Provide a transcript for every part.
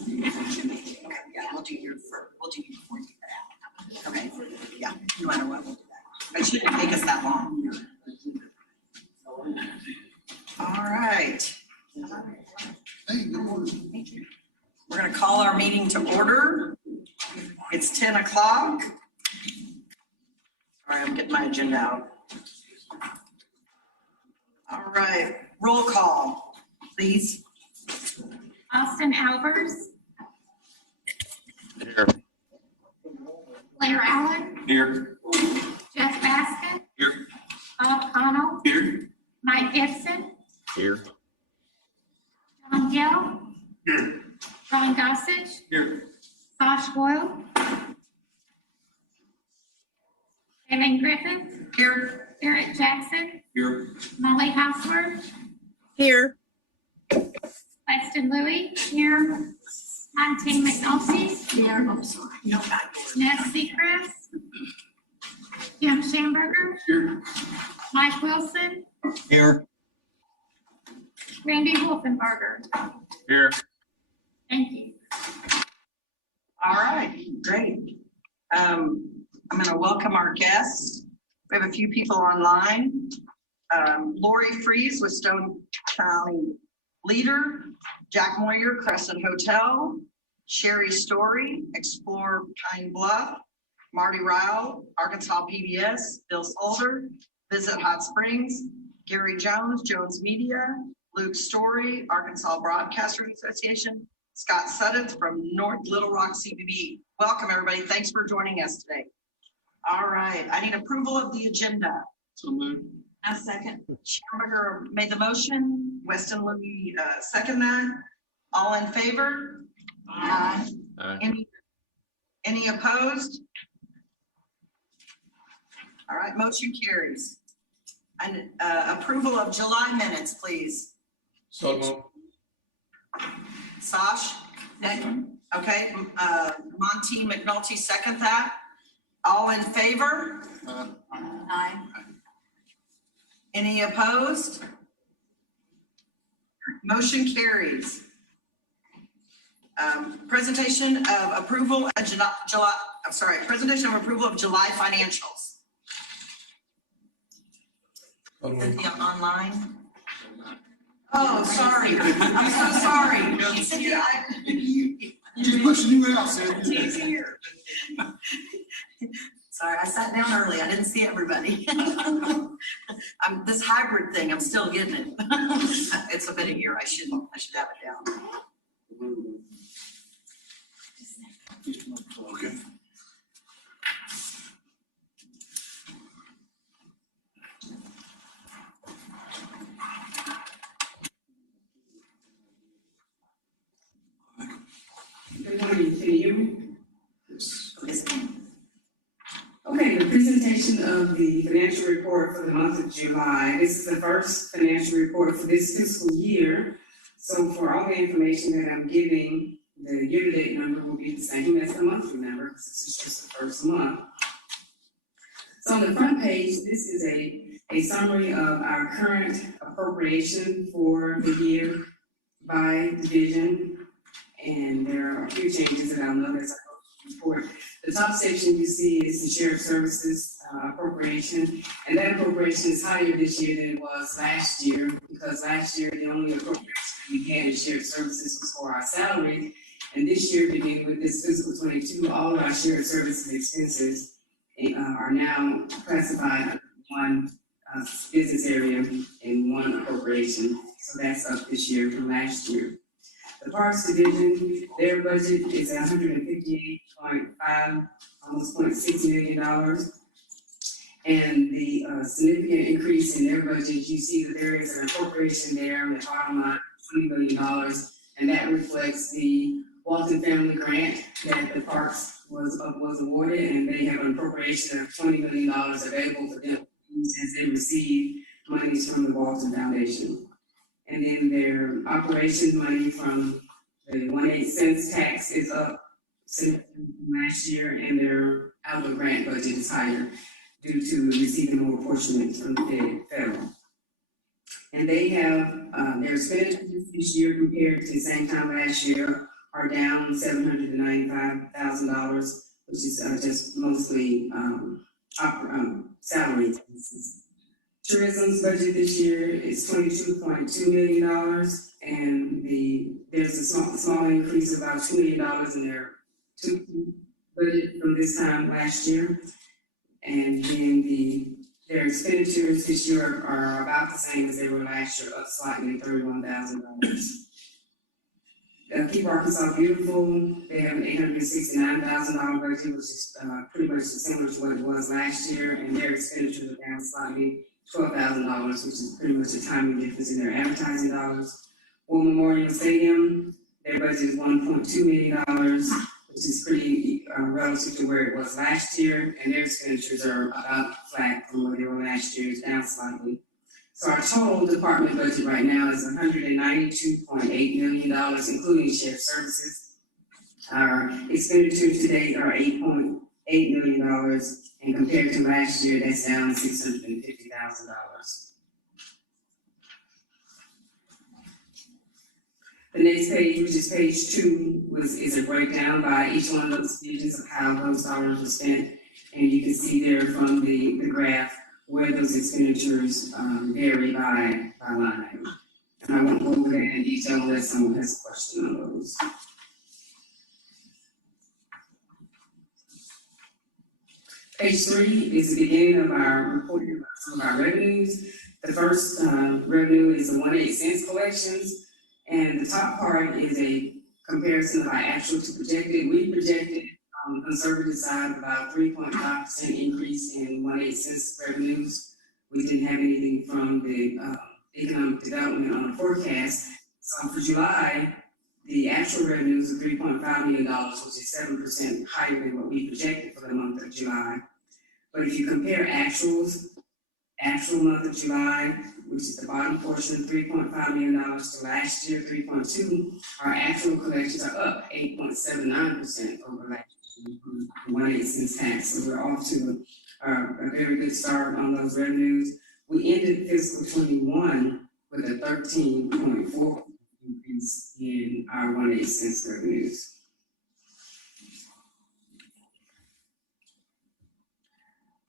Okay, yeah, we'll do you before you get that out. Okay, yeah, no matter what, we'll do that. It shouldn't take us that long. All right. Hey, good morning. We're gonna call our meeting to order. It's 10 o'clock. All right, I'm getting my agenda out. All right, roll call, please. Austin Albers, Here. Blair Allen, Here. Jeff Baskin, Here. Bob Connell, Here. Mike Gibson, Here. John Gill, Here. Ron Gossage, Here. Josh Boyle, Evan Griffin, Here. Eric Jackson, Here. Molly Houseworth, Here. Weston Louis, here, Monty McNulty, Here. Oh, sorry. No, not yours. Ness Seacrest, Jim Schamberger, Here. Mike Wilson, Here. Randy Wolfenbarger. Here. Thank you. All right, great. I'm gonna welcome our guests. We have a few people online. Lori Freeze with Stone County Leader, Jack Moyer, Crescent Hotel, Sherry Story, Explore Pine Bluff, Marty Rao, Arkansas PBS, Bill Solder, Visit Hot Springs, Gary Jones, Jones Media, Luke Story, Arkansas Broadcasters Association, Scott Sutton from North Little Rock CBB. Welcome, everybody. Thanks for joining us today. All right, I need approval of the agenda. So moved. A second. Schamberger made the motion. Weston Louis second that. All in favor? Aye. Aye. Any opposed? All right, motion carries. And approval of July minutes, please. So moved. Sash? Okay, Monty McNulty second that. All in favor? Aye. Any opposed? Motion carries. Presentation of approval of presentation of approval of July financials. Cynthia online. Oh, sorry. I'm so sorry. Cynthia, Just pushing you out, Sandy. She's here. Sorry, I sat down early. I didn't see everybody. This hybrid thing, I'm still getting it. It's been a year. I should have it down. Okay. Good morning, can you hear me? Yes, ma'am. Okay, the presentation of the financial report for the month of July. This is the first financial report for this fiscal year. So for all the information that I'm giving, the year-to-date number will be the same as the monthly number because this is just the first month. So on the front page, this is a summary of our current appropriation for the year by division. And there are a few changes that I'll note as I go through the report. The top section you see is the Sheriff Services appropriation, and that appropriation is higher this year than it was last year, because last year the only appropriation we had in Sheriff Services was for our salaries, and this year, beginning with this fiscal 22, all of our Sheriff Services expenses are now classified under one business area in one appropriation, so that's up this year from last year. The Parks Division, their budget is $158.5, almost $0.6 million. And the significant increase in their budget, you see that there is an appropriation there in the bottom line, $20 million. And that reflects the Walton Family Grant that the Parks was awarded, and they have an appropriation of $20 million available for them as they receive monies from the Walton Foundation. And then their operation money from the 1/8 cents tax is up since last year, and their outdoor grant budget is higher due to receiving more apportionment from the federal. And they have their expenditures this year compared to the same time last year are down $795,000, which is just mostly salary expenses. Tourism's budget this year is $22.2 million, and there's a small increase of about $2 million in their budget from this time last year. And then their expenditures this year are about the same as they were last year, up slightly, $31,000. Keep Arkansas Beautiful, they have an $869,000 budget, which is pretty much similar to what it was last year, and their expenditures are down slightly, $12,000, which is pretty much a timing difference in their advertising dollars. War Memorial Stadium, their budget is $1.2 million, which is pretty relative to where it was last year, and their expenditures are about flat from where they were last year, it's down slightly. So our total department budget right now is $192.8 million, including shared services. Our expenditures today are $8.8 million, and compared to last year, that's down $650,000. The next page, which is page 2, is a breakdown by each one of those divisions of how those dollars were spent. And you can see there from the graph where those expenditures vary by line item. And I won't go over that in detail unless someone has a question on those. Page 3 is the beginning of our reporting about some of our revenues. The first revenue is the 1/8 cents collections. And the top part is a comparison of our actual to projected. We projected on the conservative side about 3.5% increase in 1/8 cents revenues. We didn't have anything from the economic development on the forecast. So for July, the actual revenues are $3.5 million, which is 7% higher than what we projected for the month of July. But if you compare actual month of July, which is the bottom portion, $3.5 million to last year, 3.2, our actual collections are up 8.79% over last year, 1/8 cents tax. So we're off to a very good start on those revenues. We ended fiscal 21 with a 13.4% increase in our 1/8 cents revenues.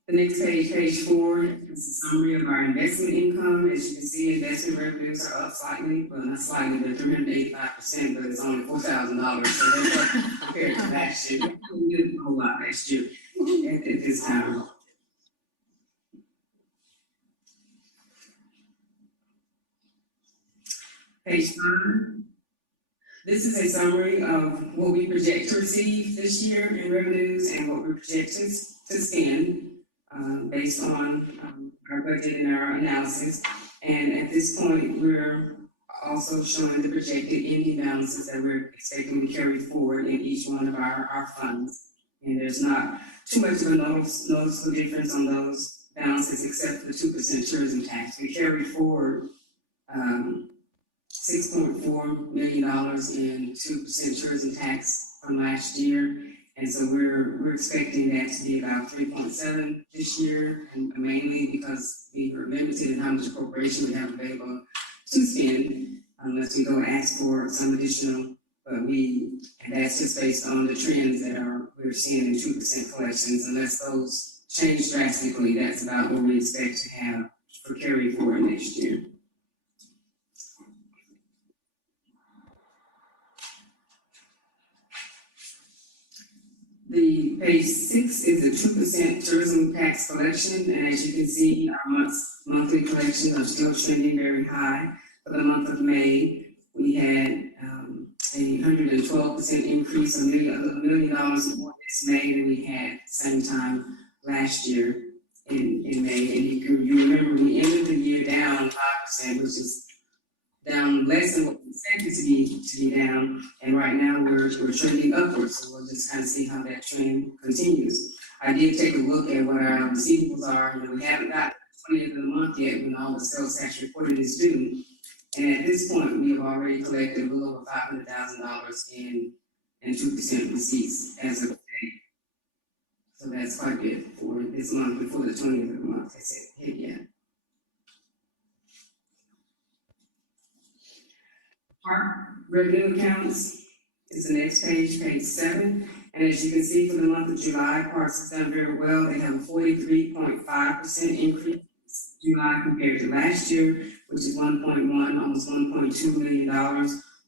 The next page, page 4, is a summary of our investment income. As you can see, investment revenues are up slightly, well, not slightly, but 385%, but it's only $4,000. So that's up compared to last year. We did a whole lot last year at this time. Page 5. This is a summary of what we project to receive this year in revenues and what we project to spend. Based on our budget and our analysis. And at this point, we're also showing the projected ending balances that we're expecting to carry forward in each one of our funds. And there's not too much of a noticeable difference on those balances except for the 2% tourism tax. We carried forward $6.4 million in 2% tourism tax from last year. And so we're expecting that to be about 3.7 this year, and mainly because we were limited in how much appropriation we have available to spend, unless we go ask for some additional. And that's just based on the trends that we're seeing in 2% collections. Unless those change drastically, that's about what we expect to have for carry forward next year. The page 6 is a 2% tourism tax collection, and as you can see, our monthly collections are still trending very high. For the month of May, we had a 112% increase, $1 million more this May than we had same time last year in May. And you remember we ended the year down 5%, which is down less than what we expected to be down, and right now we're trending upwards, so we'll just kind of see how that trend continues. I did take a look at what our receivables are, and we haven't got the 20th of the month yet when all the sales tax reporting is due, and at this point we have already collected a little over $500,000 in 2% receipts as of today. So that's quite good for this month before the 20th of the month, I said, yeah. Our revenue accounts, is the next page, page 7. And as you can see, for the month of July, Parks has done very well. They have a 43.5% increase July compared to last year, which is 1.1, almost $1.2 million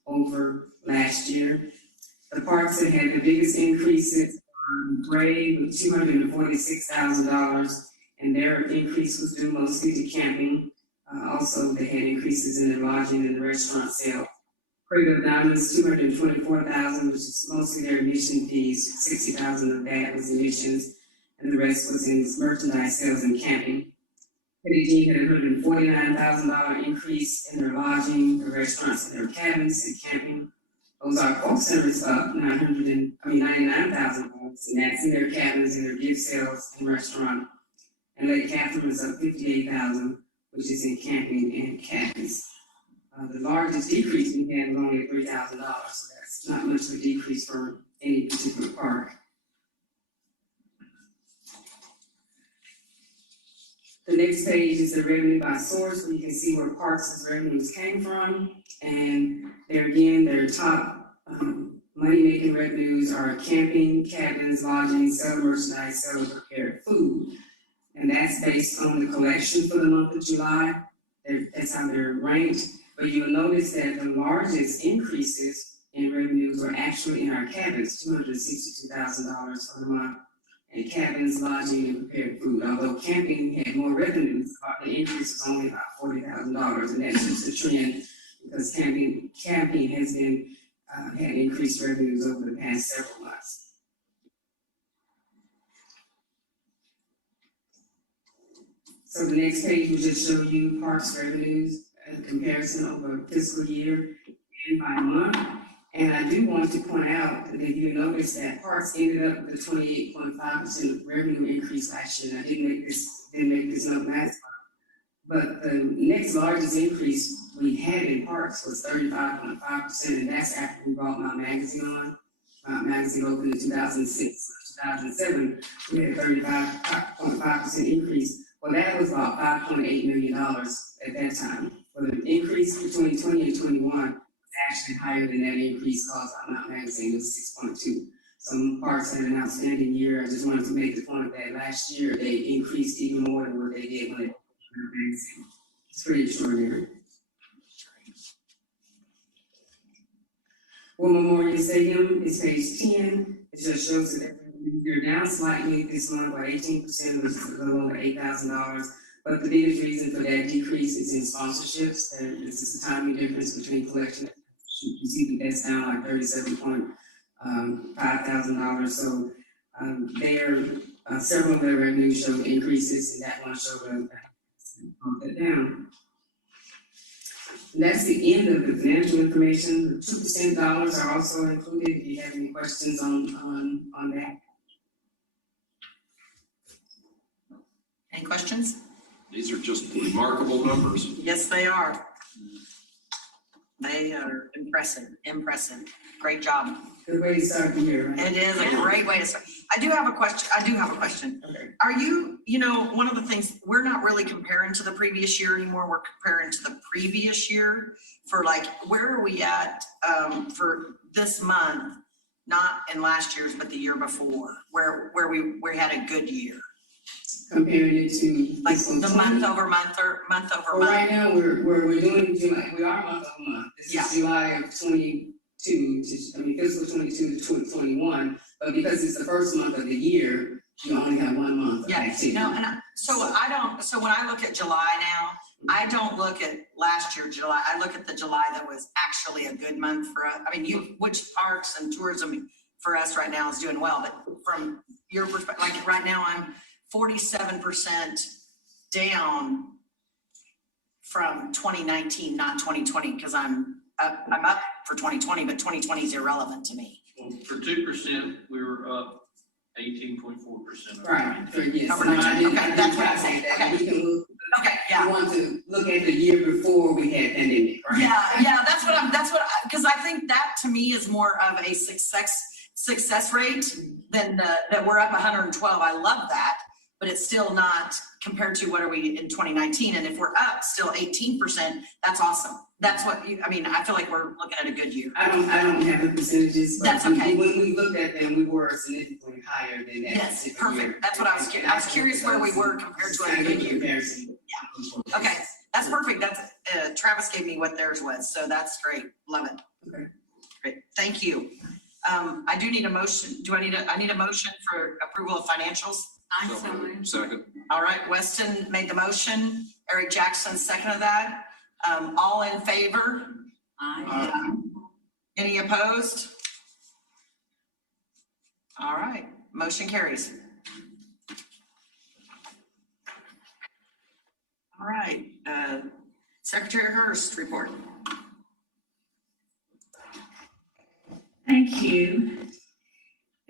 over last year. The parks that had the biggest increases are Brave with $246,000, and their increase was due mostly to camping. Also, they had increases in their lodging and the restaurant sale. Cradle of Diamonds, $224,000, which is mostly their admission fees. $60,000 of that was admissions, and the rest was in merchandise sales and camping. Petty Jean had a $149,000 increase in their lodging, their restaurants, and their cabins and camping. Ozark Folk Center is up $99,000, and that's in their cabins and their gift sales and restaurant. And Lake Catherine is up $58,000, which is in camping and cabins. The largest decrease we had was only $3,000, so that's not much of a decrease for any particular park. The next page is the revenue by source, where you can see where parks' revenues came from. And there again, their top money-making revenues are camping, cabins, lodging, sale of merchandise, sale of prepared food. And that's based on the collection for the month of July. That's how they're ranked. But you'll notice that the largest increases in revenues were actually in our cabins, $262,000 for the month. And cabins, lodging, and prepared food. Although camping had more revenues, the increase was only about $40,000, and that's just a trend because camping has been had increased revenues over the past several months. So the next page will just show you parks revenues in comparison over fiscal year and by month. And I do want to point out that you notice that parks ended up with a 28.5% revenue increase last year. And I didn't make this note last time. But the next largest increase we had in parks was 35.5%, and that's after we brought Mount Magazine on. Mount Magazine opened in 2006, 2007, we had a 35.5% increase. Well, that was about $5.8 million at that time. Well, the increase between 20 and 21 actually higher than that increase caused by Mount Magazine. It was 6.2. Some parks had an outstanding year. I just wanted to make the point that last year they increased even more than what they did when they opened Mount Magazine. It's pretty extraordinary. War Memorial Stadium is page 10. It just shows that they're down slightly this month by 18%, which is a little over $8,000. But the biggest reason for that decrease is in sponsorships. This is a timing difference between collection. You see that that's down like $37,500. So several of their revenues showed increases, and that one showed that down. And that's the end of the financial information. The 2% dollars are also included. If you have any questions on that. Any questions? These are just remarkable numbers. Yes, they are. They are impressive. Great job. Good way to start the year, right? It is a great way to start. I do have a question. Okay. Are you one of the things, we're not really comparing to the previous year anymore. We're comparing to the previous year for like, where are we at for this month? Not in last year's, but the year before, where we had a good year. Comparing it to Like fiscal the 20. month over month or month over Well, month. right now, we're doing July, we are month over month. This Yeah. is July of 22 fiscal 22 to 2021, but because it's the first month of the year, you only have 1 month of Yeah, activity. no, so when I look at July now, I don't look at last year, July. I look at the July that was actually a good month for us. I mean, which parks and tourism for us right now is doing well, but from your perspective, like right now, I'm 47% down from 2019, not 2020, because I'm up for 2020, but 2020 is irrelevant to me. Well, for 2%, we were up 18.4%. Right, for yes. Over No, I 19. didn't- Okay, I didn't that's try what to I'm say saying. that. Okay. We can look, Okay, we yeah. want to look at the year before we had pandemic, right? Yeah, because I think that to me is more of a success rate than that we're up 112. I love that. but it's still not compared to what are we in 2019? And if we're up still 18%, that's awesome. That's what I mean, I feel like we're looking at a good year. I don't have the percentages, but That's okay. when we looked at them, we were significantly higher than that. Yes, specific year. perfect. That's what I was curious where we were compared to a good year. Comparison. Okay, that's perfect. That's, Travis gave me what theirs was, so that's great. Love it. Okay. Great, thank you. I do need a motion. I need a motion for approval of financials? Second. All right, Weston made the motion. Eric Jackson seconded that. All in favor? Any opposed? All right, motion carries. All right, Secretary Hurst, report. Thank you.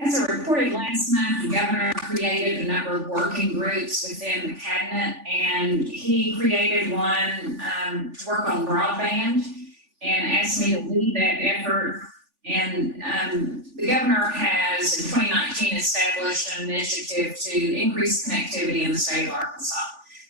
As I reported last month, the governor created a number of working groups within the cabinet, and he created one to work on broadband and asked me to lead that effort. And the governor has in 2019 established an initiative to increase connectivity in the state of Arkansas.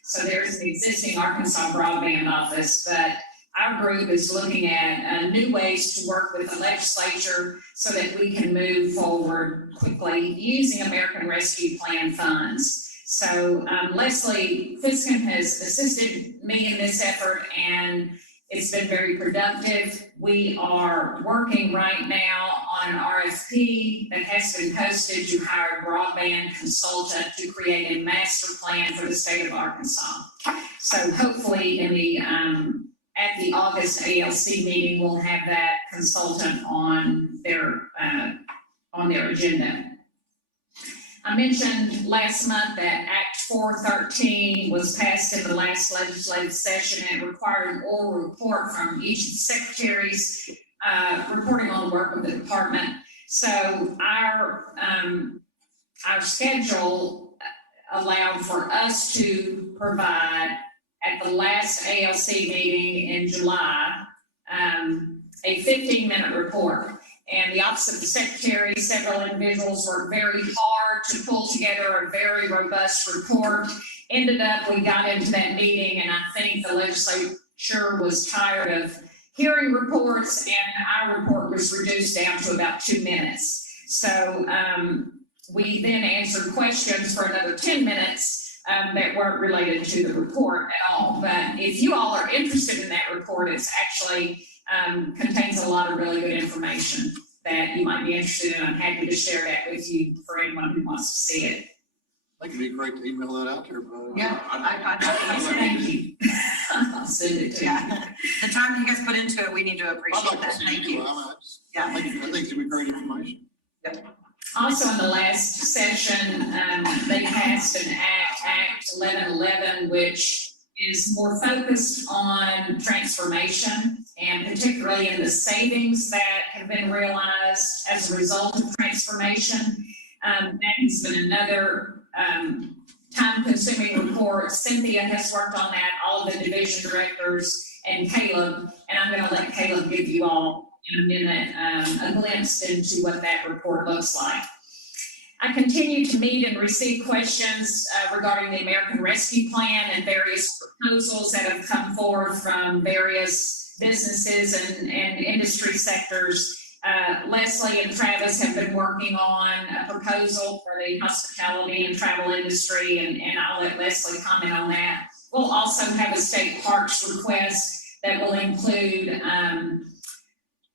So there's an existing Arkansas broadband office, but our group is looking at new ways to work with the legislature so that we can move forward quickly using American Rescue Plan funds. So Leslie Fiskin has assisted me in this effort, and it's been very productive. We are working right now on an RFP that has been posted to hire a broadband consultant to create a master plan for the state of Arkansas. So hopefully in the at the August ALC meeting, we'll have that consultant on their agenda. I mentioned last month that Act 413 was passed in the last legislative session and required an oral report from each of the secretaries reporting on the work of the department. So our schedule allowed for us to provide at the last ALC meeting in July, a 15-minute report. And the Office of the Secretary, several individuals worked very hard to pull together a very robust report. Ended up, we got into that meeting, and I think the legislature was tired of hearing reports, and our report was reduced down to about 2 minutes. So we then answered questions for another 10 minutes that weren't related to the report at all. But if you all are interested in that report, it's actually contains a lot of really good information that you might be interested in. I'm happy to share that with you for anyone who wants to see it. I think it'd be great to email that out to everybody. Yeah, I Thank you. I'll send it to you. yeah. The time you guys put into it, we need to I'd appreciate like to that. see Thank it. you. I think it'd be great information. Also, in the last session, they passed an Act 1111, which is more focused on transformation, and particularly in the savings that have been realized as a result of transformation. That has been another time-consuming report. Cynthia has worked on that, all of the division directors, and Caleb, and I'm going to let Caleb give you all in a minute a glimpse into what that report looks like. I continue to meet and receive questions regarding the American Rescue Plan and various proposals that have come forward from various businesses and industry sectors. Leslie and Travis have been working on a proposal for the hospitality and travel industry, and I'll let Leslie comment on that. We'll also have a state parks request that will include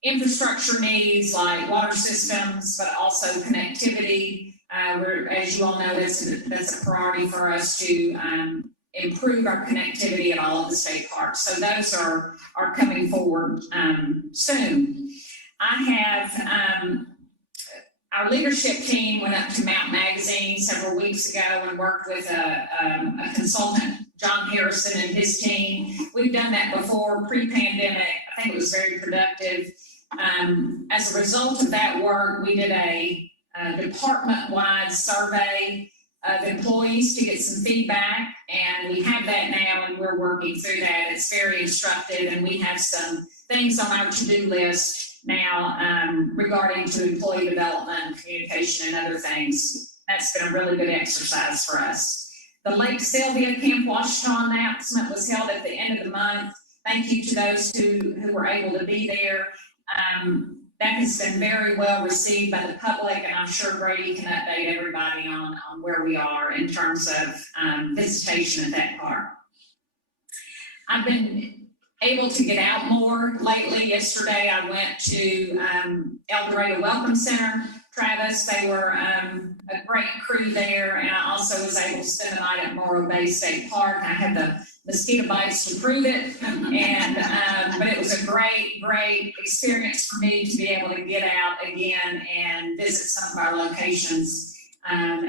infrastructure needs like water systems, but also connectivity. As you all know, that's a priority for us to improve our connectivity at all of the state parks. So those are coming forward soon. I have our leadership team went up to Mount Magazine several weeks ago and worked with a consultant, John Harrison, and his team. We've done that before, pre-pandemic. I think it was very productive. As a result of that work, we did a department-wide survey of employees to get some feedback, and we have that now, and we're working through that. It's very instructive, and we have some things on our to-do list now regarding to employee development, communication, and other things. That's been a really good exercise for us. The Lake Sylvia Camp Washita announcement was held at the end of the month. Thank you to those who were able to be there. That has been very well received by the public, and I'm sure Brady can update everybody on where we are in terms of visitation at that park. I've been able to get out more lately. Yesterday, I went to El Dorado Welcome Center. Travis, they were a great crew there, and I also was able to spend the night at Morro Bay State Park. I had the mosquito bites to prove it, and but it was a great experience for me to be able to get out again and visit some of our locations. And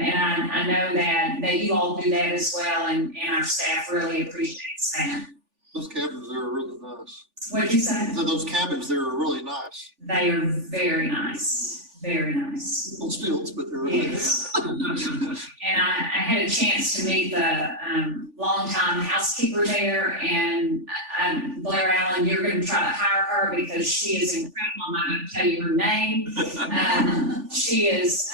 I know that you all do that as well, and our staff really appreciates that. Those cabins there are really nice. What did you say? So those cabins there are really nice. They are very nice. Very nice. Little stilts, but they're really nice. Yes. And I had a chance to meet the longtime housekeeper there, and Blair Allen, you're going to try to hire her because she is incredible. I'm not going to tell you her name. She is,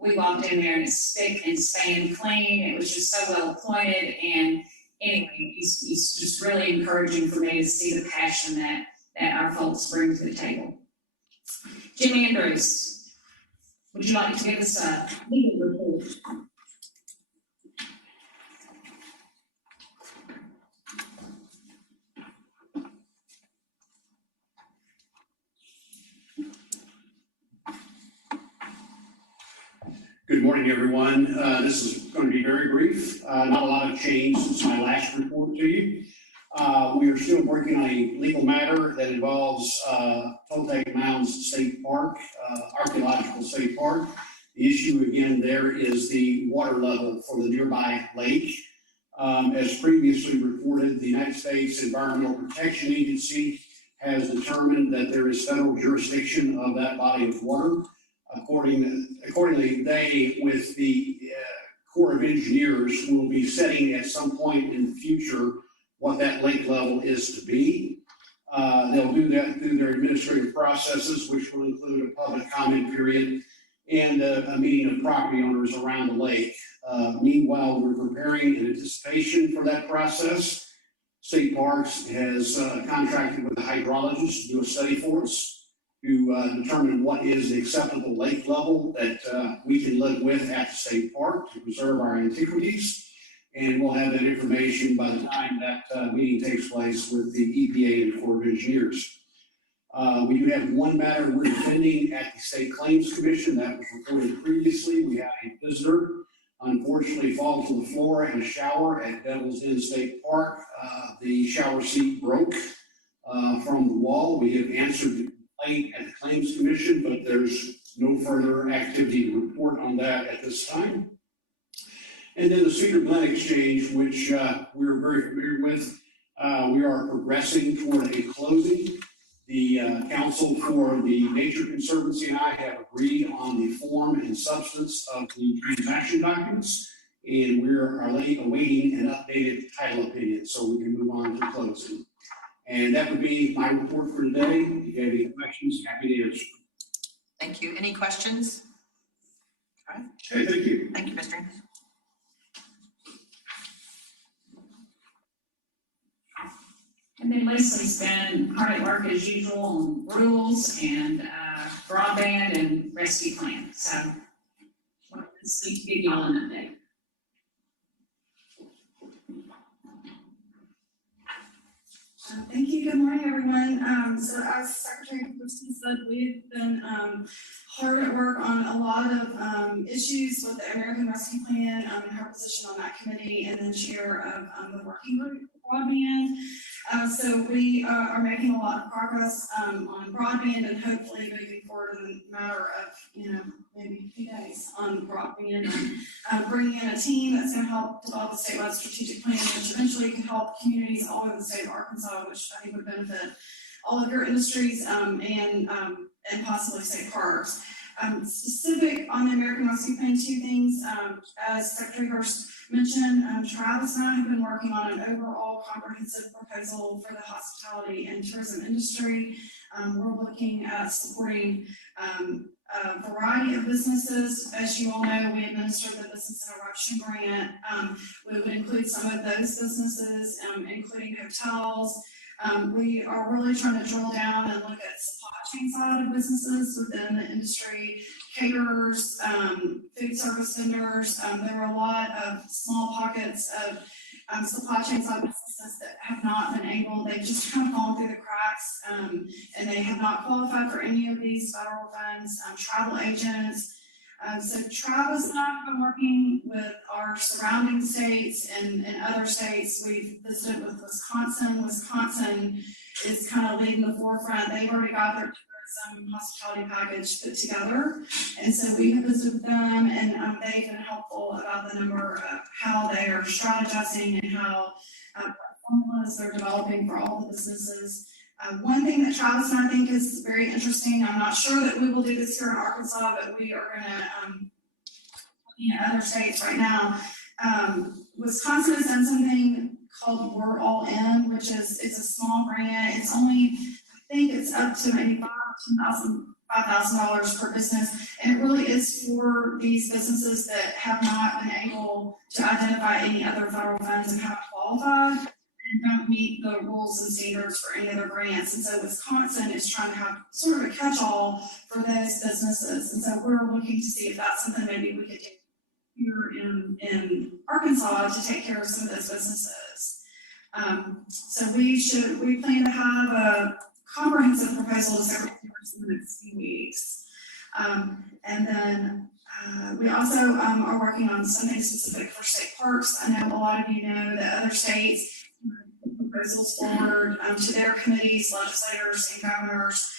we walked in there and it's spick and span clean. It was just so well appointed. And anyway, he's just really encouraging for me to see the passion that our folks bring to the table. Jim Andrews, would you like to give us a legal report? Good morning, everyone. This is going to be very brief. Not a lot of change since my last report to you. We are still working on a legal matter that involves Toltec Mounds State Park, Archaeological State Park. The issue again there is the water level for the nearby lake. As previously reported, the United States Environmental Protection Agency has determined that there is federal jurisdiction of that body of water. Accordingly, they, with the Corps of Engineers, will be setting at some point in the future what that lake level is to be. They'll do that through their administrative processes, which will include a public comment period and a meeting of property owners around the lake. Meanwhile, we're preparing in anticipation for that process. State Parks has contracted with a hydrologist to do a study for us to determine what is the acceptable lake level that we can live with at the state park to preserve our antiquities. And we'll have that information by the time that meeting takes place with the EPA and Corps of Engineers. We do have one matter we're defending at the State Claims Commission that was reported previously. We had a visitor unfortunately fall to the floor in a shower at Devil's Den State Park. The shower seat broke from the wall. We have answered the complaint at the Claims Commission, but there's no further activity to report on that at this time. And then the Cedar Glen Exchange, which we're very familiar with, we are progressing toward a closing. The Council for the Nature Conservancy and I have agreed on the form and substance of the transaction documents, and we're awaiting an updated title opinion so we can move on to closing. And that would be my report for today. If you have any questions, happy to answer. Thank you. Any questions? All right. Okay, thank you. Thank you, Mr. Andrews. And then Leslie's been hard at work as usual on rules and broadband and rescue plan. So let's give you all an update. Thank you. Good morning, everyone. So as Secretary Christie said, we've been hard at work on a lot of issues with the American Rescue Plan and her position on that committee, and then chair of the working group broadband. So we are making a lot of progress on broadband, and hopefully moving forward in a matter of, maybe a few days on broadband, and bringing in a team that's going to help develop a statewide strategic plan, which eventually can help communities all over the state of Arkansas, which I think would benefit all of your industries and possibly state parks. Specific on the American Rescue Plan, two things, as Secretary Hurst mentioned, Travis and I have been working on an overall comprehensive proposal for the hospitality and tourism industry. We're looking at supporting a variety of businesses. As you all know, we administer the Business Interruption Grant. We would include some of those businesses, including hotels. We are really trying to drill down and look at supply chain side of businesses within the industry, caterers, food service vendors. There are a lot of small pockets of supply chain side businesses that have not been able, they've just kind of fallen through the cracks, and they have not qualified for any of these federal funds. Travel agents. So Travis and I have been working with our surrounding states and other states. We've visited with Wisconsin. Wisconsin is kind of leading the forefront. They've already got their tourism hospitality package put together. And so we have visited with them, and they've been helpful about the number of how they are strategizing and how formulas they're developing for all the businesses. One thing that Travis and I think is very interesting, I'm not sure that we will do this here in Arkansas, but we are gonna, looking at other states right now. Wisconsin has done something called We're All In, which is, it's a small grant. It's only, I think it's up to maybe $5,000 per business. And it really is for these businesses that have not been able to identify any other federal funds and have qualified and don't meet the rules and standards for any other grants. And so Wisconsin is trying to have sort of a catch-all for those businesses. And so we're looking to see if that's something maybe we could do here in Arkansas to take care of some of those businesses. So we plan to have a comprehensive proposal to Secretary in the next few weeks. And then we also are working on something specific for state parks. I know a lot of you know that other states proposals forward to their committees, legislators, and governors,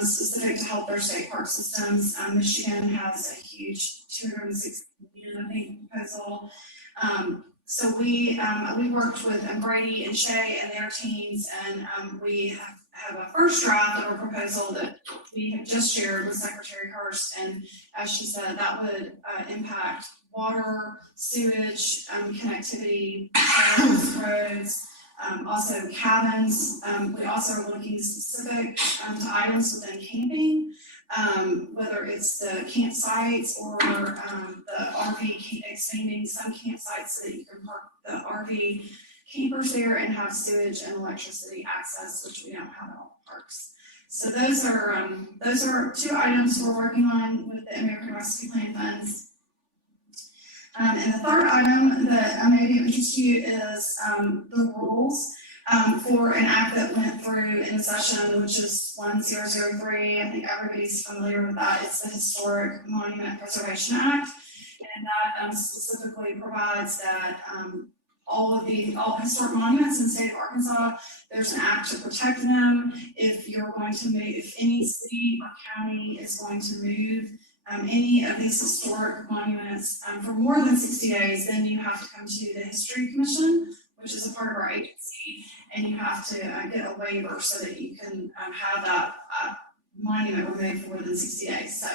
specific to help their state park systems. Michigan has a huge $260 million, I think, proposal. So we worked with Brady and Shay and their teams, and we have a first draft of a proposal that we have just shared with Secretary Hurst, and as she said, that would impact water, sewage, connectivity, trails, roads, also cabins. We also are looking specific to items within camping, whether it's the campsites or the RV, expanding some campsites so that you can park the RV campers there and have sewage and electricity access, which we don't have in all parks. So those are two items we're working on with the American Rescue Plan funds. And the third item that may be of interest to you is the rules for an act that went through in the session, which is 1003. I think everybody's familiar with that. It's the Historic Monument Preservation Act, and that specifically provides that all historic monuments in the state of Arkansas, there's an act to protect them. If you're going to move, if any city or county is going to move any of these historic monuments for more than 60 days, then you have to come to the History Commission, which is a part of our agency, and you have to get a waiver so that you can have that monument removed for more than 60 days. So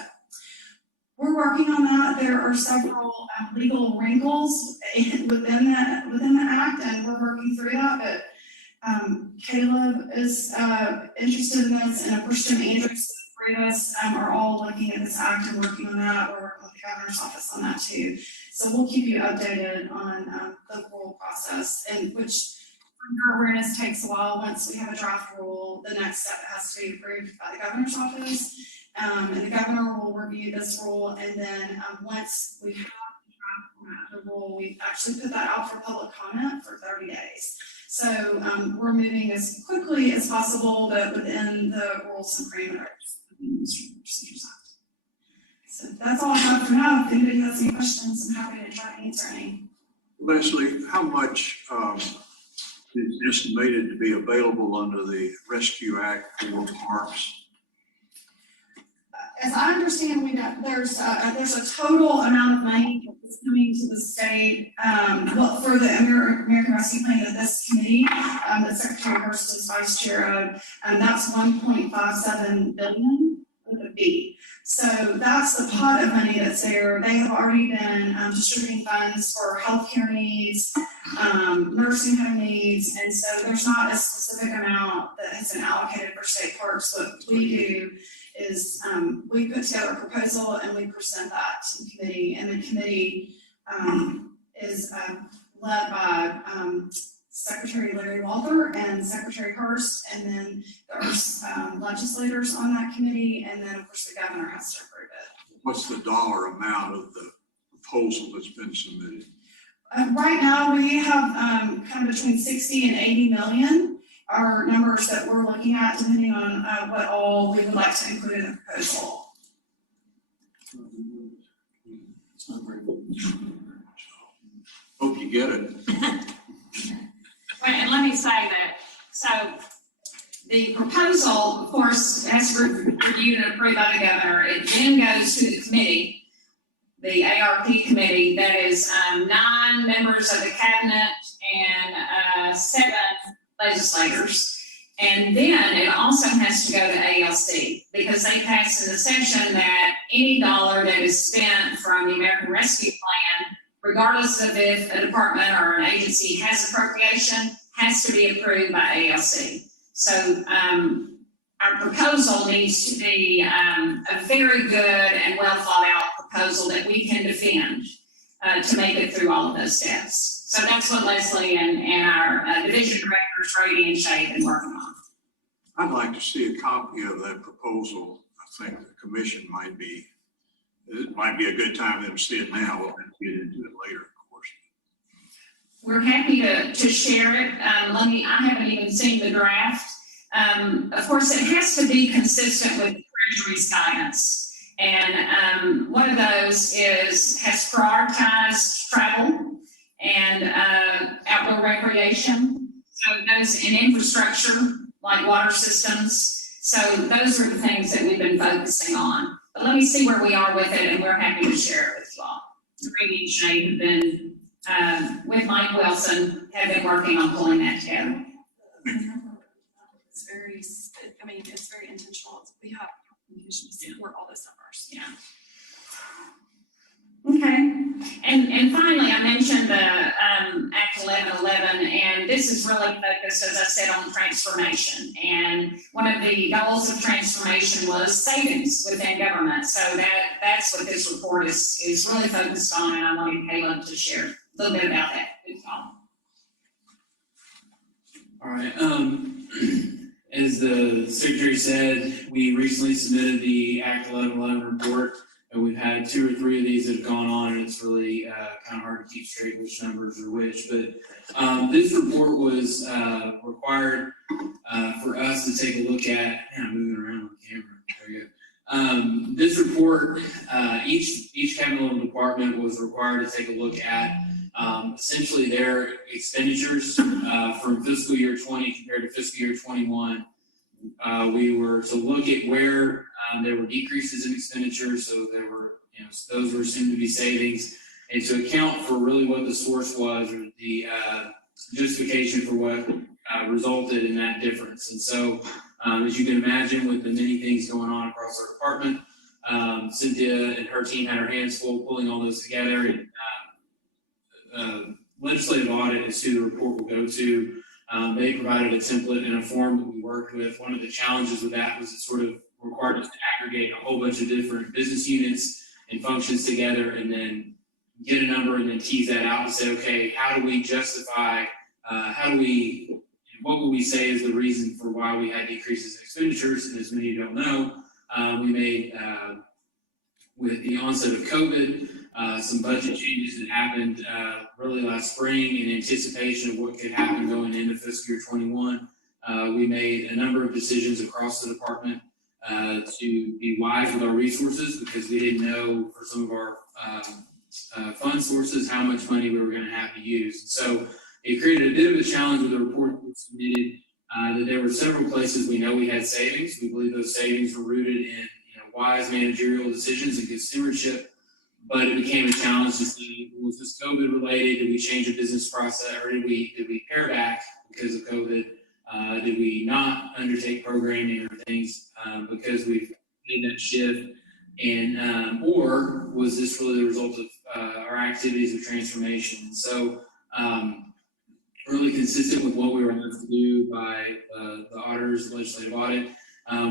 we're working on that. There are several legal wrinkles within the act, and we're working through that. But Caleb is interested in this, and Christian Andrews, the three of us are all looking at this act and working on that. We're working with the governor's office on that too. So we'll keep you updated on the rule process, and which, for your awareness, takes a while. Once we have a draft rule, the next step has to be approved by the governor's office. And the governor will review this rule, and then once we have the draft format of the rule, we actually put that out for public comment for 30 days. So we're moving as quickly as possible, but within the rules and parameters of the Administrative Procedures Act. So that's all I have for now. If anybody has any questions, I'm happy to try to answer any. Leslie, how much is estimated to be available under the Rescue Act for parks? As I understand, there's a total amount of money that's coming to the state, for the American Rescue Plan that this committee, that Secretary Hurst is vice chair of, and that's $1.57 billion with a B. So that's the pot of money that's there. They have already been distributing funds for healthcare needs, nursing home needs, and so there's not a specific amount that has been allocated for state parks. What we do is we put together a proposal and we present that to the committee, and the committee is led by Secretary Larry Walther and Secretary Hurst, and then there's legislators on that committee, and then of course the governor has to approve it. What's the dollar amount of the proposal that's been submitted? Right now, we have kind of between 60 and 80 million are numbers that we're looking at, depending on what all we would like to include in the proposal. Hope you get it. And let me say that, so the proposal, of course, has to be reviewed and approved by the governor. It then goes to the committee, the ARP committee, that is 9 members of the cabinet and 7 legislators. And then it also has to go to ALC, because they passed in the session that any dollar that is spent from the American Rescue Plan, regardless of if a department or an agency has appropriation, has to be approved by ALC. So our proposal needs to be a very good and well thought out proposal that we can defend to make it through all of those steps. So that's what Leslie and our division directors, Brady and Shay, have been working on. I'd like to see a copy of that proposal. I think the commission it might be a good time for them to see it now. We'll have to get into it later, of course. We're happy to share it. I haven't even seen the draft. Of course, it has to be consistent with Treasury's guidance. And one of those has prioritized travel and outdoor recreation. So those in infrastructure, like water systems. So those are the things that we've been focusing on. But let me see where we are with it, and we're happy to share it with you all. Brady and Shay have been, with Mike Wilson, have been working on pulling that together. It's very, it's very intentional. We have communication to support all those numbers. Yeah. Okay. And finally, I mentioned the Act 1111, and this is really focused, as I said, on transformation. And one of the goals of transformation was savings within government. So that's what this report is really focused on, and I wanted Caleb to share a little bit about that with y'all. All right. As the secretary said, we recently submitted the Act 1111 report. And we've had 2 or 3 of these that have gone on, and it's really kind of hard to keep straight which numbers are which. But this report was required for us to take a look at. I'm moving around on the camera. There we go. This report, each cabinet level department was required to take a look at essentially their expenditures from fiscal year 20 compared to fiscal year 21. We were to look at where there were decreases in expenditures, so there were, those were assumed to be savings, and to account for really what the source was, or the justification for what resulted in that difference. And so, as you can imagine, with the many things going on across our department, Cynthia and her team had her hands full pulling all those together, and legislative audit is who the report will go to. They provided a template and a form that we worked with. One of the challenges with that was it sort of required us to aggregate a whole bunch of different business units and functions together, and then get a number and then tease that out and say, okay, how do we justify, what would we say is the reason for why we had decreases in expenditures? And as many of you don't know, we made, with the onset of COVID, some budget changes that happened really last spring in anticipation of what could happen going into fiscal year 21. We made a number of decisions across the department to be wise with our resources, because we didn't know for some of our fund sources how much money we were going to have to use. So it created a bit of a challenge with the report that we submitted, that there were several places we know we had savings. We believe those savings were rooted in wise managerial decisions and good stewardship. But it became a challenge to see, was this COVID related? Did we change a business process, or did we pare back because of COVID? Did we not undertake programming or things because we've made that shift? And, or was this really the result of, our activities of transformation? So, really consistent with what we were asked to do by, the auditors, the legislative audit.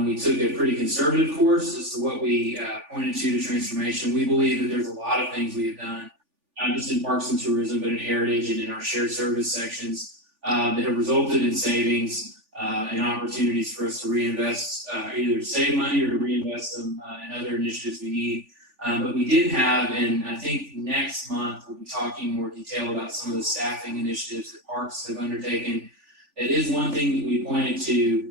We took a pretty conservative course as to what we, pointed to transformation. We believe that there's a lot of things we have done, not just in parks and tourism, but in heritage and in our shared service sections, that have resulted in savings, and opportunities for us to reinvest, either to save money or to reinvest them in other initiatives we need. But we did have, and I think next month we'll be talking more detail about some of the staffing initiatives that parks have undertaken. It is one thing that we pointed to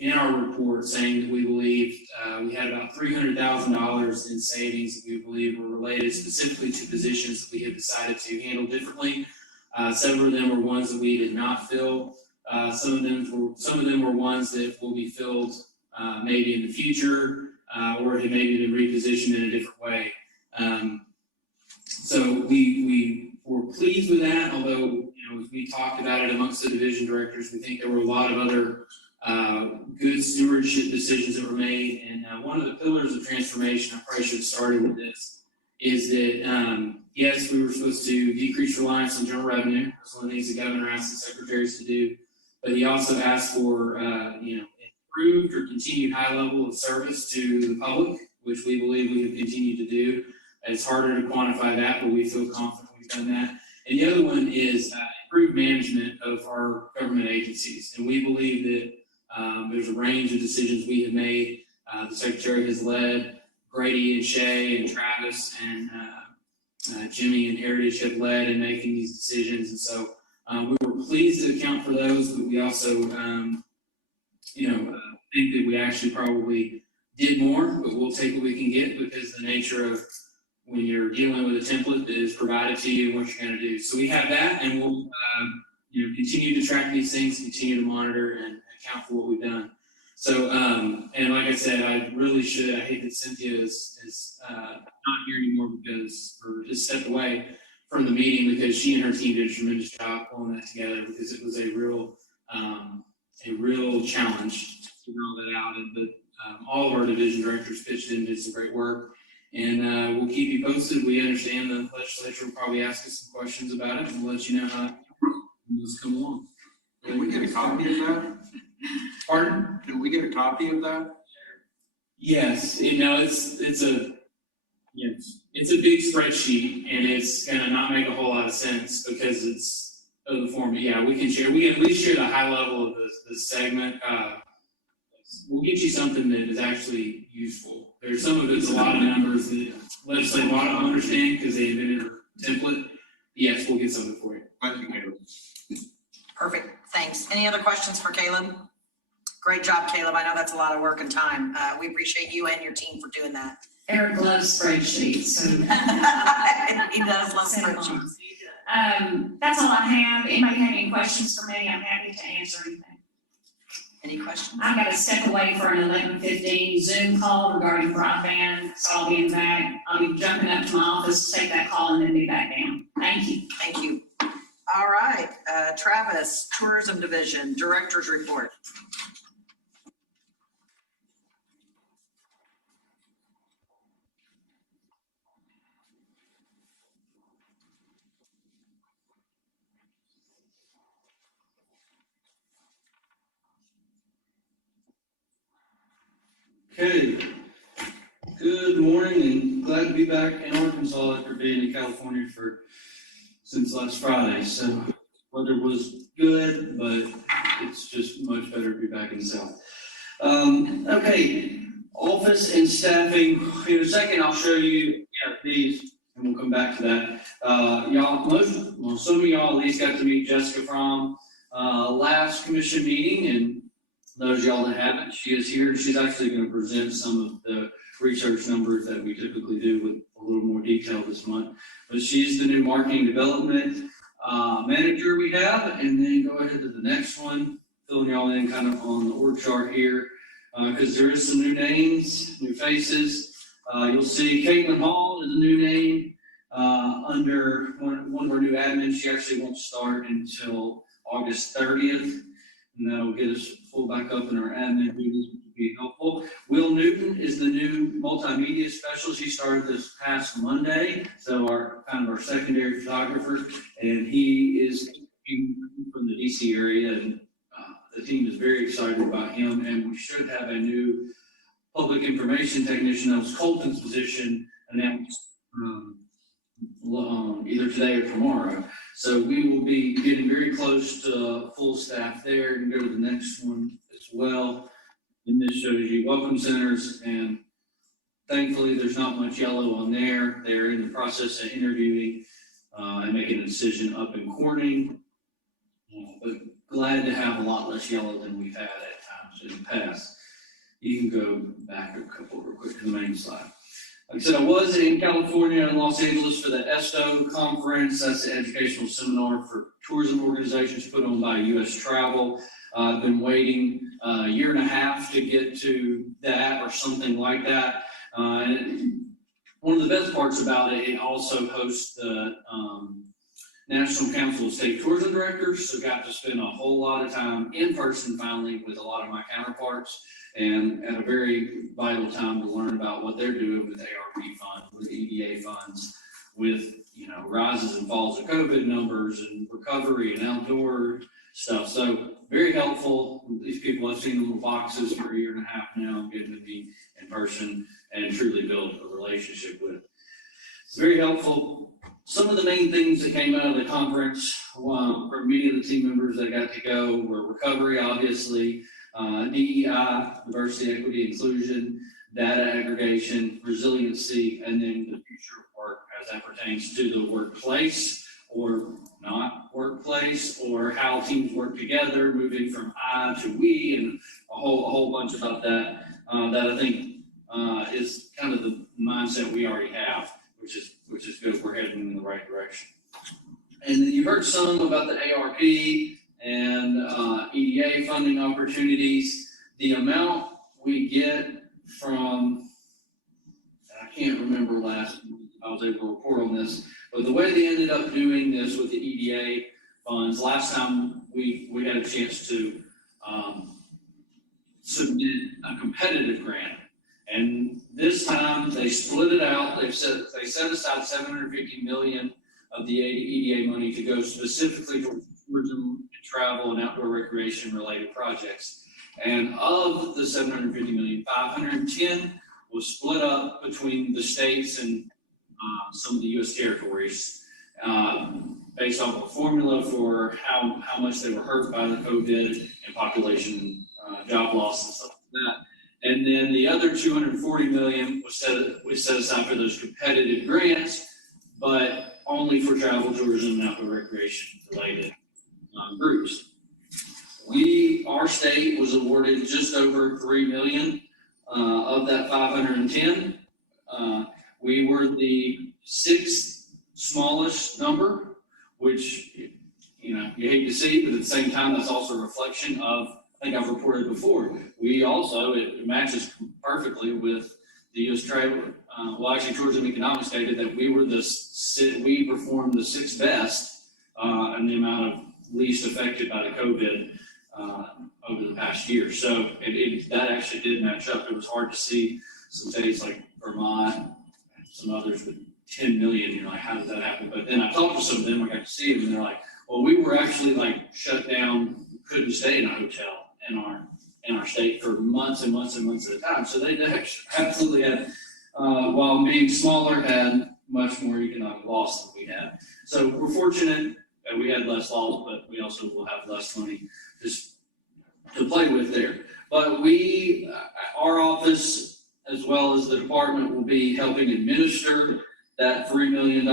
in our report, saying that we believe we had about $300,000 in savings that we believe were related specifically to positions that we have decided to handle differently. Several of them were ones that we did not fill. Some of them were ones that will be filled maybe in the future, or have maybe been repositioned in a different way. So we were pleased with that, although as we talked about it amongst the division directors, we think there were a lot of other good stewardship decisions that were made. And one of the pillars of transformation, I probably should have started with this, is that yes, we were supposed to decrease reliance on general revenue. That's one of the things the governor asked the secretaries to do. But he also asked for improved or continued high level of service to the public, which we believe we have continued to do. It's harder to quantify that, but we feel confident we've done that. And the other one is improved management of our government agencies. And we believe that there's a range of decisions we have made. The secretary has led, Grady and Shay and Travis and Jimmy and Heritage have led in making these decisions. And so we were pleased to account for those, but we also, think that we actually probably did more, but we'll take what we can get because the nature of when you're dealing with a template that is provided to you and what you're going to do. So we have that, and we'll continue to track these things, continue to monitor and account for what we've done. So, and like I said, I hate that Cynthia is not here anymore or just stepped away from the meeting, because she and her team did a tremendous job pulling that together, because it was a real challenge to figure all that out. But all of our division directors pitched in, did some great work. And we'll keep you posted. We understand the legislature will probably ask us some questions about it, and we'll let you know how those come along. Can we get a copy of that? Pardon? Can we get a copy of that? Yes, it's a big spreadsheet, and it's gonna not make a whole lot of sense because it's of the form. But yeah, we can at least share the high level of the segment. We'll get you something that is actually useful. There's some of it's a lot of numbers that legislative audit don't understand because they invented a template. Yes, we'll get something for you. Thank you, Caleb. Perfect, thanks. Any other questions for Caleb? Great job, Caleb. I know that's a lot of work and time. We appreciate you and your team for doing that. Eric loves spreadsheets, so. He does love spreadsheets. That's all I have. Anybody have any questions for me? I'm happy to answer anything. Any questions? I've got to step away for an 11:15 Zoom call regarding broadband, so I'll be in back. I'll be jumping up to my office to take that call and then be back down. Thank you. Thank you. All right, Travis, Tourism Division, Director's Report. Okay, good morning and glad to be back in Arkansas after being in California since last Friday. So weather was good, but it's just much better to be back in the South. Okay, office and staffing. In a second, I'll show you these, and we'll come back to that. Some of y'all at least got to meet Jessica from last commission meeting, and those of y'all that haven't, she is here. She's actually going to present some of the research numbers that we typically do with a little more detail this month. But she's the new marketing development manager we have. And then go ahead to the next one, filling y'all in kind of on the org chart here, because there is some new names, new faces. You'll see Caitlin Hall is a new name under one of our new admins. She actually won't start until August 30th. And that'll get us full back up in our admin duties, which will be helpful. Will Newton is the new multimedia specialist. He started this past Monday, so our secondary photographer, and he is from the DC area, and the team is very excited about him. And we should have a new public information technician. That was Colton's position announced either today or tomorrow. So we will be getting very close to full staff there, and go to the next one as well. And this shows you welcome centers, and thankfully there's not much yellow on there. They're in the process of interviewing and making a decision up in Corning. But glad to have a lot less yellow than we've had at times in the past. You can go back a couple real quick to the main slide. Like I said, I was in California and Los Angeles for the ESTO conference. That's the educational seminar for tourism organizations put on by U.S. Travel. I've been waiting a year and a half to get to that or something like that. And one of the best parts about it, it also hosts the National Council of State Tourism Directors, so got to spend a whole lot of time in person finally with a lot of my counterparts, and at a very vital time to learn about what they're doing with ARP funds, with EDA funds, with rises and falls of COVID numbers and recovery and outdoor stuff. So very helpful. These people, I've seen in little boxes for a year and a half now. I'm getting to be in person and truly build a relationship with. It's very helpful. Some of the main things that came out of the conference for many of the team members that got to go were recovery, obviously, DEI, diversity, equity, inclusion, data aggregation, resiliency, and then the future of work as that pertains to the workplace or not workplace, or how teams work together, moving from I to we, and a whole bunch about that. That I think is kind of the mindset we already have, which is good. We're heading in the right direction. And then you heard some about the ARP and EDA funding opportunities. The amount we get from, I can't remember last, I was able to report on this, but the way they ended up doing this with the EDA funds, last time we had a chance to submit a competitive grant. And this time they split it out. They set aside $750 million of the EDA money to go specifically to tourism, travel, and outdoor recreation related projects. And of the $750 million, 510 was split up between the states and some of the U.S. territories based off of a formula for how much they were hurt by the COVID and population job loss and stuff like that. And then the other $240 million was set aside for those competitive grants, but only for travel, tourism, and outdoor recreation related groups. Our state was awarded just over $3 million of that 510. We were the sixth smallest number, which you hate to see, but at the same time, that's also a reflection of, I think I've reported before, it matches perfectly with the U.S. Travel. Tourism Economics stated that we performed the sixth best in the amount of least affected by the COVID over the past year. So that actually did match up. It was hard to see some states like Vermont, some others with 10 million, you're like, how did that happen? But then I talked to some of them, I got to see them, and they're like, well, we were actually shut down, couldn't stay in a hotel in our state for months and months and months at a time. So they absolutely had, while being smaller, had much more economic loss than we had. So we're fortunate that we had less loss, but we also will have less money just to play with there. But our office, as well as the department, will be helping administer that $3 million.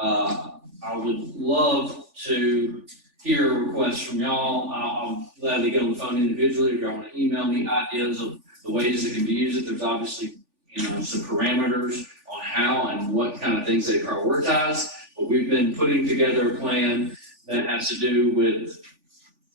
I would love to hear a request from y'all. I'll gladly get on the phone individually if y'all want to email me ideas of the ways it can be used. There's obviously some parameters on how and what kind of things they prioritize. But we've been putting together a plan that has to do with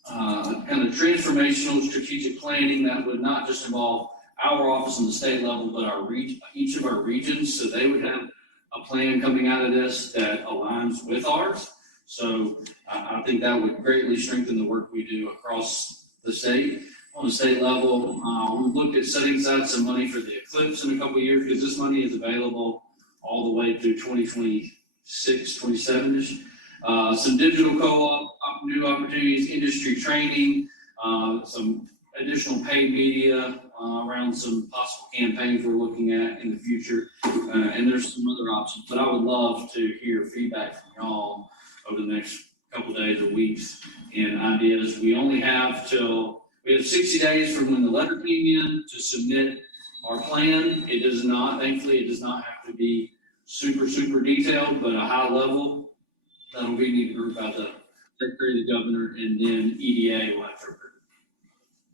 kind of transformational strategic planning that would not just involve our office on the state level, but each of our regions. So they would have a plan coming out of this that aligns with ours. So I think that would greatly strengthen the work we do across the state. on the state level. We looked at setting aside some money for the eclipse in a couple of years, because this money is available all the way through 2026, 27-ish. Some digital co-op, new opportunities, industry training, some additional paid media around some possible campaigns we're looking at in the future. And there's some other options, but I would love to hear feedback from y'all over the next couple of days or weeks and ideas. We have 60 days from when the letter came in to submit our plan. It does not, thankfully, it does not have to be super, super detailed, but a high level. That'll be need to group out the Secretary, the Governor, and then EDA will have to approve.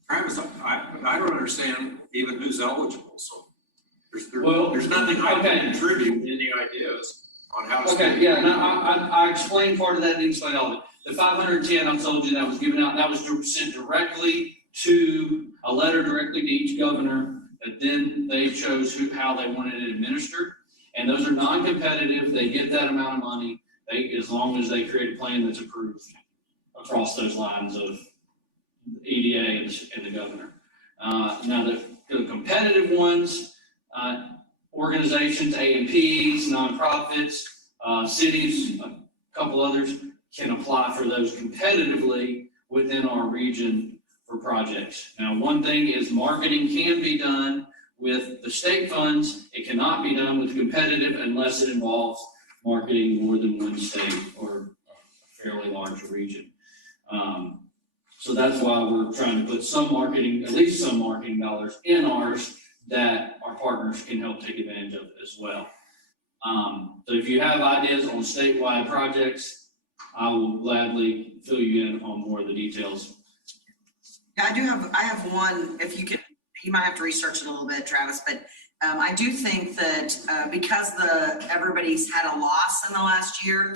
Travis, I don't understand even who's eligible, so Well, there's nothing I okay. can contribute, any ideas on how to. Okay, yeah, no, I explained part of that, didn't explain all of it. The 510, I told you that was given out, that was sent directly to, a letter directly to each governor, that then they chose how they wanted it administered. And those are non-competitive, they get that amount of money, as long as they create a plan that's approved across those lines of EDA and the governor. Now the competitive ones, organizations, A&Ps, nonprofits, cities, a couple others can apply for those competitively within our region for projects. Now, one thing is marketing can be done with the state funds. It cannot be done with competitive unless it involves marketing more than one state or a fairly large region. So that's why we're trying to put some marketing, at least some marketing dollars in ours that our partners can help take advantage of as well. So if you have ideas on statewide projects, I will gladly fill you in on more of the details. Yeah, I have one, if you could, you might have to research it a little bit, Travis, but I do think that because everybody's had a loss in the last year,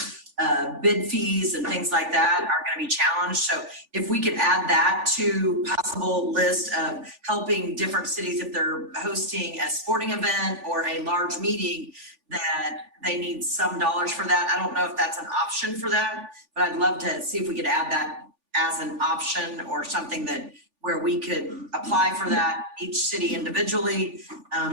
bid fees and things like that are going to be challenged. So if we could add that to possible list of helping different cities if they're hosting a sporting event or a large meeting, that they need some dollars for that. I don't know if that's an option for that, but I'd love to see if we could add that as an option or something where we could apply for that, each city individually,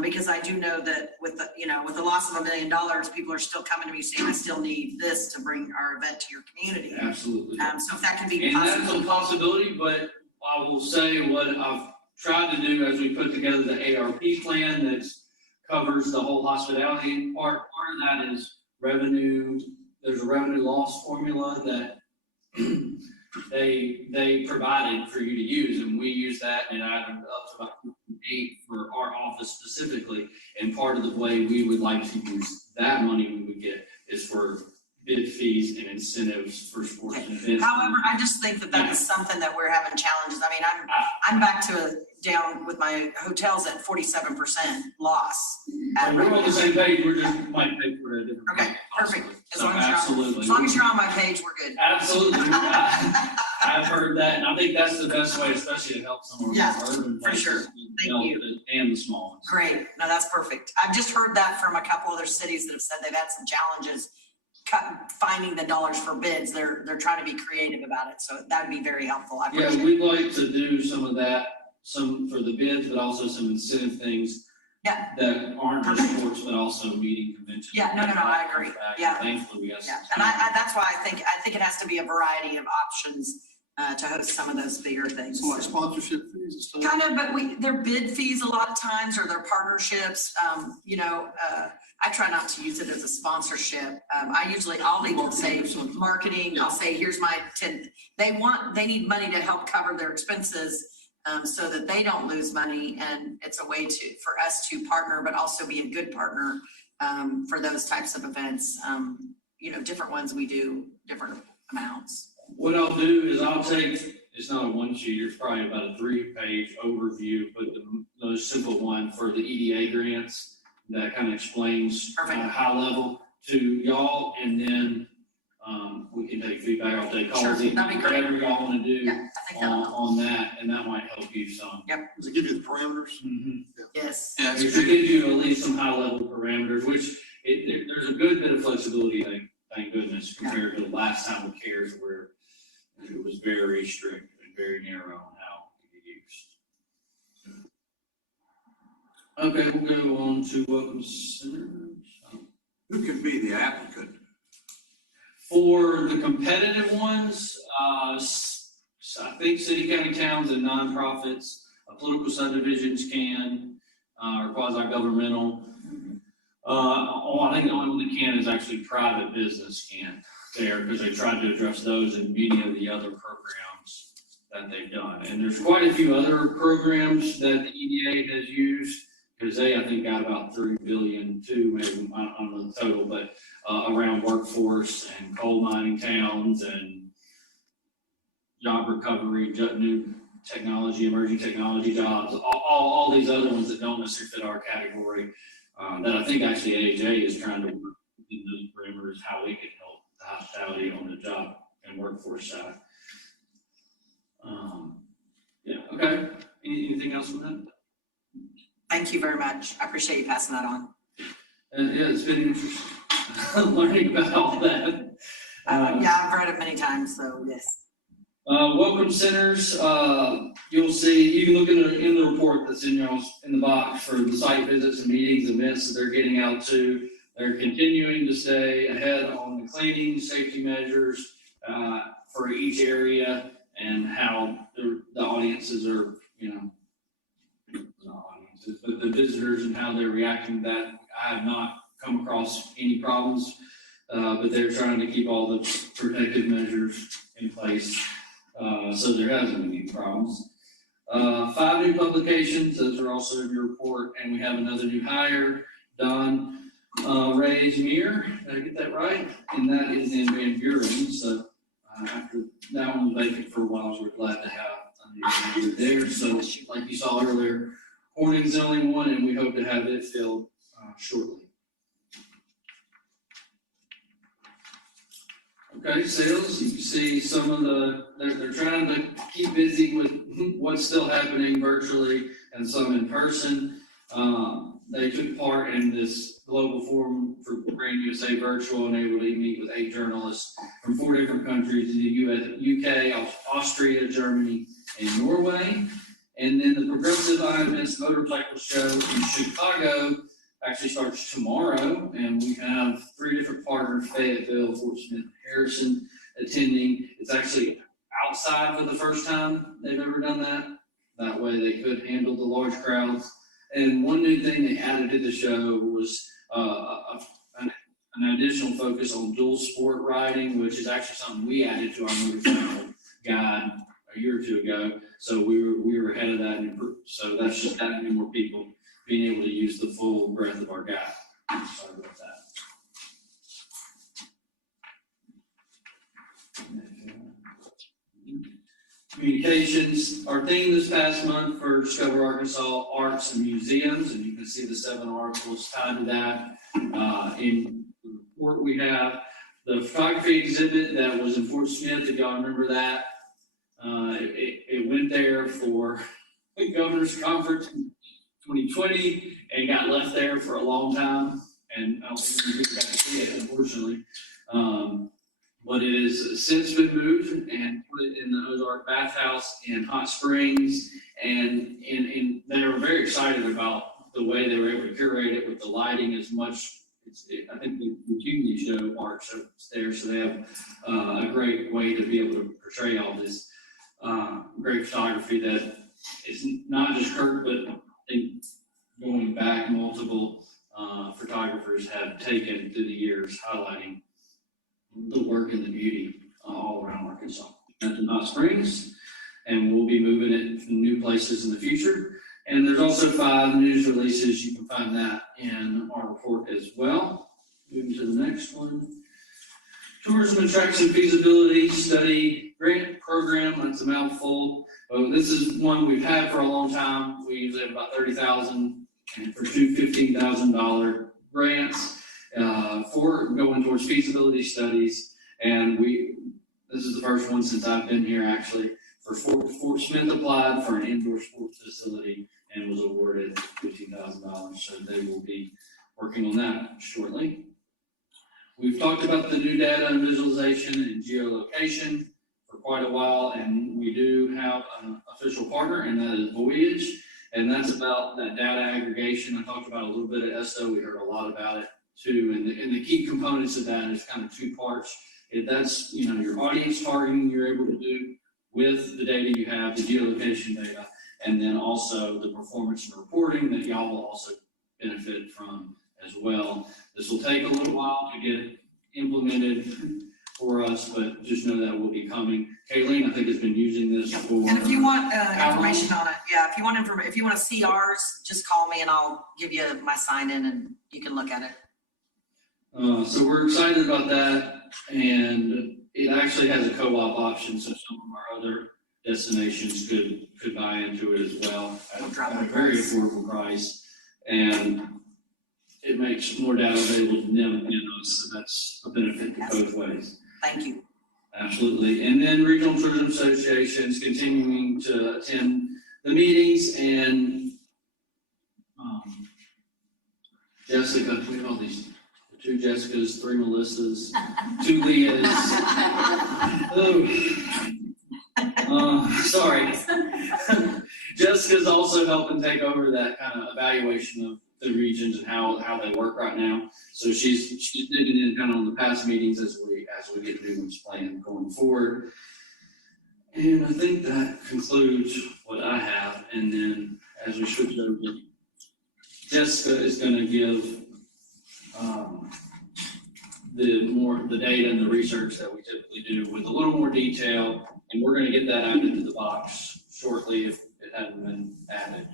because I do know that with the loss of $1 million, people are still coming to me saying, I still need this to bring our event to your community. Absolutely. So if that can be And possible. that's a possibility, but I will say what I've tried to do as we put together the ARP plan that covers the whole hospitality part. Part of that is revenue. There's a revenue loss formula that they provided for you to use, and we use that and added up to about 8 for our office specifically. And part of the way we would like to use that money we would get is for bid fees and incentives for sports and events. However, I just think that is something that we're having challenges. I mean, I'm back to down with my hotels at 47% loss. We're on the same page, we're just might pay for it a different way. Okay, perfect. So absolutely. As long as you're on my page, we're good. Absolutely. I've heard that, and I think that's the best way, especially to help some of Yeah, our urban for places. sure. Thank you. And the small ones. Great. No, that's perfect. I've just heard that from a couple other cities that have said they've had some challenges finding the dollars for bids. They're trying to be creative about it. So that'd be very helpful. I Yeah, appreciate it. we'd like to do some of that, some for the bids, but also some incentive things. Yeah. That aren't just sports, but also meeting conventions. Yeah, no, I agree. Yeah. Thankfully, we got some. Yeah, and that's why I think it has to be a variety of options to host some of those bigger things. So like sponsorship fees and stuff? Kind of, but they're bid fees a lot of times, or they're partnerships. I try not to use it as a sponsorship. I'll even say marketing. I'll say, here's my 10. They need money to help cover their expenses, so that they don't lose money, and it's a way for us to partner, but also be a good partner for those types of events. Different ones we do different amounts. What I'll do is it's not a one sheet, it's probably about a 3-page overview, but the most simple one for the EDA grants that kind of explains high level to y'all, and then we can take feedback, I'll take calls, Sure, that'd be great. whatever y'all want to do Yeah, I think on that, and that might help you some. Yep. Does it give you the parameters? Mm-hmm. Yes. Yeah, it should give you at least some high level parameters, which there's a good bit of flexibility, thank goodness, compared to the last time with CARES where it was very strict and very narrow on how it could be used. Okay, we'll go on to welcome centers. Who can be the applicant? For the competitive ones, I think city, county, towns, and nonprofits, political subdivisions can, or quasi-governmental. I think the only one that can is actually private business can there, because they tried to address those in many of the other programs that they've done. And there's quite a few other programs that the EDA has used, because they, I think, got about 3 billion too, maybe on the total, but around workforce and coal mining towns and job recovery, new technology, emerging technology jobs, all these other ones that don't necessarily fit our category, that I think actually AJ is trying to work in those parameters, how we can help the hospitality on the job and workforce side. Yeah, okay. Anything else on that? Thank you very much. I appreciate you passing that on. Yeah, it's been interesting learning about all that. Yeah, I've read it many times, so yes. Welcome centers, you'll see, you can look in the report that's in the box for the site visits and meetings, events that they're getting out to. They're continuing to stay ahead on the cleaning, safety measures, for each area, and how the audiences are, not audiences, but the visitors and how they're reacting to that. I have not come across any problems, but they're trying to keep all the protective measures in place. So there hasn't been any problems. 5 new publications, those are also in your report, and we have another new hire, Don Ray's Mirror, did I get that right? And that is in Van Buren, so after that one was vacant for a while, so we're glad to have a new there. So like you saw earlier, Corning's the only one, and we hope to have it filled shortly. Okay, sales, you can see some of they're trying to keep busy with what's still happening virtually and some in person. They took part in this global forum for Brand USA Virtual and able to meet with 8 journalists from 4 different countries, the US, UK, Austria, Germany, and Norway. And then the Progressive IMS Motorcycle Show in Chicago actually starts tomorrow, and we have 3 different partners, Fayetteville, Fort Smith, Harrison, attending. It's actually outside for the first time they've ever done that. That way they could handle the large crowds. And one new thing they added to the show was an additional focus on dual sport riding, which is actually something we added to our motorcycle guide a year or 2 ago. So we were ahead of that, and so that's just adding more people being able to use the full breadth of our guide. Sorry about that. Communications, our theme this past month for Discover Arkansas, arts and museums, and you can see the 7 articles tied to that. In the report we have the photography exhibit that was in Fort Smith, if y'all remember that. It went there for the governor's conference in 2020 and got left there for a long time, and I don't think we got to see it, unfortunately. But it has since been moved and put in the Ozark Bathhouse in Hot Springs, and they were very excited about the way they were able to curate it with the lighting as much. I think they routinely show art shows there, so they have a great way to be able to portray all this great photography that is not just Kirk, but I think going back, multiple photographers have taken through the years, highlighting the work and the beauty all around Arkansas. That's in Hot Springs, and we'll be moving it to new places in the future. And there's also 5 news releases. You can find that in our report as well. Moving to the next one. Tourism Attraction Feasibility Study Grant Program. That's a mouthful. This is one we've had for a long time. We usually have about $30,000 for 2 $15,000 grants for going towards feasibility studies. And this is the first one since I've been here, actually. For Fort Smith applied for an indoor sports facility and was awarded $15,000. So they will be working on that shortly. We've talked about the new data and visualization and geolocation for quite a while, and we do have an official partner, and that is Voyage. And that's about that data aggregation. I talked about a little bit at ESTO. We heard a lot about it too. And the key components of that is kind of two parts. That's, your audience targeting you're able to do with the data you have, the geolocation data, and then also the performance and reporting that y'all will also benefit from as well. This will take a little while to get implemented for us, but just know that will be coming. Kayleen, I think, has been using this Yep. for. And if you want how long? information on it, if you want to see ours, just call me and I'll give you my sign in and you can look at it. So we're excited about that, and it actually has a co-op option, so some of our other destinations could buy into it as well at a very affordable price. And it makes more data available to them and us, so that's a benefit to both ways. Thank you. Absolutely. And then regional tourism associations continuing to attend the meetings, and Jessica, we have all these, 2 Jessicas, 3 Melissas, 2 Leahs. Sorry. Jessica's also helping take over that kind of evaluation of the regions and how they work right now. So she's digging in kind of on the past meetings as we get new ones planned going forward. And I think that concludes what I have. And then as we switch over, Jessica is going to give the data and the research that we typically do with a little more detail, and we're going to get that out into the box shortly if it hadn't been added.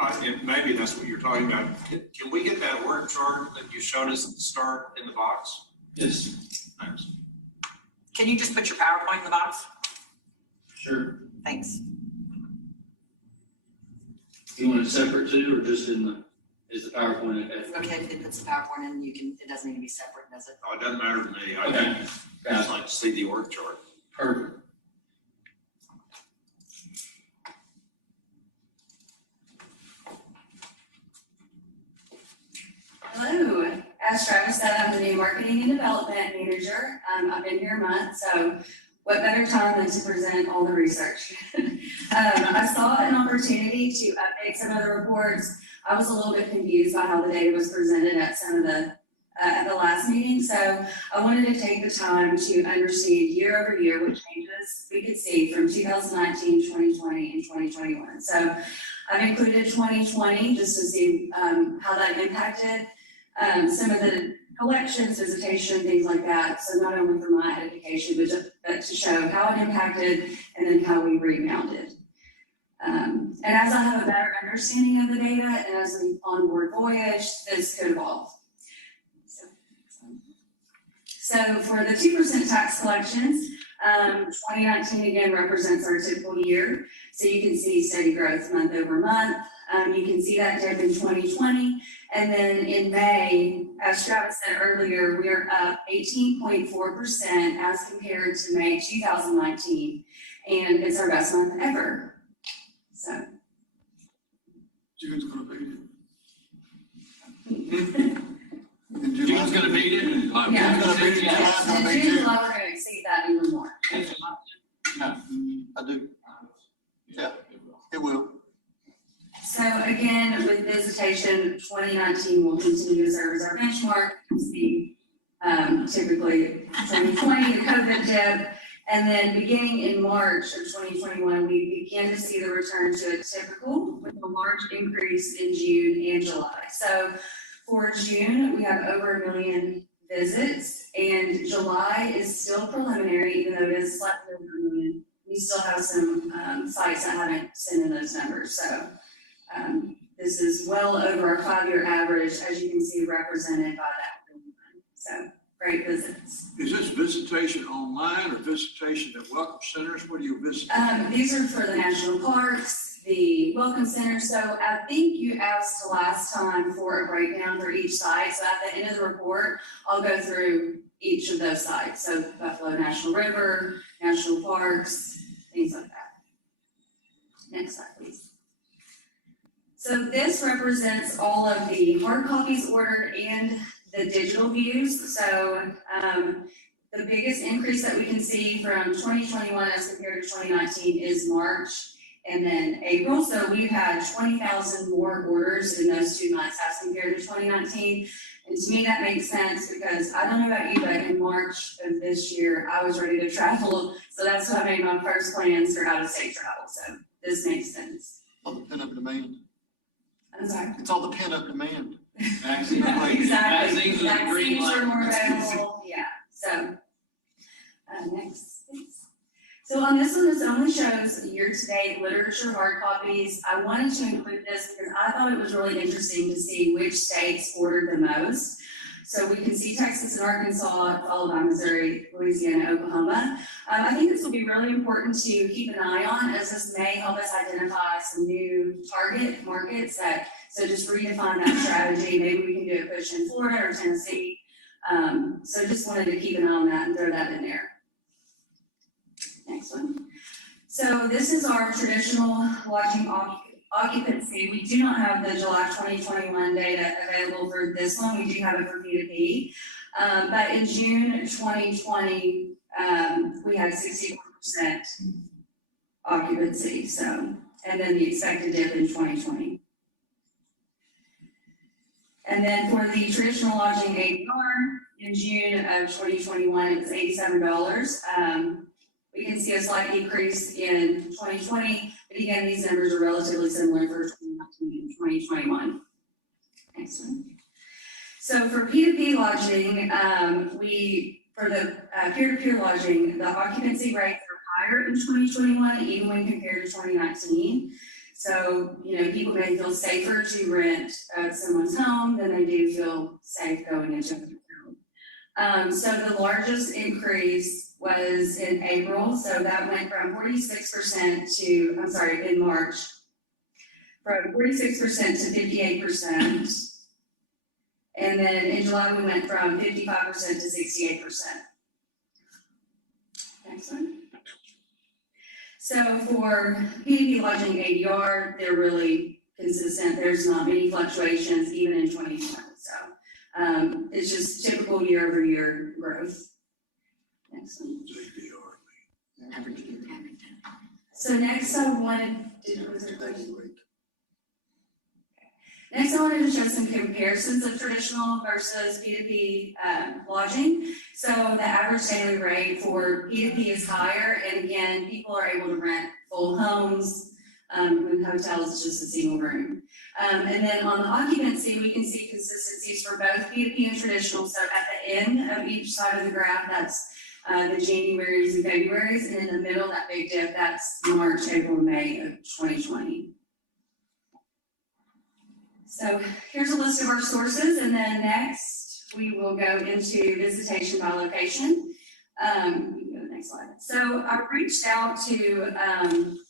And maybe that's what you're talking about. Can we get that org chart that you showed us at the start in the box? Yes. Thanks. Can you just put your PowerPoint in the box? Sure. Thanks. You want it separate too, or just is the PowerPoint okay? Okay, if it puts the PowerPoint in, it doesn't need to be separate, does it? Oh, it doesn't matter to me. Okay. I just like to see the org chart. Perfect. Hello, as Travis said, I'm the new marketing and development manager. I've been here a month, so what better time than to present all the research? I saw an opportunity to update some of the reports. I was a little bit confused by how the data was presented at some of the at the last meeting, so I wanted to take the time to understand year over year what changes we could see from 2019, 2020, and 2021. So I've included 2020 just to see how that impacted some of the collections, visitation, things like that. So not only for my edification, but to show how it impacted and then how we rebounded. And as I have a better understanding of the data and as we onboard voyage, this could evolve. So for the 2% tax collections, 2019 again represents our typical year. So you can see steady growth month over month. You can see that dip in 2020. And then in May, as Travis said earlier, we are up 18.4% as compared to May 2019. And it's our best month ever. So. June's gonna beat it. June's gonna beat it? Yeah. June's gonna beat it. Yeah. June's gonna beat June, it. we're gonna exceed that even more. I do. Yeah, it will. So again, with visitation, 2019 will continue to serve as our benchmark. See, typically 2020, the COVID dip, and then beginning in March of 2021, we began to see the return to a typical with a large increase in June and July. So for June, we have over 1 million visits, and July is still preliminary, even though it is slightly over 1 million. We still have some sites that haven't sent in those numbers. So this is well over our 5-year average, as you can see represented by that. So great visits. Is this visitation online or visitation at welcome centers? What do you visit? These are for the national parks, the welcome center. So I think you asked last time for a breakdown for each site. So at the end of the report, I'll go through each of those sites. So Buffalo National River, national parks, things like that. Next slide, please. So this represents all of the hard copies ordered and the digital views. So the biggest increase that we can see from 2021 as compared to 2019 is March. and then April. So we've had 20,000 more orders in those 2 months as compared to 2019. And to me, that makes sense because I don't know about you, but in March of this year, I was ready to travel. So that's when I made my first plans for out-of-state travel. So this makes sense. All the pent-up demand. I'm sorry. It's all the pent-up demand. Vaccine. Exactly. Vaccines are the green Vaccines are more light. available, yeah, so. Next, please. So on this one, this only shows year-to-date literature hard copies. I wanted to include this because I thought it was really interesting to see which states ordered the most. So we can see Texas and Arkansas, followed by Missouri, Louisiana, Oklahoma. I think this will be really important to keep an eye on, as this may help us identify some new target markets so just redefine that strategy. Maybe we can do a push in Florida or Tennessee. So just wanted to keep an eye on that and throw that in there. Next one. So this is our traditional lodging occupancy. We do not have the July 2021 data available for this one. We do have it for P2P. But in June 2020, we had 64% occupancy. So, and then the expected dip in 2020. And then for the traditional lodging ADR in June of 2021, it was $87. We can see a slight decrease in 2020, but again, these numbers are relatively similar for 2019 and 2021. Next one. So for P2P lodging, for the peer-to-peer lodging, the occupancy rates are higher in 2021, even when compared to 2019. So, people may feel safer to rent someone's home than they do feel safe going into a home. So the largest increase was in April. So that went from 46% in March, from 46% to 58%. And then in July, we went from 55% to 68%. Next one. So for P2P lodging ADR, they're really consistent. There's not many fluctuations even in 2020. So it's just typical year-over-year growth. Next one. So next I wanted to show some comparisons of traditional versus P2P lodging. So the average daily rate for P2P is higher, and again, people are able to rent full homes. With hotels, it's just a single room. And then on the occupancy, we can see consistencies for both P2P and traditional. So at the end of each side of the graph, that's the Januaries and Februaries, and in the middle, that big dip, that's March, April, and May of 2020. So here's a list of our sources, and then next we will go into visitation by location. You can go to the next slide. So I reached out to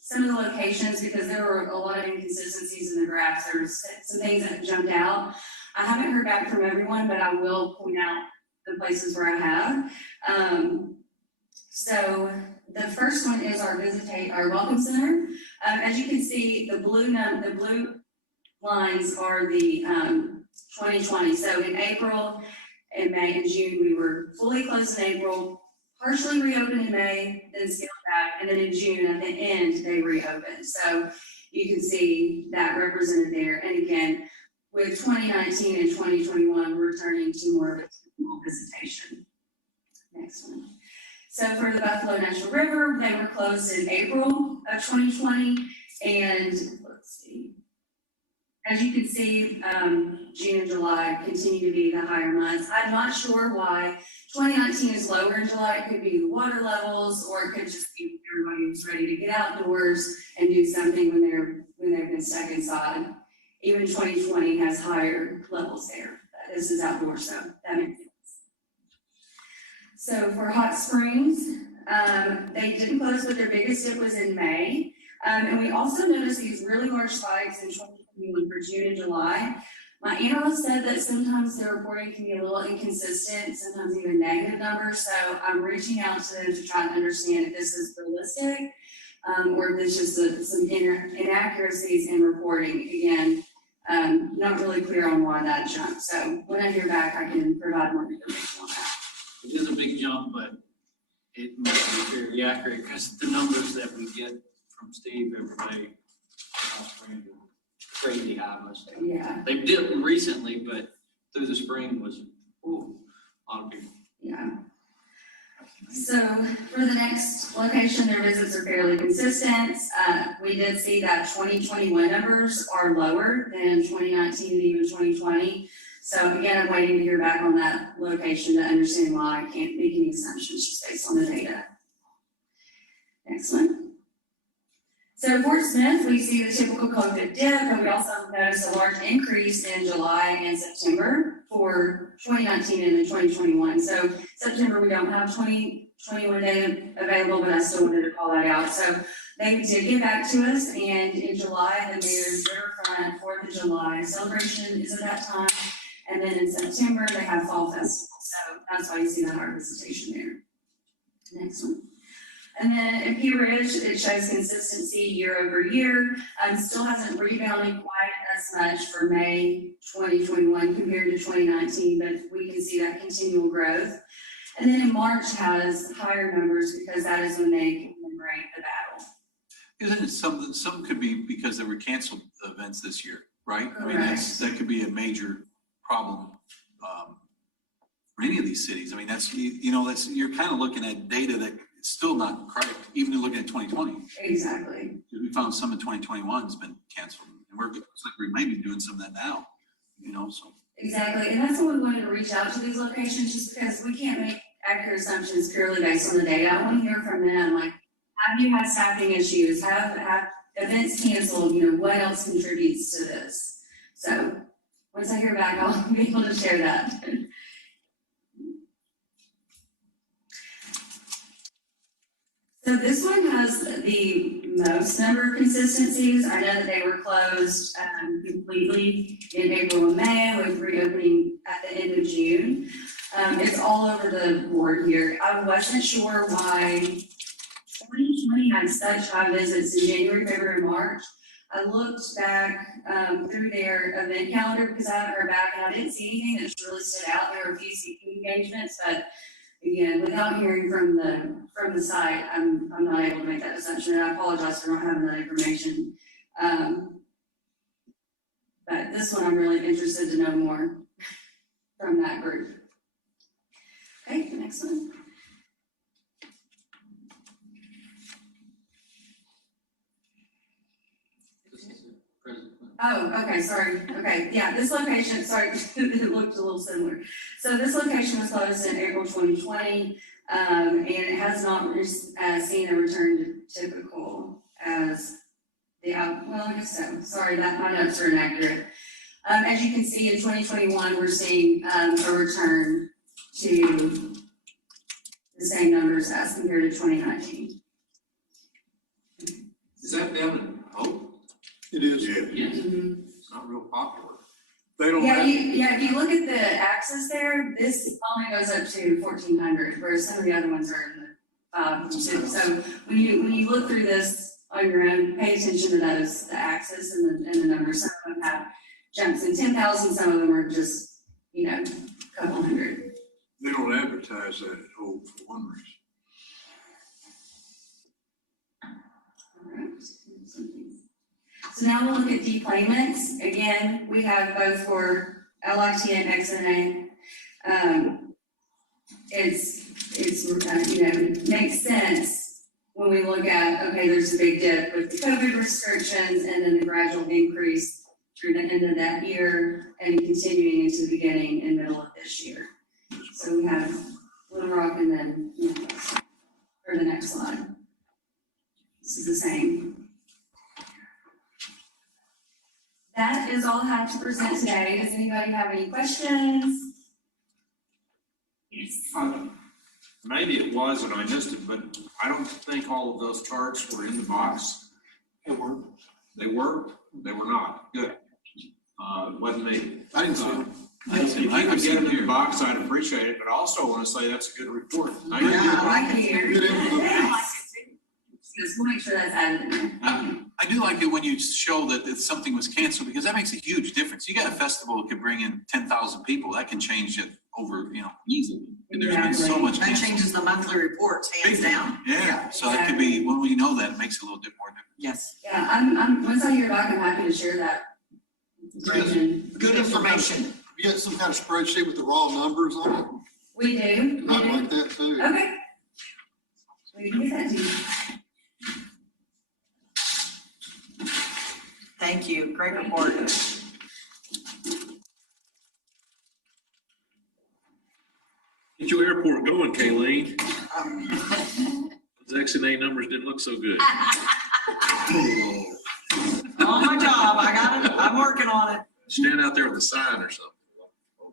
some of the locations because there were a lot of inconsistencies in the graphs. There's some things that jumped out. I haven't heard back from everyone, but I will point out the places where I have. So the first one is our Welcome Center. As you can see, the blue lines are the 2020. So in April and May and June, we were fully closed in April, partially reopened in May, then scaled back, and then in June at the end, they reopened. So you can see that represented there. And again, with 2019 and 2021, we're returning to more of a typical visitation. Next one. So for the Buffalo National River, they were closed in April of 2020, and let's see. As you can see, June and July continue to be the higher months. I'm not sure why 2019 is lower in July. It could be the water levels, or it could just be everybody who's ready to get outdoors and do something when they've been stuck inside. Even 2020 has higher levels there. This is outdoors, so that makes sense. So for Hot Springs, they didn't close, but their biggest dip was in May. And we also noticed these really large spikes in 2021 for June and July. My analyst said that sometimes their reporting can be a little inconsistent, sometimes even negative numbers. So I'm reaching out to them to try to understand if this is realistic, or if this is just some inaccuracies in reporting. Again, not really clear on why that jumped. So when I hear back, I can provide more information on that. It is a big jump, but it must be fairly accurate because the numbers that we get from Steve every day. Crazy high, I must say. Yeah, They've dipped recently, but through the spring was, ooh, a lot of people. yeah. So for the next location, their visits are fairly consistent. We did see that 2021 numbers are lower than 2019 and even 2020. So again, I'm waiting to hear back on that location to understand why I can't make any assumptions just based on the data. Next one. So Fort Smith, we see the typical COVID dip, but we also noticed a large increase in July and September for 2019 and then 2021. So September, we don't have 2021 data available, but I still wanted to call that out. So they did get back to us, and in July, the Mayor's Riverfront 4th of July celebration is at that time. And then in September, they have Fall Festival. So that's why you see that higher visitation there. Next one. And then in Pea Ridge, it shows consistency year over year. Still hasn't rebounded quite as much for May 2021 compared to 2019, but we can see that continual growth. And then in March has higher numbers because that is when they commemorate the battle. Isn't it some could be because there were canceled events this year, right? I mean, Correct. that could be a major problem for any of these cities. I mean, you're kind of looking at data that is still not correct, even looking at 2020. Exactly. We found some in 2021 has been canceled, and it's like we may be doing some of that now, so. Exactly, and that's why we wanted to reach out to these locations, just because we can't make accurate assumptions purely based on the data. I want to hear from them, like, have you had staffing issues? Have events canceled? What else contributes to this? So once I hear back, I'll be able to share that. So this one has the most number of consistencies. I know that they were closed completely in April and May, with reopening at the end of June. It's all over the board here. I wasn't sure why 2020 had such high visits in January, February, and March. I looked back through their event calendar because I haven't heard back, and I didn't see anything that's really stood out. There were a few CP engagements, but again, without hearing from the site, I'm not able to make that assumption, and I apologize for not having that information. But this one, I'm really interested to know more from that group. Okay, the next one. Oh, okay, sorry. Okay, yeah, this location, sorry, it looked a little similar. So this location was closed in April 2020, and it has not seen a return to typical as well, I guess so. Sorry, my notes are inaccurate. As you can see, in 2021, we're seeing a return to the same numbers as compared to 2019. Is that down in Hope? It is. Yes. Mm-hmm. It's not real popular. They don't Yeah, have, if you look at the axis there, this only goes up to 1,400, whereas some of the other ones are in the 5,000. So when you look through this on your own, pay attention to those, the axis and the numbers. Some of them have jumps in 10,000, some of them are just, a couple hundred. they don't advertise that at Hope for one reason. All right. So now we'll look at deplanements. Again, we have both for LIT and XNA. It makes sense when we look at, okay, there's a big dip with the COVID restrictions and then the gradual increase through the end of that year and continuing into the beginning and middle of this year. So we have Little Rock and then for the next slide. This is the same. That is all I have to present today. Does anybody have any questions? Yes. Maybe it was and I missed it, but I don't think all of those charts were in the box. They were. They were? They were not. Good. It wasn't me. I didn't see them. If you could get them in the box, I'd appreciate it, but I also want to say that's a good report. Thank you. Yeah, I like it here. Good info. Just we'll make sure that's added in there. I do like it when you show that something was canceled, because that makes a huge difference. You got a festival that could bring in 10,000 people, that can change it over, easily. And there's been so much That canceled. changes the monthly reports, hands down. Yeah, so that could be, when we know that, it makes it a little bit more different. Yes. Yeah, once I hear back, I'm happy to share that. information. Good information. You got some kind of spreadsheet with the raw numbers on it? We do. I'd like that too. Okay. We can get that to you. Thank you. Great report. Get your airport going, Kayleen. Those X and A numbers didn't look so good. On my job, I got it. I'm working on it. Stand out there with a sign or something.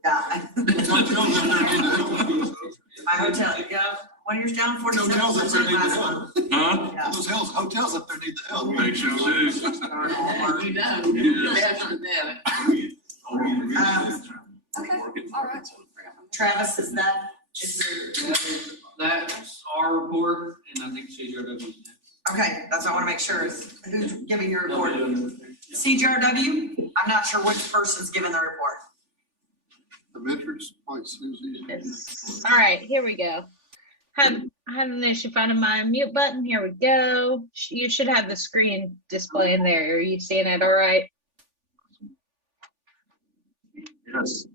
Yeah. Hotels up there need to help. My hotel, yeah, when you're down Hotels up there 47% need the last help. month. Huh? Yeah. Those hotels up there need the help. Make sure do. You know. Okay, all right. Travis, is that? That's our report, and I think CJRW is next. Okay, that's what I want to make sure is who's giving your report. CJRW? I'm not sure which person's giving the report. The metrics, like Susie. All right, here we go. Had an issue finding my mute button. Here we go. You should have the screen displaying there. Are you seeing it all right? Yes.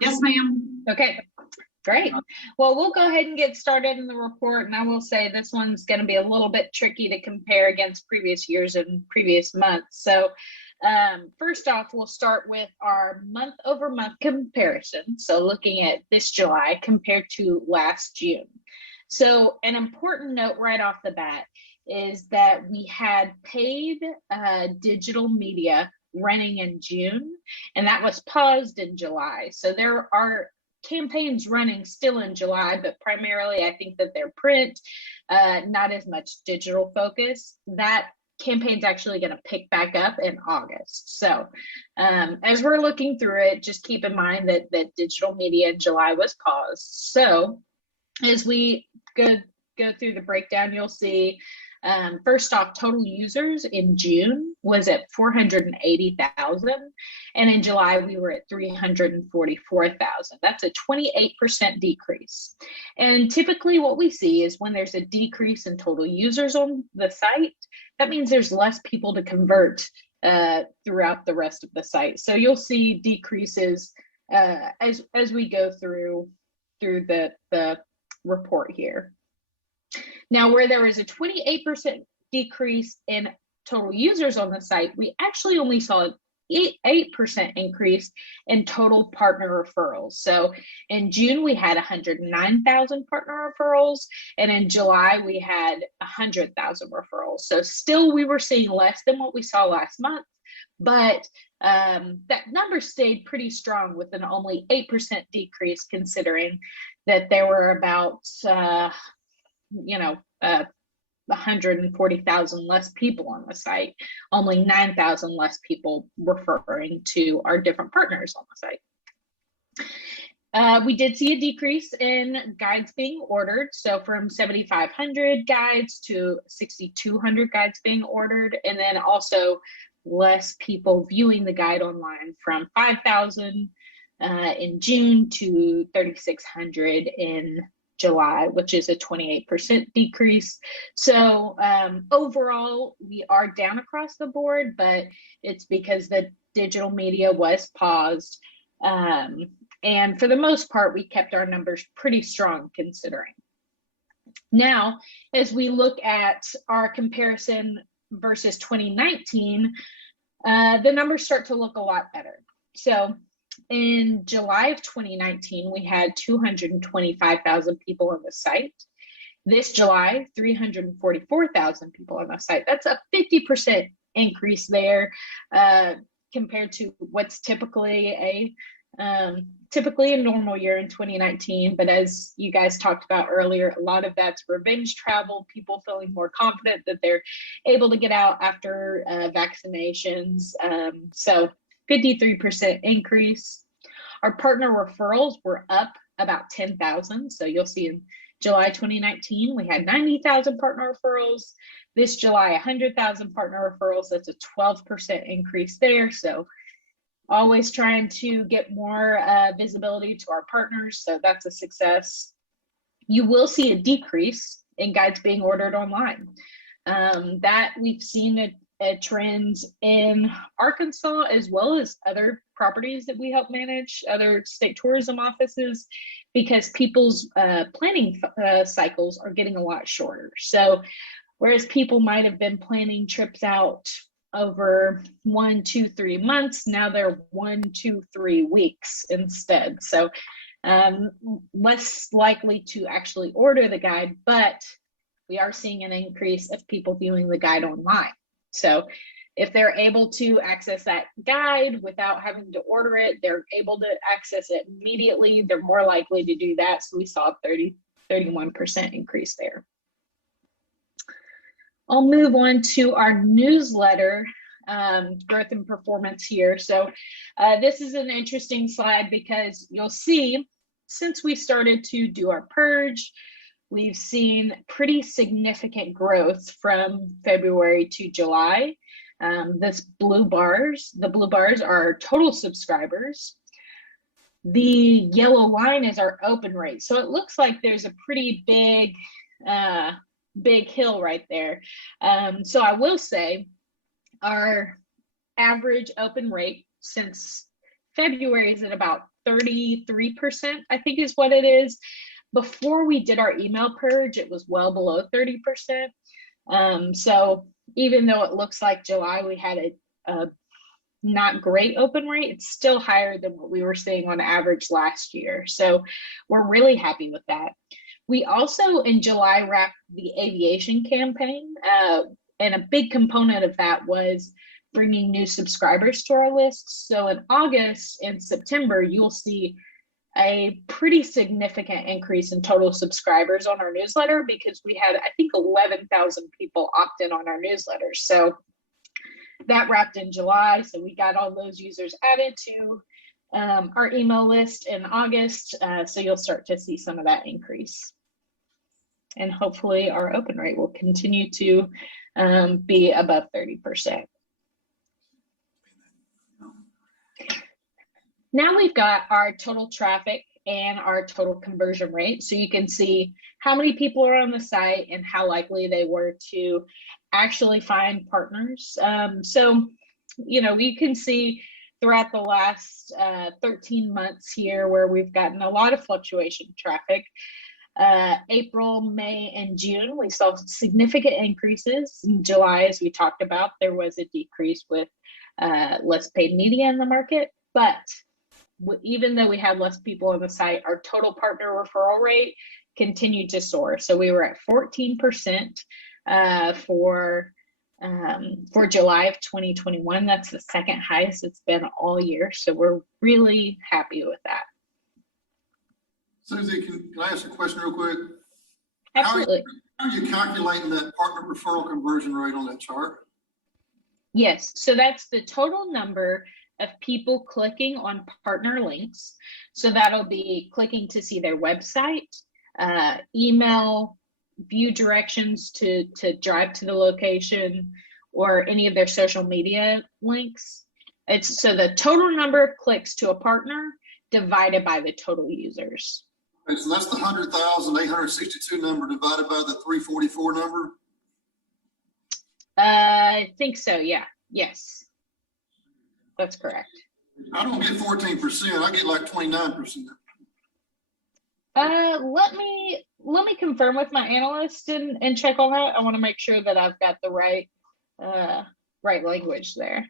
Yes, ma'am. Okay, great. Well, we'll go ahead and get started in the report. And I will say this one's going to be a little bit tricky to compare against previous years and previous months. So first off, we'll start with our month over month comparison. So looking at this July compared to last June. So an important note right off the bat is that we had paid digital media running in June, and that was paused in July. So there are campaigns running still in July, but primarily I think that they're print, not as much digital focus. That campaign's actually going to pick back up in August. So as we're looking through it, just keep in mind that digital media in July was paused. So as we go through the breakdown, you'll see first off, total users in June was at 480,000, and in July we were at 344,000. That's a 28% decrease. And typically what we see is when there's a decrease in total users on the site, that means there's less people to convert throughout the rest of the site. So you'll see decreases as we go through the report here. Now, where there was a 28% decrease in total users on the site, we actually only saw an 8% increase in total partner referrals. So in June, we had 109,000 partner referrals, and in July, we had 100,000 referrals. So still, we were seeing less than what we saw last month, but that number stayed pretty strong with an only 8% decrease, considering that there were about 140,000 less people on the site, only 9,000 less people referring to our different partners on the site. We did see a decrease in guides being ordered. So from 7,500 guides to 6,200 guides being ordered, and then also less people viewing the guide online from 5,000 in June to 3,600 in July, which is a 28% decrease. So overall, we are down across the board, but it's because the digital media was paused. And for the most part, we kept our numbers pretty strong considering. Now, as we look at our comparison versus 2019, the numbers start to look a lot better. So in July of 2019, we had 225,000 people on the site. This July, 344,000 people on the site. That's a 50% increase there compared to what's typically a normal year in 2019. But as you guys talked about earlier, a lot of that's revenge travel, people feeling more confident that they're able to get out after vaccinations. So 53% increase. Our partner referrals were up about 10,000. So you'll see in July 2019, we had 90,000 partner referrals. This July, 100,000 partner referrals. That's a 12% increase there. So always trying to get more visibility to our partners. So that's a success. You will see a decrease in guides being ordered online. That we've seen a trend in Arkansas as well as other properties that we help manage, other state tourism offices, because people's planning cycles are getting a lot shorter. So whereas people might have been planning trips out over 1, 2, 3 months, now they're 1, 2, 3 weeks instead. So less likely to actually order the guide, but we are seeing an increase of people viewing the guide online. So if they're able to access that guide without having to order it, they're able to access it immediately, they're more likely to do that. So we saw a 31% increase there. I'll move on to our newsletter growth and performance here. So this is an interesting slide because you'll see since we started to do our purge, we've seen pretty significant growth from February to July. The blue bars are total subscribers. The yellow line is our open rate. So it looks like there's a pretty big hill right there. So I will say our average open rate since February is at about 33%, I think is what it is. Before we did our email purge, it was well below 30%. So even though it looks like July we had a not great open rate, it's still higher than what we were seeing on average last year. So we're really happy with that. We also in July wrapped the aviation campaign, and a big component of that was bringing new subscribers to our list. So in August and September, you'll see a pretty significant increase in total subscribers on our newsletter because we had, I think, 11,000 people opt in on our newsletters. So that wrapped in July. So we got all those users added to our email list in August. So you'll start to see some of that increase. And hopefully our open rate will continue to be above 30%. Now we've got our total traffic and our total conversion rate. So you can see how many people are on the site and how likely they were to actually find partners. So, you know, we can see throughout the last 13 months here where we've gotten a lot of fluctuation traffic. April, May, and June, we saw significant increases. In July, as we talked about, there was a decrease with less paid media in the market. But even though we had less people on the site, our total partner referral rate continued to soar. So we were at 14% for July of 2021. That's the second highest it's been all year. So we're really happy with that. Susie, can I ask a question real quick? Absolutely. How are you calculating that partner referral conversion rate on that chart? Yes, so that's the total number of people clicking on partner links. So that'll be clicking to see their website, email, view directions to drive to the location, or any of their social media links. It's so the total number of clicks to a partner divided by the total users. Okay, so that's the 100,862 number divided by the 344 number? I think so, yeah. Yes. That's correct. I don't get 14%, I get like 29%. Let me confirm with my analyst and check on that. I want to make sure that I've got the right language there.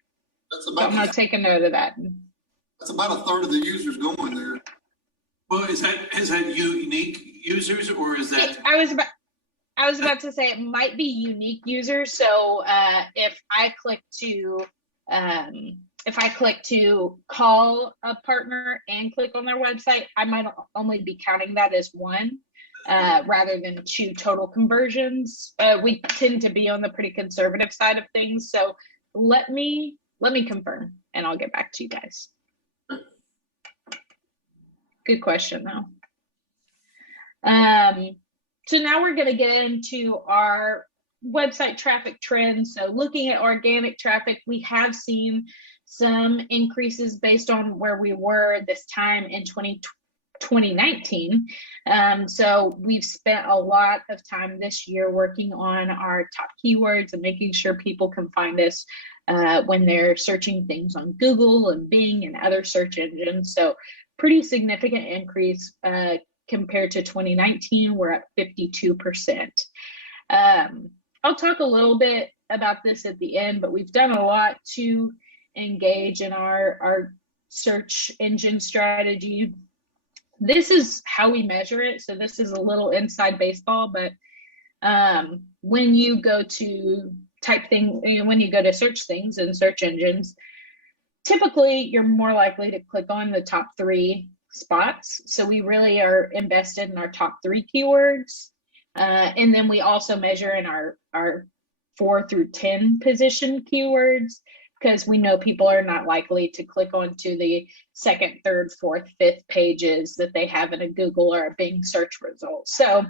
That's So about I'm gonna take a note of that. That's about a third of the users going there. Well, is that unique users or is that? I was about to say it might be unique users. So if I click to call a partner and click on their website, I might only be counting that as one rather than 2 total conversions. We tend to be on the pretty conservative side of things. So let me confirm and I'll get back to you guys. Good question though. So now we're going to get into our website traffic trends. So looking at organic traffic, we have seen some increases based on where we were this time in 2019. So we've spent a lot of time this year working on our top keywords and making sure people can find us when they're searching things on Google and Bing and other search engines. So pretty significant increase compared to 2019. We're at 52%. I'll talk a little bit about this at the end, but we've done a lot to engage in our search engine strategy. This is how we measure it. So this is a little inside baseball, but when you go to when you go to search things in search engines, typically you're more likely to click on the top 3 spots. So we really are invested in our top 3 keywords. And then we also measure in our 4 through 10 position keywords, because we know people are not likely to click onto the 2nd, 3rd, 4th, 5th pages that they have in a Google or a Bing search result. So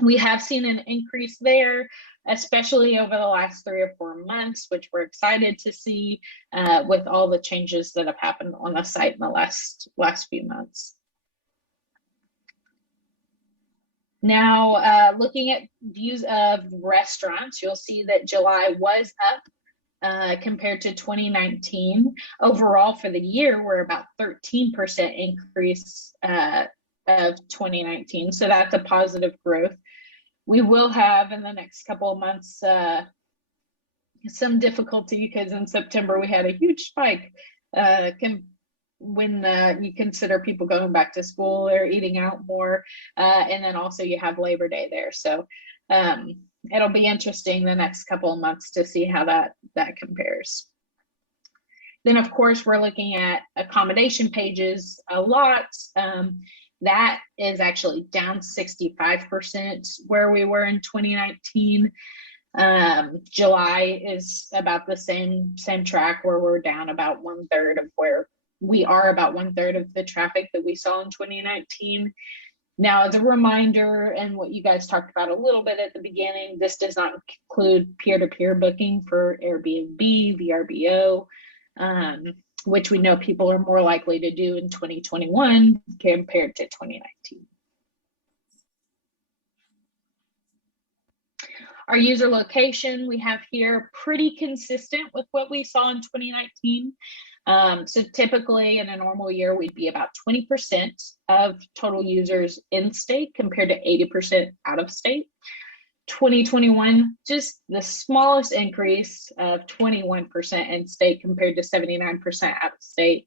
we have seen an increase there, especially over the last 3 or 4 months, which we're excited to see with all the changes that have happened on the site in the last few months. Now, looking at views of restaurants, you'll see that July was up compared to 2019. Overall for the year, we're about 13% increase of 2019. So that's a positive growth. We will have in the next couple of months some difficulty, because in September we had a huge spike when you consider people going back to school or eating out more, and then also you have Labor Day there. So it'll be interesting the next couple of months to see how that compares. Then of course we're looking at accommodation pages a lot. That is actually down 65% where we were in 2019. July is about the same track, where we're down about 1/3 of where we are, about 1/3 of the traffic that we saw in 2019. Now, as a reminder, and what you guys talked about a little bit at the beginning, this does not include peer-to-peer booking for Airbnb, VRBO, which we know people are more likely to do in 2021 compared to 2019. Our user location we have here pretty consistent with what we saw in 2019. So typically in a normal year, we'd be about 20% of total users in state compared to 80% out of state. 2021, just the smallest increase of 21% in state compared to 79% out of state.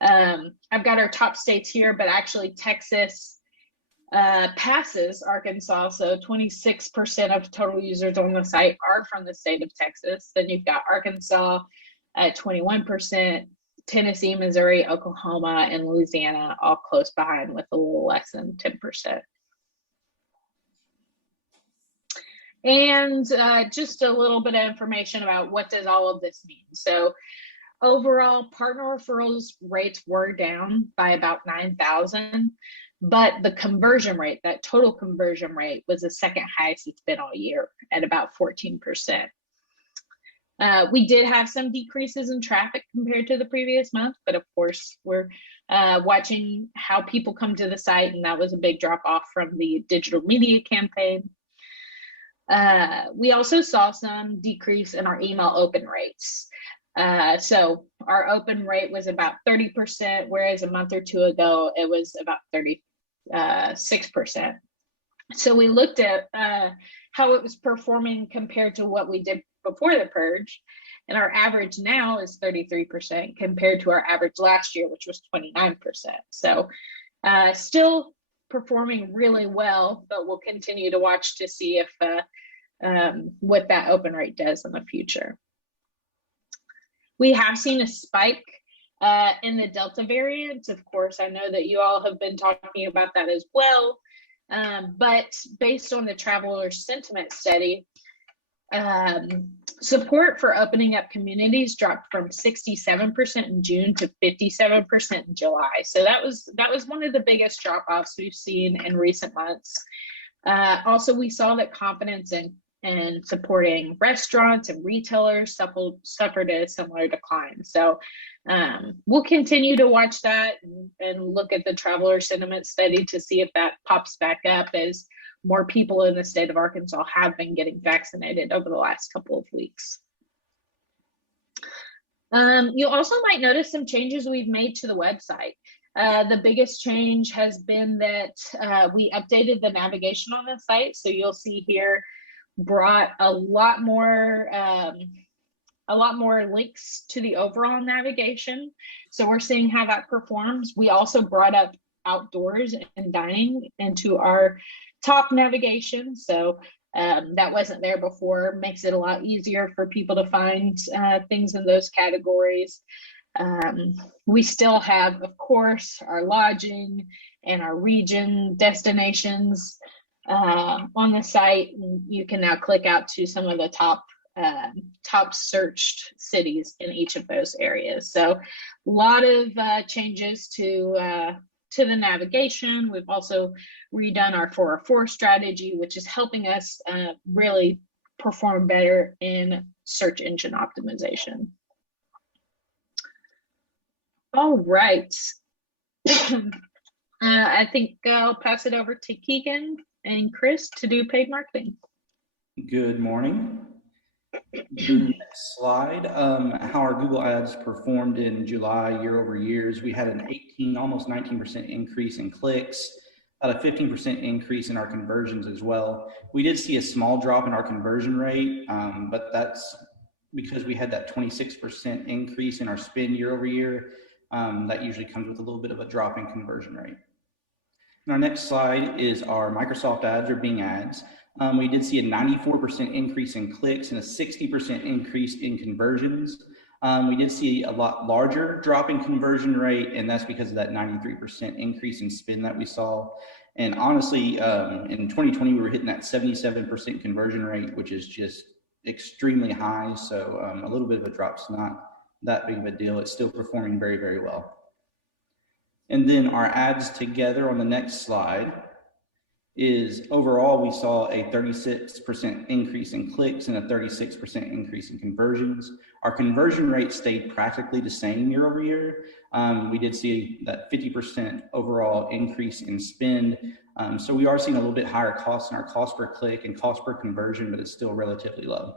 I've got our top states here, but actually Texas passes Arkansas. So 26% of total users on the site are from the state of Texas. Then you've got Arkansas at 21%, Tennessee, Missouri, Oklahoma, and Louisiana all close behind with a little less than 10%. And just a little bit of information about what does all of this mean. So overall, partner referrals rates were down by about 9,000, but the conversion rate, that total conversion rate, was the second highest it's been all year at about 14%. We did have some decreases in traffic compared to the previous month, but of course we're watching how people come to the site, and that was a big drop off from the digital media campaign. We also saw some decrease in our email open rates. So our open rate was about 30%, whereas a month or 2 ago, it was about 36%. So we looked at how it was performing compared to what we did before the purge, and our average now is 33% compared to our average last year, which was 29%. So still performing really well, but we'll continue to watch to see if what that open rate does in the future. We have seen a spike in the Delta variant. Of course, I know that you all have been talking about that as well, but based on the traveler sentiment study, support for opening up communities dropped from 67% in June to 57% in July. So that was one of the biggest drop-offs we've seen in recent months. Also, we saw that confidence and supporting restaurants and retailers suffered a similar decline. So we'll continue to watch that and look at the traveler sentiment study to see if that pops back up as more people in the state of Arkansas have been getting vaccinated over the last couple of weeks. You also might notice some changes we've made to the website. The biggest change has been that we updated the navigation on the site. So you'll see here brought a lot more links to the overall navigation. So we're seeing how that performs. We also brought up outdoors and dining into our top navigation. So that wasn't there before, makes it a lot easier for people to find things in those categories. We still have, of course, our lodging and our region destinations on the site. You can now click out to some of the top searched cities in each of those areas. So a lot of changes to the navigation. We've also redone our 404 strategy, which is helping us really perform better in search engine optimization. All right. I think I'll pass it over to Keegan and Chris to do paid marketing. Good morning. The next slide, how our Google Ads performed in July year over years. We had an 18, almost 19% increase in clicks, about a 15% increase in our conversions as well. We did see a small drop in our conversion rate, but that's because we had that 26% increase in our spend year over year. That usually comes with a little bit of a drop in conversion rate. And our next slide is our Microsoft ads or Bing ads. We did see a 94% increase in clicks and a 60% increase in conversions. We did see a lot larger drop in conversion rate, and that's because of that 93% increase in spend that we saw. And honestly, in 2020, we were hitting that 77% conversion rate, which is just extremely high. So a little bit of a drop's not that big of a deal. It's still performing very, very well. And then our ads together on the next slide is overall, we saw a 36% increase in clicks and a 36% increase in conversions. Our conversion rate stayed practically the same year over year. We did see that 50% overall increase in spend. So we are seeing a little bit higher costs in our cost per click and cost per conversion, but it's still relatively low.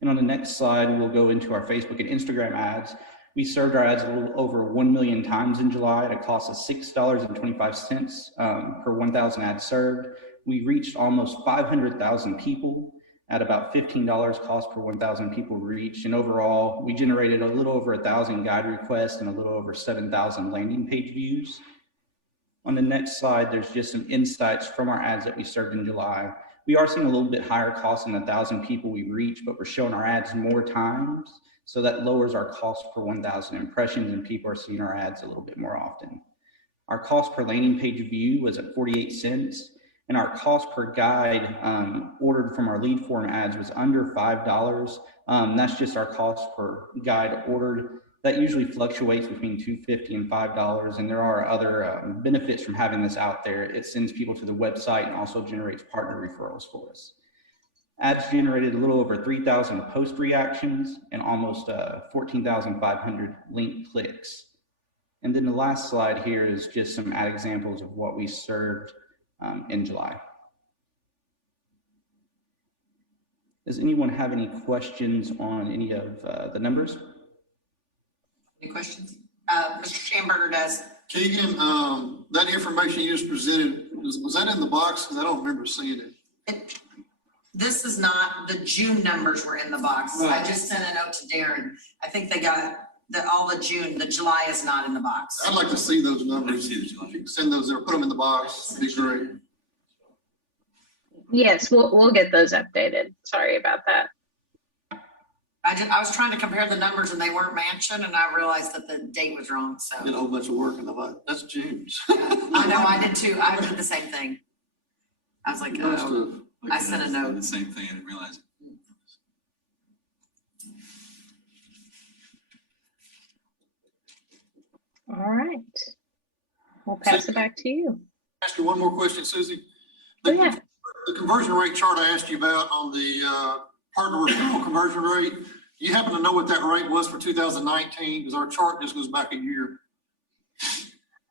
And on the next slide, we'll go into our Facebook and Instagram ads. We served our ads a little over 1 million times in July at a cost of $6.25 per 1,000 ads served. We reached almost 500,000 people at about $15 cost per 1,000 people reached. And overall, we generated a little over 1,000 guide requests and a little over 7,000 landing page views. On the next slide, there's just some insights from our ads that we served in July. We are seeing a little bit higher cost than 1,000 people we reach, but we're showing our ads more times. So that lowers our cost per 1,000 impressions and people are seeing our ads a little bit more often. Our cost per landing page view was at 48 cents and our cost per guide ordered from our lead form ads was under $5. That's just our cost per guide ordered. That usually fluctuates between $2.50 and $5. And there are other benefits from having this out there. It sends people to the website and also generates partner referrals for us. Ads generated a little over 3,000 post reactions and almost 14,500 link clicks. And then the last slide here is just some ad examples of what we served in July. Does anyone have any questions on any of the numbers? Any questions? Mr. Schamberger does. Keegan, that information you just presented, was that in the box? Because I don't remember seeing it. This is not, the June numbers were in the box. Right. I just sent a note to Darren. I think they got all the June, the July is not in the box. I'd like to see those numbers. If you can send those there, put them in the box, it'd be great. Yes, we'll get those updated. Sorry about that. I was trying to compare the numbers and they weren't mentioned and I realized that the date was wrong, so. Did a whole bunch of work in the box. That's June's. I know, I did too. I did the same thing. I was like, oh, I sent a note. The same thing, I didn't realize it. All right. We'll pass it back to you. Ask you one more question, Susie. Oh, yeah. The conversion rate chart I asked you about on the partner referral conversion rate, you happen to know what that rate was for 2019? Because our chart just goes back a year.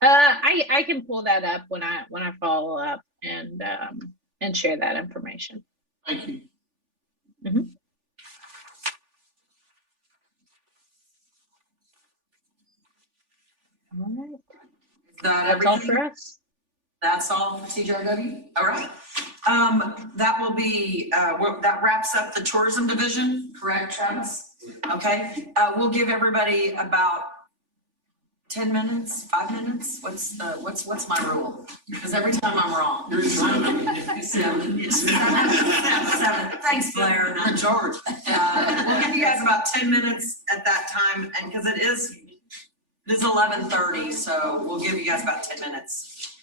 I can pull that up when I follow up and share that information. Thank you. Mhm. All right. That's all for us. That's all for CJRW? All right. That will be, that wraps up the tourism division, correct, Travis? Okay, we'll give everybody about 10 minutes, 5 minutes. What's my rule? Because every time I'm wrong. You're seven. Seven. Thanks, Blair. You're in charge. We'll give you guys about 10 minutes at that time, and because it is 11:30, so we'll give you guys about 10 minutes.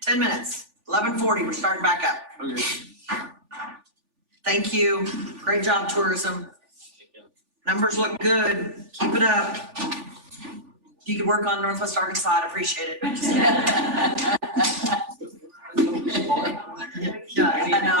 10 minutes, 11:40, we're starting back up. Okay. Thank you. Great job, tourism. Numbers look good. Keep it up. You can work on Northwest Arkansas. I'd appreciate it. Yeah, I know.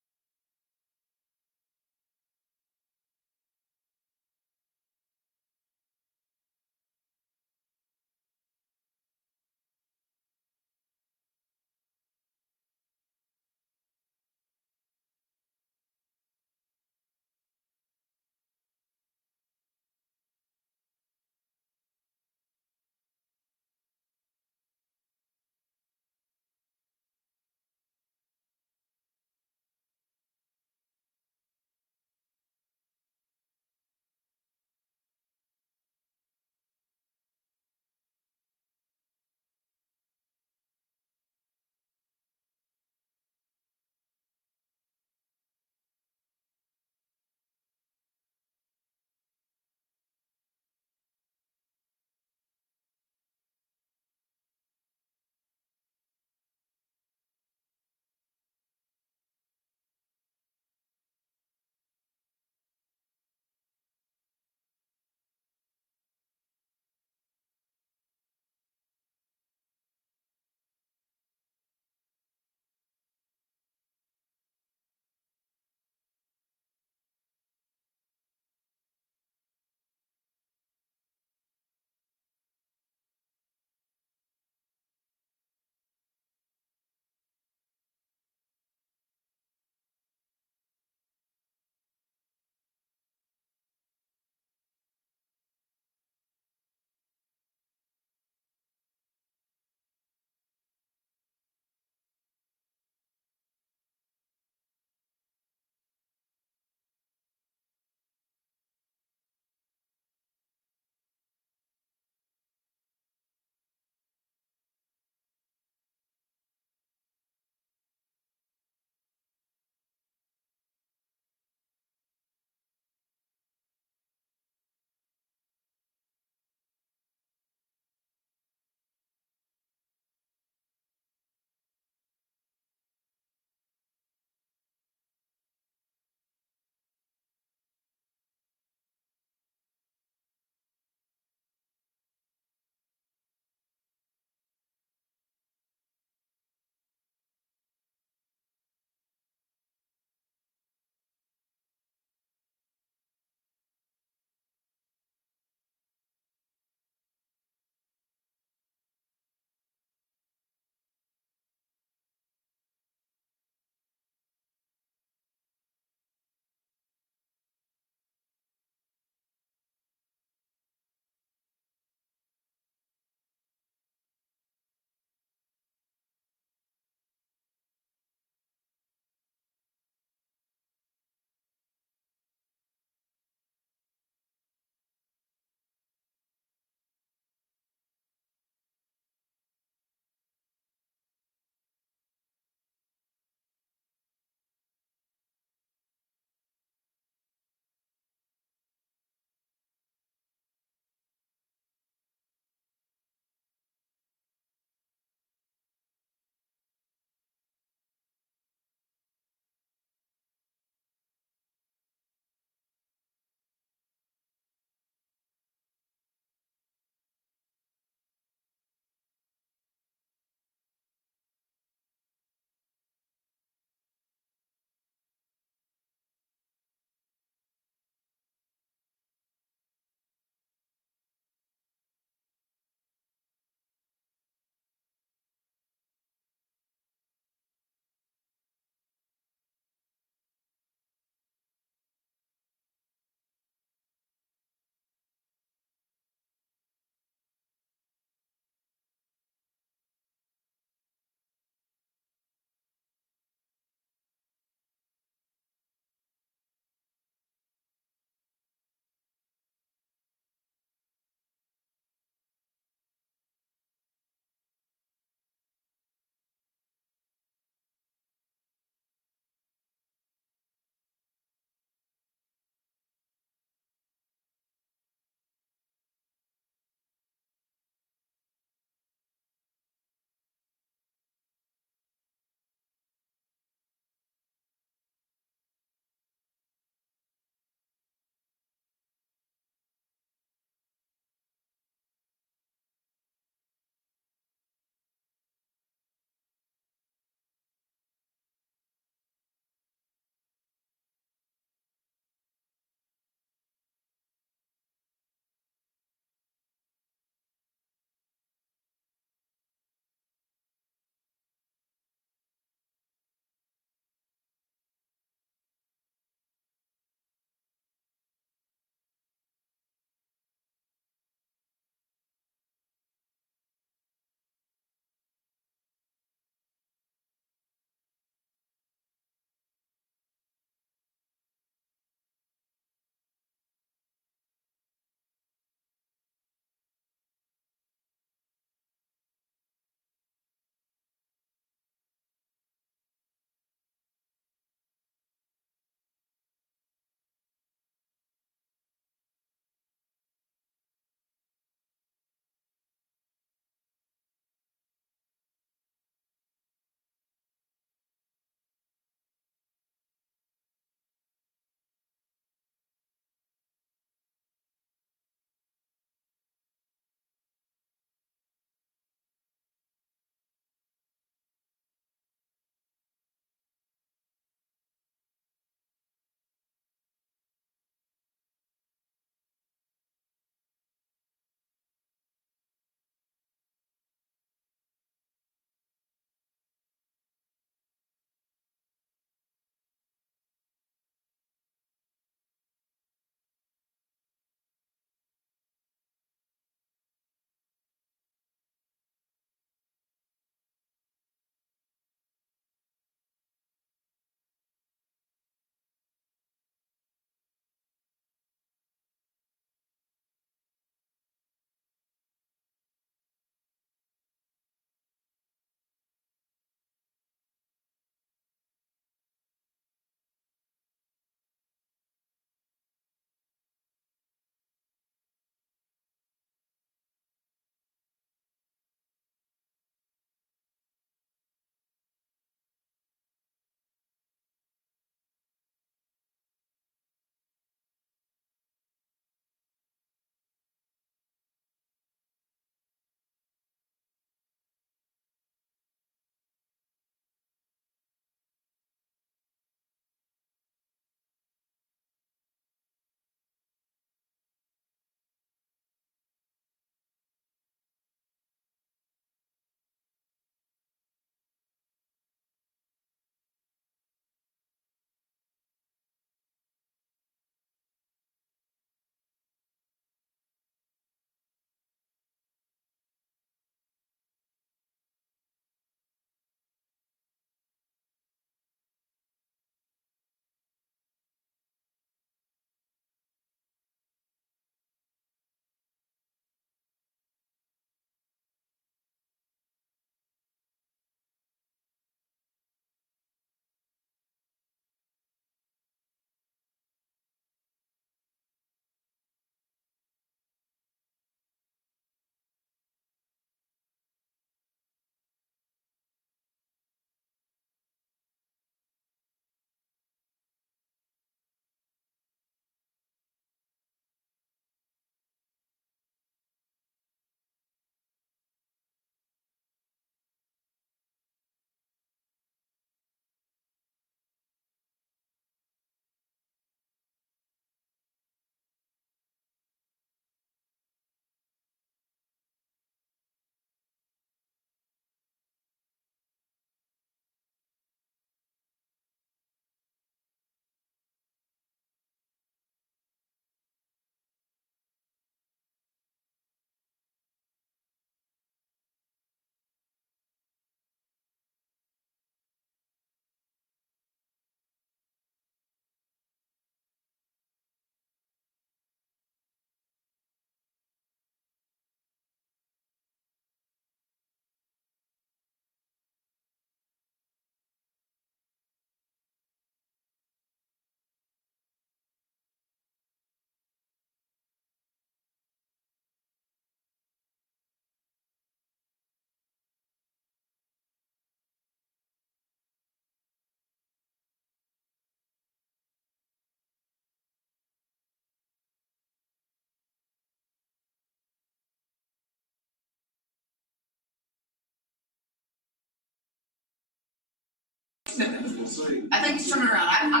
We'll see. I think it's turning around. I know,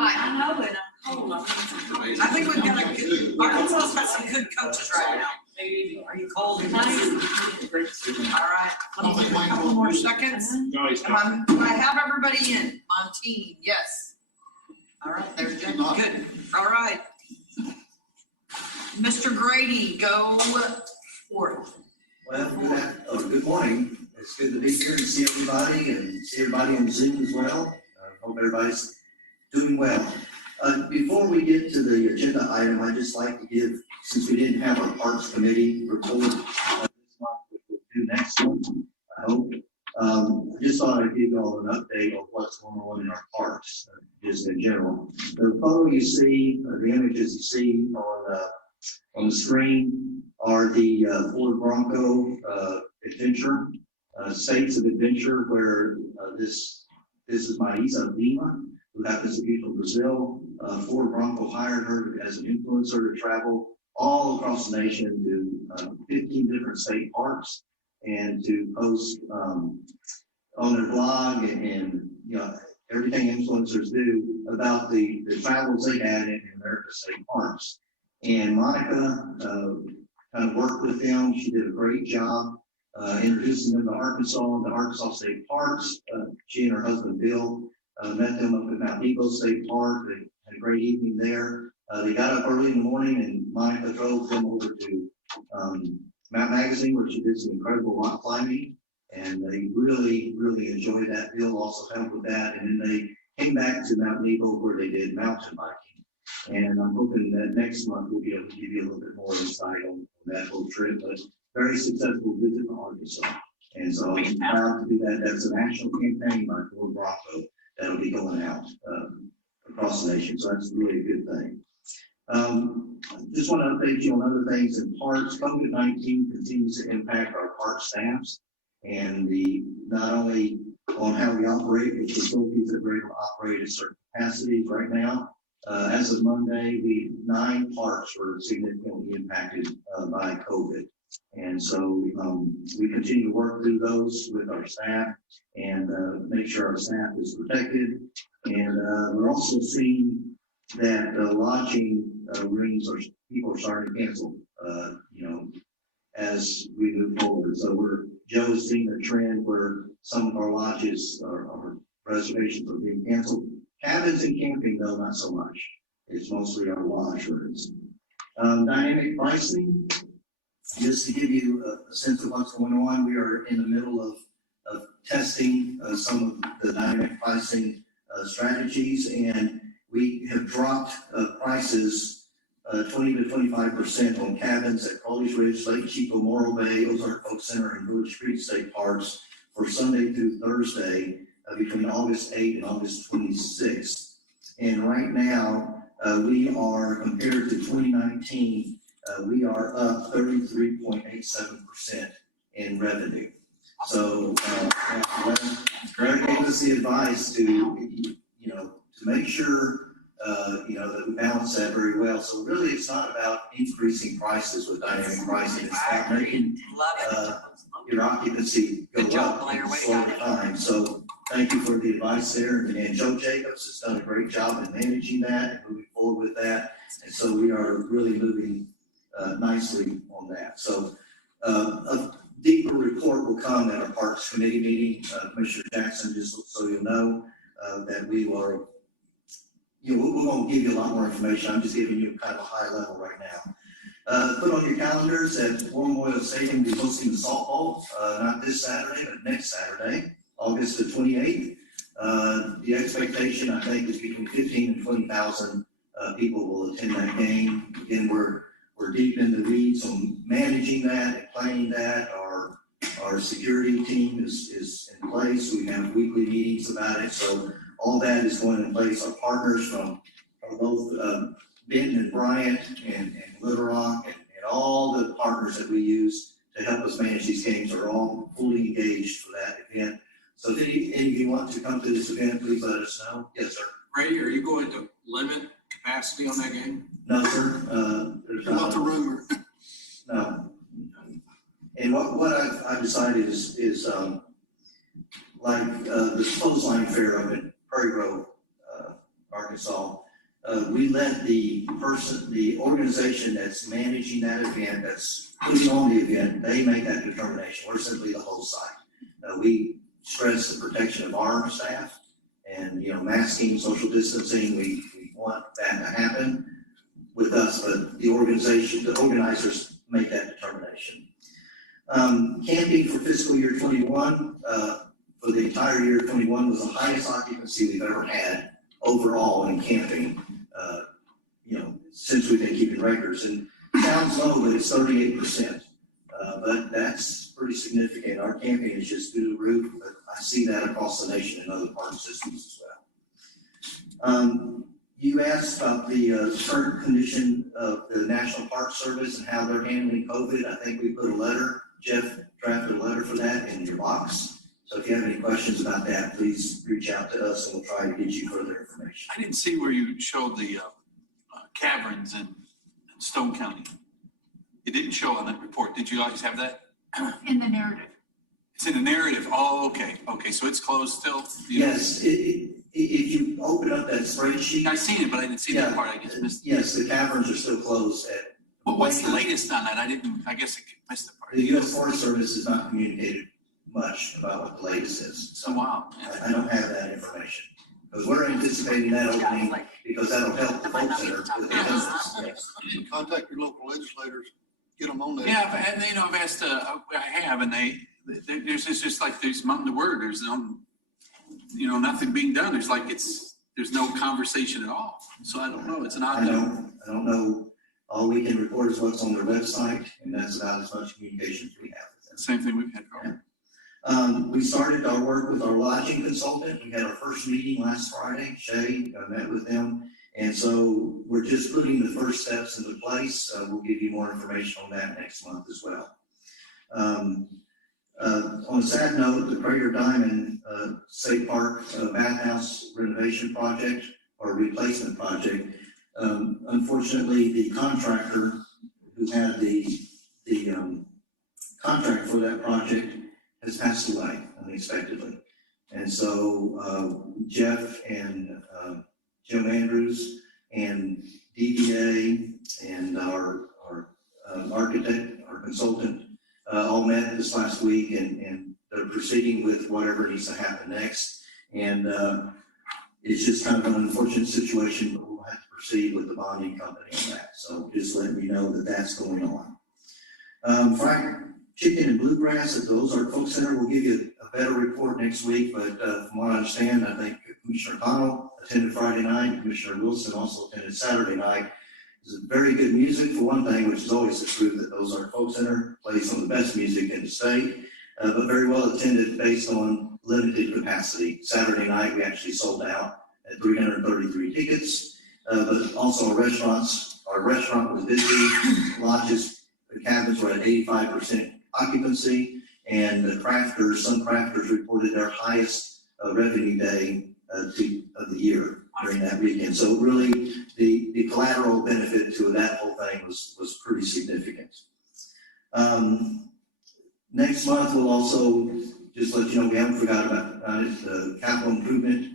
and I think we've got a good, Arkansas's got some good coaches right now. Are you cold? All right, let me give it a couple more seconds. No, he's Do not. I have everybody in on team? Yes. All right, they're good. Good. All right. Mr. Grady, go forth. Well, good morning. It's good to be here and see everybody on Zoom as well. Hope everybody's doing well. Before we get to the agenda item, I'd just like to give, since we didn't have our Parks Committee report this month, we'll do next month, I hope. I just thought I'd give you all an update on what's going on in our parks, just in general. The photo you see, the images you see on the screen are the Ford Bronco Adventure, States of Adventure, where this is Maísa Lima, who happens to be from Brazil. Ford Bronco hired her as an influencer to travel all across the nation to 15 different state parks and to post on their blog and you know everything influencers do about the travels they had in America's state parks. And Monica kind of worked with them. She did a great job introducing them to Arkansas and the Arkansas State Parks. She and her husband Bill met them up at Mount Eagle State Park. They had a great evening there. They got up early in the morning and Monica drove them over to Mount Magazine, where she did some incredible rock climbing. And they really, really enjoyed that. Bill also helped with that. And then they came back to Mount Eagle, where they did mountain biking. And I'm hoping that next month we'll be able to give you a little bit more insight on that whole trip. But very successful visit to Arkansas. And so I'm proud to do that. That's a national campaign by Ford Bronco that'll be going out across the nation. So that's really a good thing. Just want to update you on other things in parks. COVID-19 continues to impact our park staffs and not only on how we operate with facilities that we're able to operate at certain capacities right now. As of Monday, 9 parks were significantly impacted by COVID. And so we continue to work through those with our staff and make sure our staff is protected. And we're also seeing that lodging rooms people are starting to cancel, as we move forward. So Joe's seeing a trend where some of our lodges or reservations are being canceled. Cabins and camping, though, not so much. It's mostly our lodge rooms. Dynamic pricing, just to give you a sense of what's going on, we are in the middle of testing some of the dynamic pricing strategies, and we have dropped prices 20 to 25% on cabins at Crowley's Ridge, Lake Chico, Morro Bay, Ozark Folk Center, and Village Creek State Parks for Sunday through Thursday between August 8th and August 26th. And right now, we are, compared to 2019, we are up 33.87% in revenue. So, Greg gave us the advice to make sure, that we balance that very well. So really, it's not about increasing prices with dynamic pricing. It's about making your occupancy go up over time. So thank you for the advice there. And Joe Jacobs has done a great job in managing that and moving forward with that. And so we are really moving nicely on that. So a deeper report will come at our Parks Committee meeting. Commissioner Jackson, just so you'll know that we are, we're going to give you a lot more information. I'm just giving you kind of a high level right now. Put on your calendars that War Memorial Stadium will be hosting the Salt Bowl, not this Saturday, but next Saturday, August the 28th. The expectation, I think, is between 15 and 20,000 people will attend that game. Again, we're deep in the weeds on managing that and planning that. Our security team is in place. We have weekly meetings about it. So all that is going in place. Our partners from both Benton and Bryant and Little Rock and all the partners that we use to help us manage these games are all fully engaged for that event. So if any of you want to come to this event, please let us know. Yes, sir. Ray, are you going to limit capacity on that game? No, sir. There's not a rumor. No. And what I've decided is like the clothesline fair up at Prairie Grove Arkansas. We let the organization that's managing that event, that's putting on the event, they make that determination. We're simply the whole site. We stress the protection of our staff and, masking, social distancing. We want that to happen with us, but the organizers make that determination. Camping for fiscal year 21, for the entire year 21 was the highest occupancy we've ever had overall in camping, since we've been keeping records. And it sounds low, but it's 38%. But that's pretty significant. Our camping is just through the roof, but I see that across the nation in other park systems as well. You asked about the current condition of the National Park Service and how they're handling COVID. I think we put a letter, Jeff drafted a letter for that in your box. So if you have any questions about that, please reach out to us and we'll try to get you further information. I didn't see where you showed the caverns in Stone County. It didn't show on that report. Did you guys have that? In the narrative. It's in the narrative. Oh, okay. Okay, so it's closed still? Yes, if you open up that spreadsheet. I seen it, but I didn't see that part. I guess missed. Yes, the caverns are still closed. What's the latest on that? I guess I missed the part. The U.S. Forest Service has not communicated much about what the latest is. So wow. I don't have that information. Because we're anticipating that opening because that'll help the folks that are with the attendance. You can contact your local legislators, get them on there. Yeah, and I've asked, I have, and there's just like there's mountain the word. There's no, nothing being done. There's no conversation at all. So I don't know. It's an odd number. I don't know. All we can report is what's on their website, and that's about as much communication as we have with them. Same thing we've had. We started our work with our lodging consultant. We had our first meeting last Friday. Shay met with them. And so we're just putting the first steps into place. We'll give you more information on that next month as well. On a sad note, the Crater Diamond State Park bathhouse renovation project or replacement project, unfortunately, the contractor who had the contract for that project has passed away unexpectedly. And so Jeff and Jim Andrews and DDA and our architect, our consultant, all met this last week and they're proceeding with whatever needs to happen next. And it's just kind of an unfortunate situation, but we'll have to proceed with the bonding company on that. So just letting you know that that's going on. Frank, Chicken and Bluegrass at the Ozark Folk Center will give you a better report next week, but from what I understand, I think Commissioner Connell attended Friday night, Commissioner Wilson also attended Saturday night. It's very good music for one thing, which is always the truth that Ozark Folk Center plays some of the best music in the state, but very well attended based on limited capacity. Saturday night, we actually sold out at 333 tickets, but also our restaurant was busy, lodges, the cabins were at 85% occupancy, and some crafters reported their highest revenue day of the year during that weekend. So really, the collateral benefit to that whole thing was pretty significant. Next month, we'll also just let you know we haven't forgotten about it, the capital improvement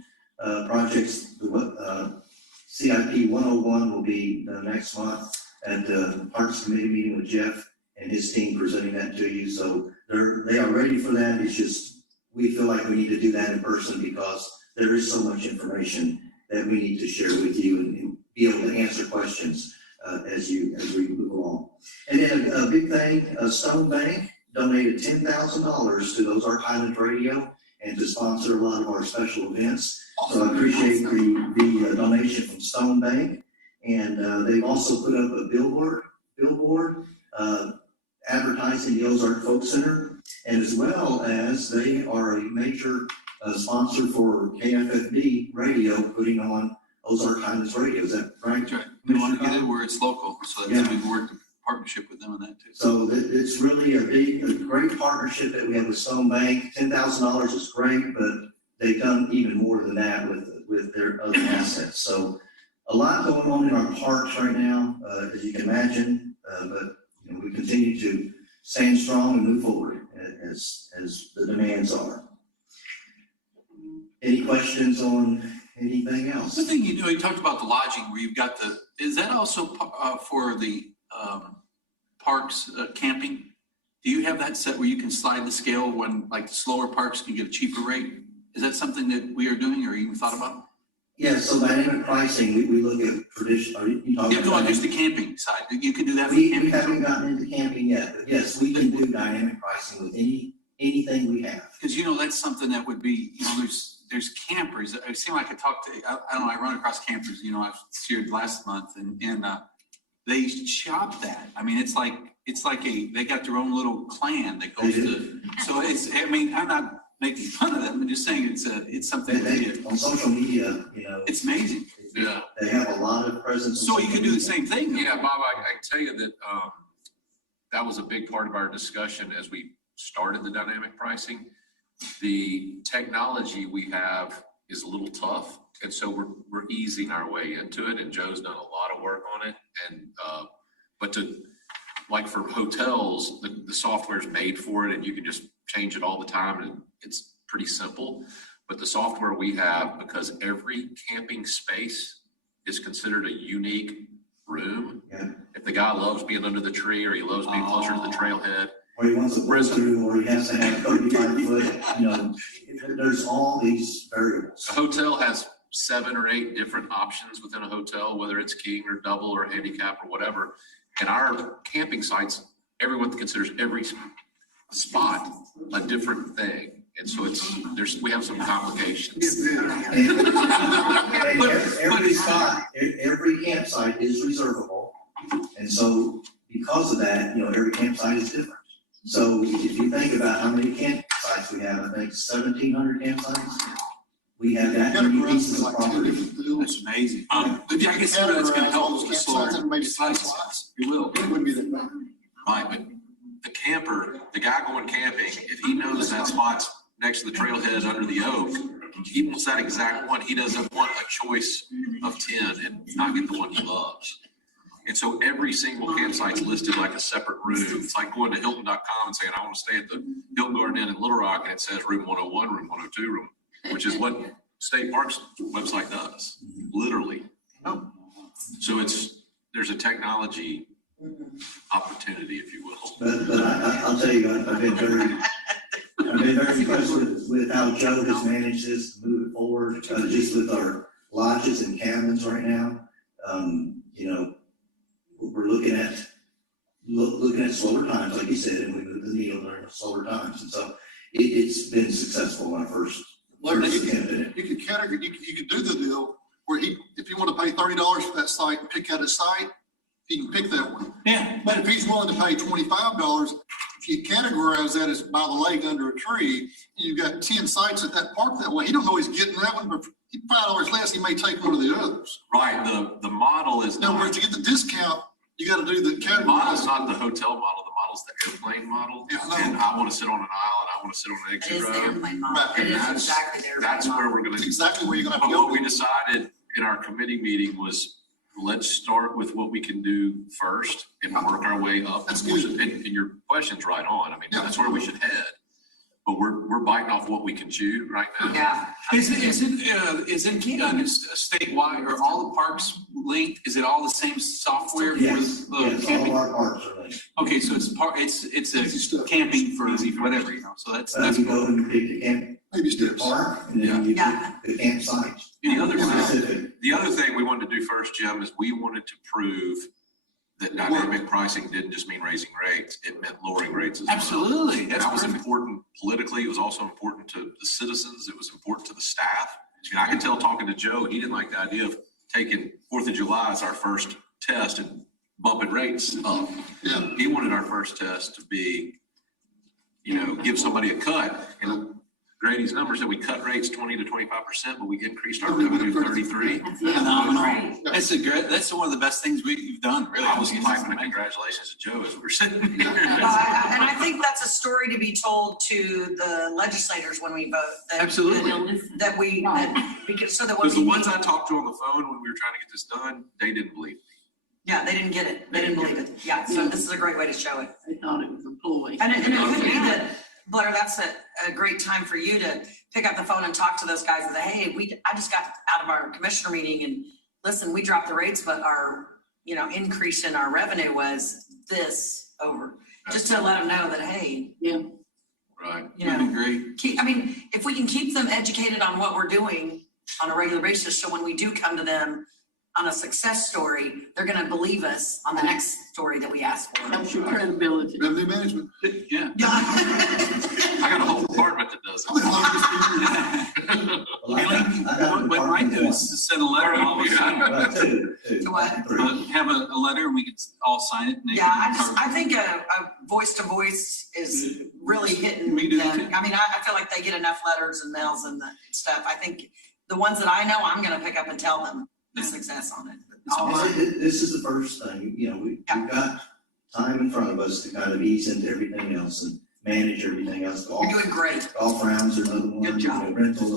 projects. The CIP 101 will be next month at the Parks Committee meeting with Jeff and his team presenting that to you. So they are ready for that. It's just, we feel like we need to do that in person because there is so much information that we need to share with you and be able to answer questions as we move along. And then a big thing, Stone Bank donated $10,000 to the Ozark Highlands Radio and to sponsor a lot of our special events. So I appreciate the donation from Stone Bank. And they've also put up a billboard advertising the Ozark Folk Center, and as well as they are a major sponsor for KFFB radio, putting on Ozark Highlands Radio. Is that right? That's right. We want to get it where it's local, so that's we work in partnership with them on that too. So it's really a great partnership that we have with Stone Bank. $10,000 is great, but they've done even more than that with their other assets. So a lot going on in our parks right now, as you can imagine, but we continue to stand strong and move forward as the demands are. Any questions on anything else. The thing, you talked about the lodging where you've got is that also for the parks camping? Do you have that set where you can slide the scale when like the slower parks can get a cheaper rate? Is that something that we are doing or even thought about? Yeah, so dynamic pricing, we look at traditional, are you talking Yeah, about? no, just the camping side. You can do that for We camping. haven't gotten into camping yet, but yes, we can do dynamic pricing with anything we have. Because, that's something that would be, there's campers. It seemed like I talked to, I don't know, I run across campers, I shared last month and they shop that. I mean, it's like they got their own little clan that goes to, so I'm not making fun of them. I'm just saying it's something. On social media, it's amazing. Yeah. They have a lot of presence. So you can do the same thing. Yeah, Bob, I can tell you that, that was a big part of our discussion as we started the dynamic pricing. The technology we have is a little tough. And so we're easing our way into it, and Joe's done a lot of work on it. And, but like for hotels, the software is made for it and you can just change it all the time and it's pretty simple. But the software we have, because every camping space is considered a unique room. Yeah. If the guy loves being under the tree or he loves being closer to the trailhead, or he wants a through, or he has to have 35 foot, there's all these variables. a hotel has 7 or 8 different options within a hotel, whether it's king or double or handicap or whatever. And our camping sites, everyone considers every spot a different thing. And so we have some complications. Every spot, every campsite is reservable. And so because of that, every campsite is different. So if you think about how many campsites we have, I think 1,700 campsites. We have that many pieces of property. That's amazing. But yeah, I guess that's going to help us with slower sites. You will. It wouldn't be that bad. Right, but the camper, the guy going camping, if he knows that spot's next to the trailhead under the oak, he wants that exact one. He doesn't want a choice of 10 and not get the one he loves. And so every single campsite's listed like a separate room. It's like going to Hilton.com and saying, I want to stay at the Hilton Garden Inn in Little Rock, and it says room 101, room 102, which is what State Parks website does, literally. So there's a technology opportunity, if you will. But I'll tell you, I've been very impressed with how Joe has managed this to move it forward, just with our lodges and cabins right now. We're looking at slower times, like you said, and we move the needle during slower times. And so it's been successful when I first attempted it. You could do the deal where if you want to pay $30 for that site and pick out a site, he can pick that one. Yeah. But if he's willing to pay $25, if you categorize that as by the lake under a tree, and you've got 10 sites at that park that way, he don't know he's getting that one, but for $5 less, he may take one of the others. Right, the model is No, but to get the discount, you got to do the category. The model's not the hotel model, the model's the airplane model. Yeah, I know. And I want to sit on an aisle and I want to sit on an exit row. It is the airplane model. Right. It And is exactly the airplane that's where we're going to. Exactly where you're going to have But to go. what we decided in our committee meeting was, let's start with what we can do first and work our way up. That's good. And your question's right on. I mean, Yeah. that's where we should head. But we're biting off what we can chew right now. Yeah. Is it statewide or all the parks linked? Is it all the same software Yes, for the yes, all camping? of our parks are linked. Okay, so it's a camping for whatever, So that's You cool. go and pick the camp, Maybe your steps. park, and then you pick the campsite. And The other thing we wanted to do first, Jim, is we wanted to prove that dynamic pricing didn't just mean raising rates, it meant lowering rates as well. Absolutely. And That's that was perfect. important politically, it was also important to the citizens, it was important to the staff. And I can tell talking to Joe, he didn't like the idea of taking 4th of July as our first test and bumping rates up. Yeah. He wanted our first test to be, give somebody a cut. And Grady's numbers said we cut rates 20 to 25%, but we increased our revenue 33. Phenomenal. That's one of the best things we've done, really. I was typing a congratulations to Joe as we were sitting here. Well, and I think that's a story to be told to the legislators when we vote. Absolutely. Because so that when Because the we ones meet- I talked to on the phone when we were trying to get this done, they didn't believe me. Yeah, they didn't get it. They didn't believe it. Yeah, so this is a great way to show it. They thought it was a ploy. And it could be that, Blair, that's a great time for you to pick up the phone and talk to those guys and say, hey, I just got out of our commissioner meeting and listen, we dropped the rates, but our, increase in our revenue was this over. Just to let them know that, hey, Right, You that'd be know. great. if we can keep them educated on what we're doing on a regular basis, so when we do come to them on a success story, they're gonna believe us on the next story that we ask for. Helps your credibility. Revenue management. Yeah. I got a whole department that does it. What I might do is send a letter and all of us To what? have a letter and we could all sign it. and they Yeah, can- I think a voice to voice is really hitting We do them. too. I feel like they get enough letters and mails and the stuff. I think the ones that I know, I'm gonna pick up and tell them the success on it. This is the first thing, we've got time in front of us to kind of ease into everything else and manage everything else. You're doing great. Golf rounds are another one. Good job. Rental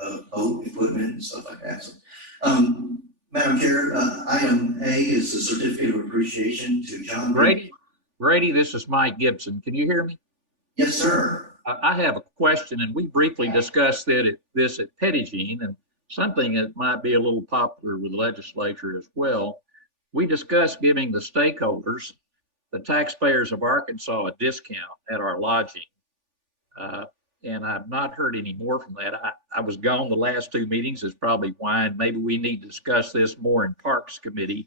of boat equipment and stuff like that. So, Madam Chair, item A is the certificate of appreciation to John. Grady, this is Mike Gibson. Can you hear me? Yes, sir. I have a question, and we briefly discussed this at Pettygene, and something that might be a little popular with the legislature as well. We discussed giving the stakeholders, the taxpayers of Arkansas, a discount at our lodging. And I've not heard any more from that. I was gone the last two meetings, is probably why, and maybe we need to discuss this more in Parks Committee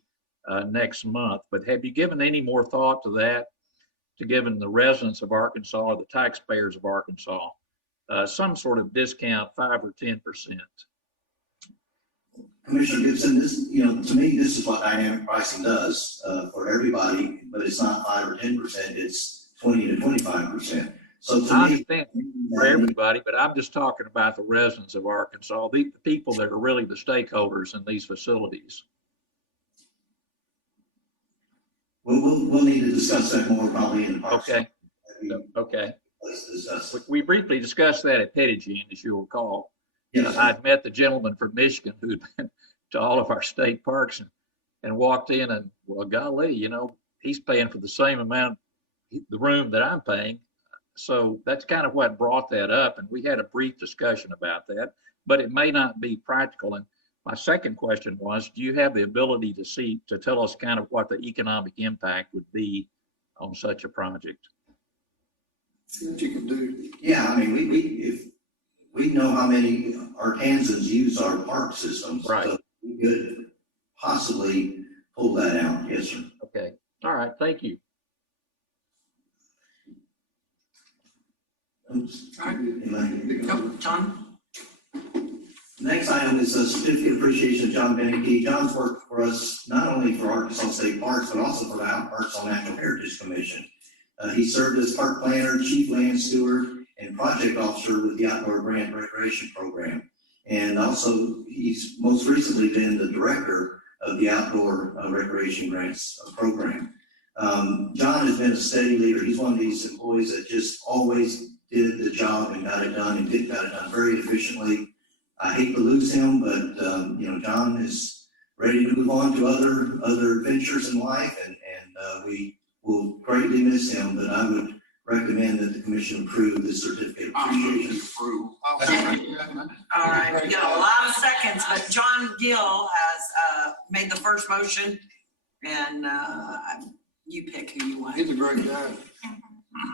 next month. But have you given any more thought to that, to giving the residents of Arkansas, the taxpayers of Arkansas, some sort of discount, 5 or 10%? Commissioner Gibson, this, to me, this is what dynamic pricing does for everybody, but it's not 5 or 10%, it's 20 to 25%. So to I me, understand for everybody, but I'm just talking about the residents of Arkansas, the people that are really the stakeholders in these facilities. we'll need to discuss that more probably in the Parks. Okay. Let's discuss. We briefly discussed that at Pettygene, as you'll recall. Yes. I'd met the gentleman from Michigan who'd been to all of our state parks and walked in and, well, golly, he's paying for the same amount, the room that I'm paying. So that's kind of what brought that up. And we had a brief discussion about that, but it may not be practical. And my second question was, do you have the ability to tell us kind of what the economic impact would be on such a project? See what you can do. Yeah, if we know how many Arkansans use our park systems. Right. So we could possibly pull that out. Yes, sir. Okay. All right. Thank you. Oops. All right. Go, John. Next item is a certificate of appreciation of John Beneke. John's worked for us not only for Arkansas State Parks, but also for the Arkansas Natural Heritage Commission. He served as park planner, chief land steward, and project officer with the Outdoor Grant Recreation Program. And also, he's most recently been the director of the Outdoor Recreation Grants Program. John has been a steady leader. He's one of these employees that just always did the job and got it done and got it done very efficiently. I hate to lose him, but John is ready to move on to other ventures in life, and we will greatly miss him. But I would recommend that the commission approve the certificate of appreciation. All right, we got a lot of seconds, but John Gill has made the first motion, and you pick who you want. He's a great guy.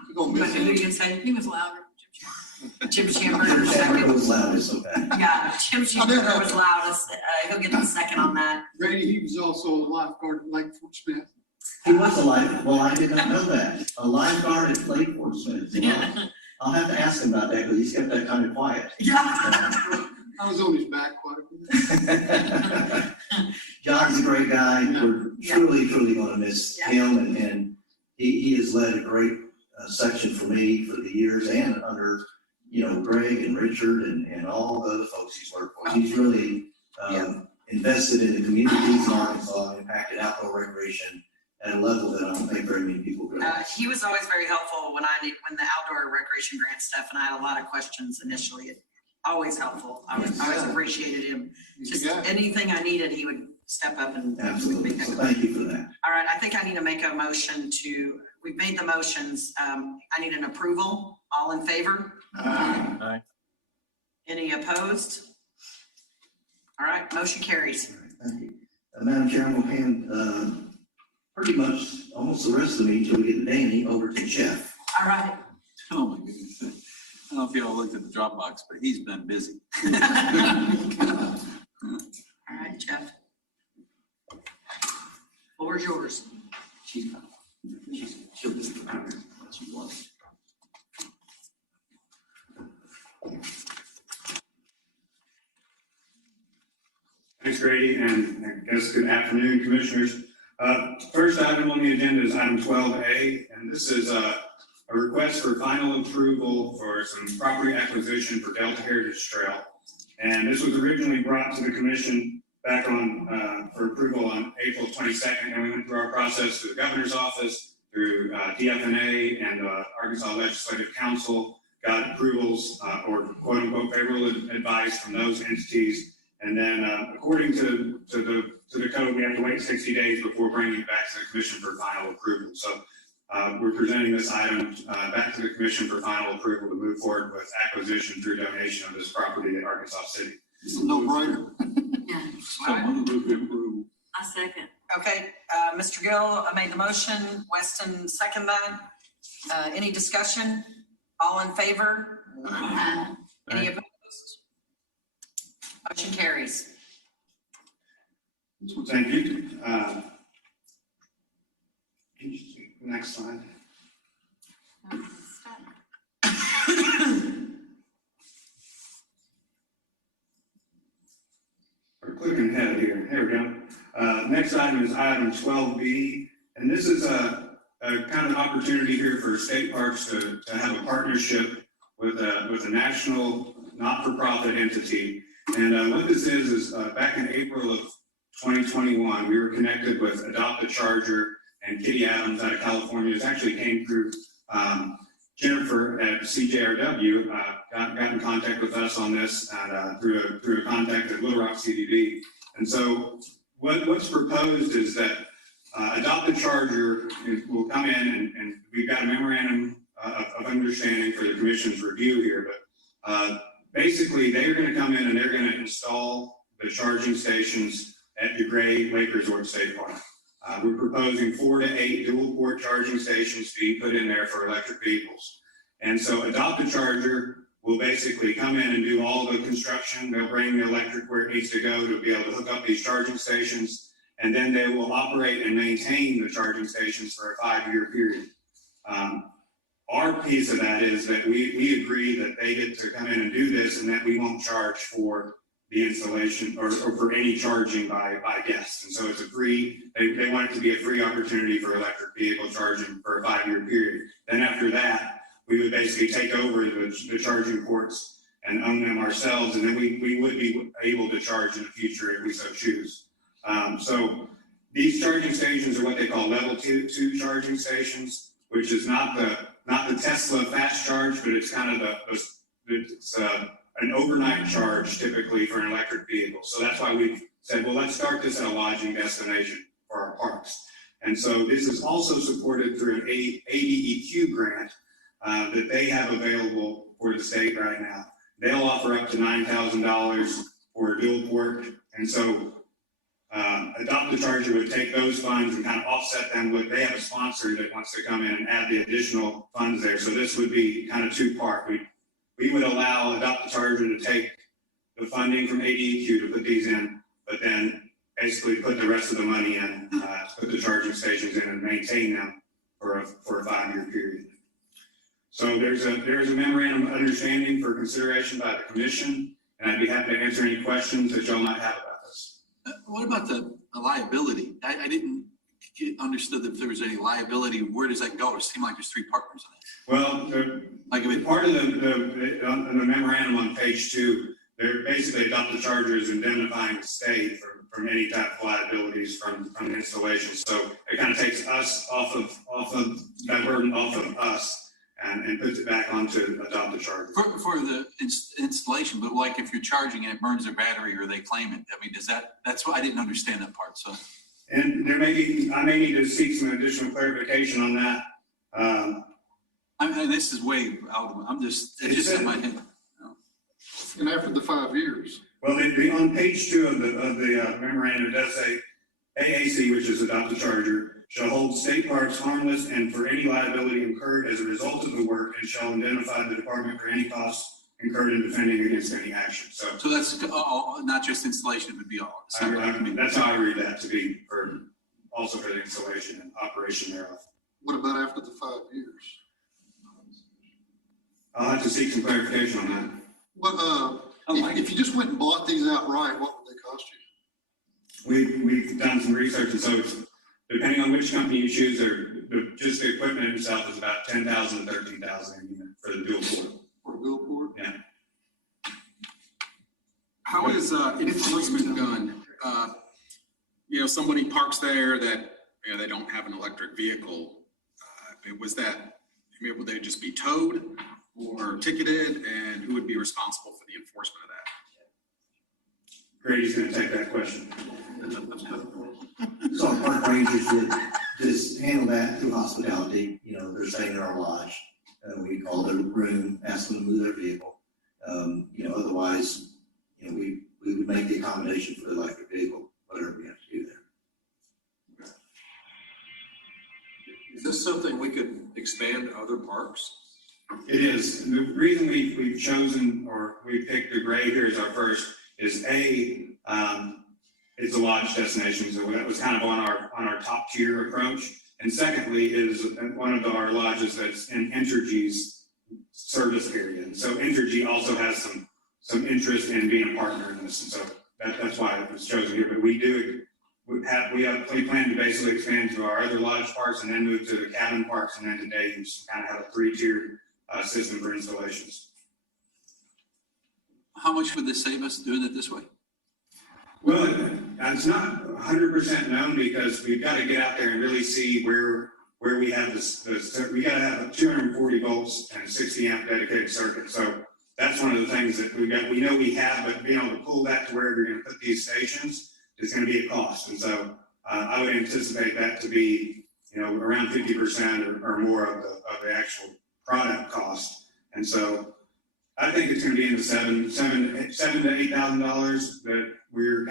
You're gonna miss Who him. you say? He was louder. Jim Schamberger It second. was loudest, okay. Yeah, Jim Schamberger was loudest. He'll get the second on that. Grady, he was also a lifeguard at Lake Fort Smith. He was a lifeguard. Well, I did not know that. A lifeguard at Lake Fort Smith. I'll have to ask him about that because he's kept that kind of quiet. Yeah. I was on his back quite a bit. John's a great guy. We're truly going to miss him, and he has led a great section for me for the years and under, Greg and Richard and all the other folks he's worked for. He's really invested in the communities in Arkansas and impacted outdoor recreation at a level that I don't think very many people realize. He was always very helpful when the outdoor recreation grant stuff, and I had a lot of questions initially. Always helpful. I always appreciated him. Just anything I needed, he would step up and. Absolutely. So thank you for that. All right, I think I need to make a motion we've made the motions. I need an approval. All in favor? Aye. Any opposed? All right, motion carries. Thank you. Madam Chair, I'm gonna hand, pretty much almost the rest of the meeting till we get to Danny over to Jeff. All right. Oh, my goodness. I don't know if y'all looked at the Dropbox, but he's been busy. All right, Jeff. Floor's yours. She'll just prepare what she wants. Thanks, Grady, and I guess good afternoon, Commissioners. First item on the agenda is item 12A, and this is a request for final approval for some property acquisition for Delta Heritage Trail. And this was originally brought to the Commission back on for approval on April 22nd, and we went through our process through the Governor's Office, through DFNA and Arkansas Legislative Council, got approvals or quote unquote favorable advice from those entities. And then according to the code, we have to wait 60 days before bringing it back to the Commission for final approval. So we're presenting this item back to the Commission for final approval to move forward with acquisition through donation of this property at Arkansas City. It's a no-brainer. Yeah. So move to approve. I second. Okay, Mr. Gill made the motion, Weston seconded that. Any discussion? All in favor? Any opposed? Motion carries. Thank you. Next slide. We're clicking ahead here. Here we go. Next item is item 12B, and this is a kind of opportunity here for state parks to have a partnership with a national not-for-profit entity. And what this is back in April of 2021, we were connected with Adopt a Charger and Kitty Adams out of California. This actually came through Jennifer at CJRW, got in contact with us on this and through a contact at Little Rock CDB. And so what's proposed is that Adopt a Charger will come in and we've got a memorandum of understanding for the Commission's review here, but basically they're going to come in and they're going to install the charging stations at DeGray Lake Resort State Park. We're proposing 4 to 8 dual port charging stations to be put in there for electric vehicles. And so Adopt a Charger will basically come in and do all the construction. They'll bring the electric where it needs to go to be able to hook up these charging stations. And then they will operate and maintain the charging stations for a 5-year period. Our piece of that is that we agree that they get to come in and do this and that we won't charge for the installation or for any charging by guests. And so it's a free, they want it to be a free opportunity for electric vehicle charging for a 5-year period. Then after that, we would basically take over the charging ports and own them ourselves. And then we would be able to charge in the future if we so choose. So these charging stations are what they call level two charging stations, which is not the Tesla fast charge, but it's kind of an overnight charge typically for an electric vehicle. So that's why we've said, well, let's start this at a lodging destination for our parks. And so this is also supported through an ADEQ grant that they have available for the state right now. They'll offer up to $9,000 for a dual port. And so Adopt a Charger would take those funds and kind of offset them with, they have a sponsor that wants to come in and add the additional funds there. So this would be kind of two-part. We would allow Adopt a Charger to take the funding from ADEQ to put these in, but then basically put the rest of the money in, put the charging stations in and maintain them for a 5-year period. So there's a memorandum of understanding for consideration by the Commission, and I'd be happy to answer any questions that y'all might have about this. What about the liability? I didn't understood that if there was any liability. Where does that go? It seemed like there's 3 partners in it. Well, part of the memorandum on page 2, they're basically Adopt a Charger is indemnifying the state from any type of liabilities from the installation. So it kind of takes us off of that burden off of us and puts it back onto Adopt a Charger. For the installation, but like if you're charging and it burns their battery or they claim it, I mean, that's what I didn't understand that part. So. And I may need to seek some additional clarification on that. I mean, this is way out of, it's just in my head. And after the 5 years. Well, on page 2 of the memorandum, it does say AAC, which is Adopt a Charger, shall hold state parks harmless and for any liability incurred as a result of the work, and shall indemnify the department for any costs incurred in defending against any action. So that's all, not just installation, it would be all. I mean, that's how I read that to be also for the installation and operation thereof. What about after the 5 years? I'll have to seek some clarification on that. But, if you just went and bought these outright, what would they cost you? We've done some research, and so it's, depending on which company you choose, just the equipment itself is about 10,000 to 13,000 a unit for the dual port. For dual port? Yeah. How is enforcement done? Somebody parks there that, they don't have an electric vehicle. Would they just be towed or ticketed, and who would be responsible for the enforcement of that? Grady's gonna take that question. So our park rangers would just handle that through hospitality, they're staying in our lodge. We call their room, ask them to move their vehicle. Otherwise, we would make the accommodation for the electric vehicle, whatever we have to do there. Is this something we could expand to other parks? It is. And the reason we've chosen, or we picked the gray here as our first, is it's a lodge destination, so that was kind of on our top tier approach. And secondly, is one of our lodges that's in Entergy's service area. And so Entergy also has some interest in being a partner in this, and so that's why it was chosen here. But we plan to basically expand to our other lodge parks and then move to the cabin parks and then to day use, kind of have a 3-tiered system for installations. How much would this save us doing it this way? Well, it's not 100% known because we've got to get out there and really see where we have we got to have a 240 volts and 60 amp dedicated circuit. So that's one of the things that we know we have, but being able to pull that to where we're going to put these stations is going to be a cost. And so I would anticipate that to be, around 50% or more of the actual product cost. And so I think it's going to be in the $7,000 to $8,000 that we're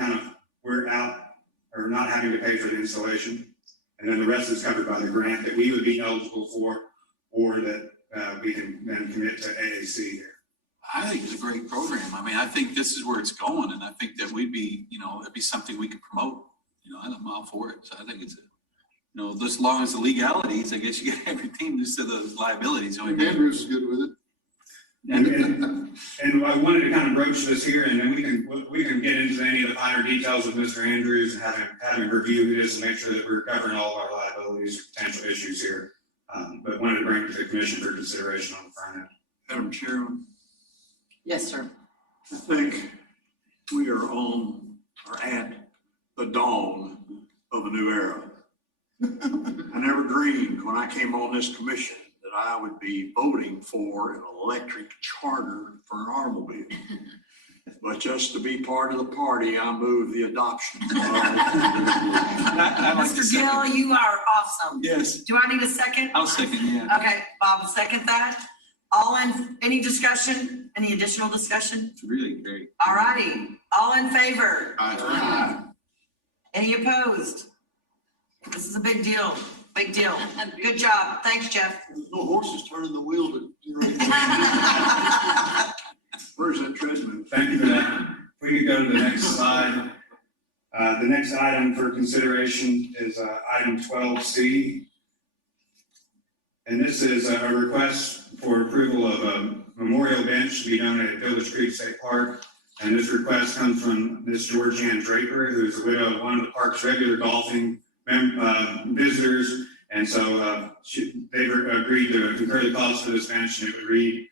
out or not having to pay for the installation. And then the rest is covered by the grant that we would be eligible for, or that we can then commit to AAC here. I think it's a great program. I think this is where it's going, and I think that it'd be something we could promote. I'm all for it. So I think it's, as long as the legalities, I guess you get everything just to the liabilities. Andrew's good with it. And I wanted to kind of broach this here, and then we can get into any of the finer details with Mr. Andrews and have him review this and make sure that we're covering all of our liabilities or potential issues here. But wanted to bring it to the commission for consideration on the front end. Madam Chairman, Yes, sir. I think we are at the dawn of a new era. I never dreamed when I came on this commission that I would be voting for an electric charter for an automobile. But just to be part of the party, I move the adoption. Mr. Gill, you are awesome. Yes. Do I need a second? I'll second, yeah. Okay, Bob will second that. Any discussion? Any additional discussion? It's really great. All righty. All in favor? Aye. Any opposed? This is a big deal. Big deal. Good job. Thanks, Jeff. No horses turning the wheel to. Where's that treadmill? Thank you for that. If we could go to the next slide. The next item for consideration is item 12C. And this is a request for approval of a memorial bench to be donated at Village Creek State Park. And this request comes from Ms. Georgianne Draper, who is the widow of one of the park's regular golfing visitors. And so they've agreed to incur the cost for this bench, and it would read,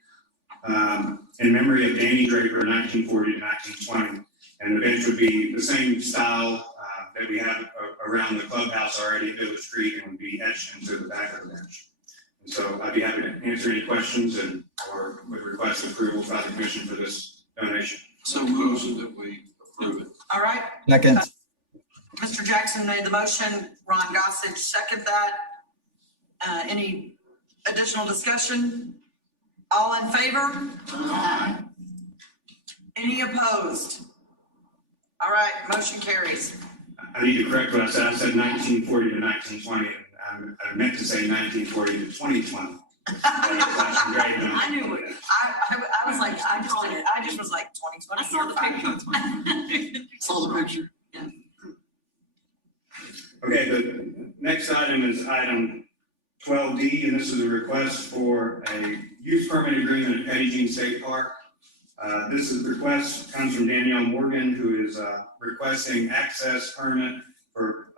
in memory of Danny Draper, 1940 to 1920. And the bench would be the same style that we have around the clubhouse already at Village Creek, and would be etched into the back of the bench. And so I'd be happy to answer any questions or would request approval by the commission for this donation. So moved that we approve it. All right. Second. Mr. Jackson made the motion. Ron Gossage seconded that. Any additional discussion? All in favor? Aye. Any opposed? All right, motion carries. I need to correct what I said. I said 1940 to 1920. And I meant to say 1940 to 2020. I knew it. I was like, I just was like 2020. I saw the picture. Saw the picture. Okay, the next item is item 12D, and this is a request for a use permit agreement at Petit Jean State Park. This request comes from Danielle Morgan, who is requesting access permit for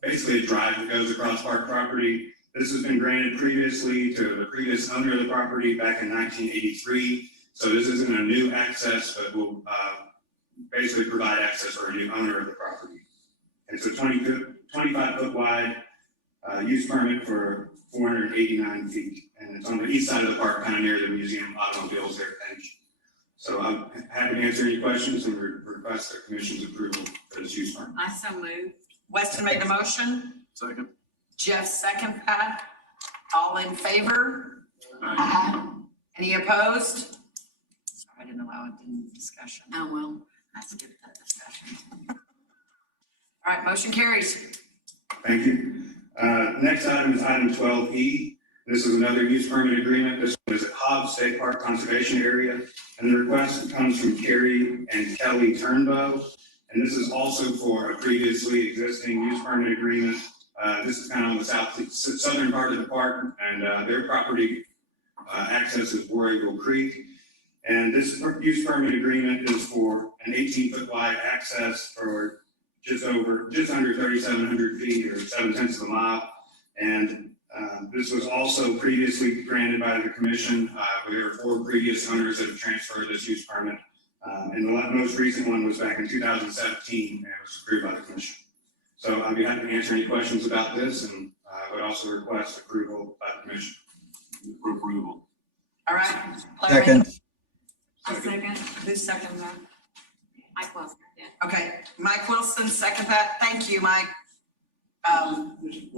basically a drive that goes across park property. This has been granted previously to the previous owner of the property back in 1983. So this isn't a new access, but will basically provide access for a new owner of the property. It's a 25-foot wide use permit for 489 feet. And it's on the east side of the park, kind of near the museum automobiles there at Petit Jean. So I'm happy to answer any questions and request the commission's approval for this use permit. I so moved. Weston made the motion. Second. Jeff second that. All in favor? Aye. Any opposed? Sorry, I didn't allow it in discussion. Oh, well, I skipped that discussion. All right, motion carries. Thank you. Next item is item 12E. This is another use permit agreement. This one is at Hobbs State Park Conservation Area. And the request comes from Carrie and Kelly Turnbow. And this is also for a previously existing use permit agreement. This is kind of on the southern part of the park, and their property access is Warrigal Creek. And this use permit agreement is for an 18-foot wide access for just under 3,700 feet or 0.7 of a mile. And this was also previously granted by the commission. There are 4 previous owners that have transferred this use permit. And the most recent one was back in 2017 and it was approved by the commission. So I'd be happy to answer any questions about this, and I would also request approval by the commission. Approval. All right. Second. Second. Who's second that? Mike Wilson. Okay, Mike Wilson, second that. Thank you, Mike.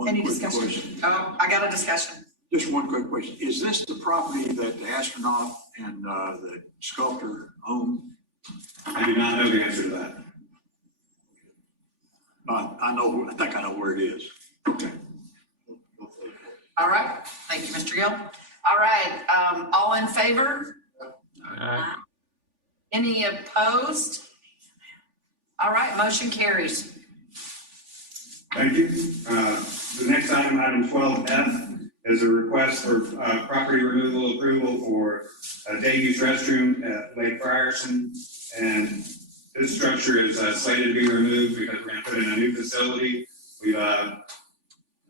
Any discussion? Oh, I got a discussion. Just one quick question. Is this the property that the astronaut and the sculptor own? I do not know the answer to that. I think I know where it is. Okay. All right, thank you, Mr. Gill. All right, all in favor? Any opposed? All right, motion carries. Thank you. The next item, item 12F, is a request for property removal approval for a day use restroom at Lake Frierson. And this structure is slated to be removed because we're going to put in a new facility.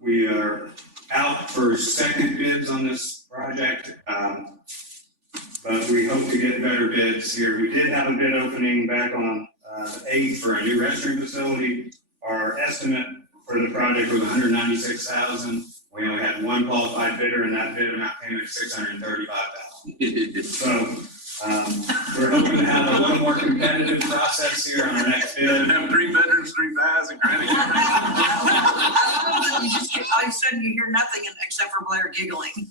We are out for second bids on this project, but we hope to get better bids here. We did have a bid opening back on the 8th for a new restroom facility. Our estimate for the project was $196,000. We only had one qualified bidder, and that bid amount came at $635,000. So we're hoping to have a little more competitive process here on our next bid. Have 3 bedrooms, 3 baths, and granny. You just, all of a sudden you hear nothing except for Blair giggling.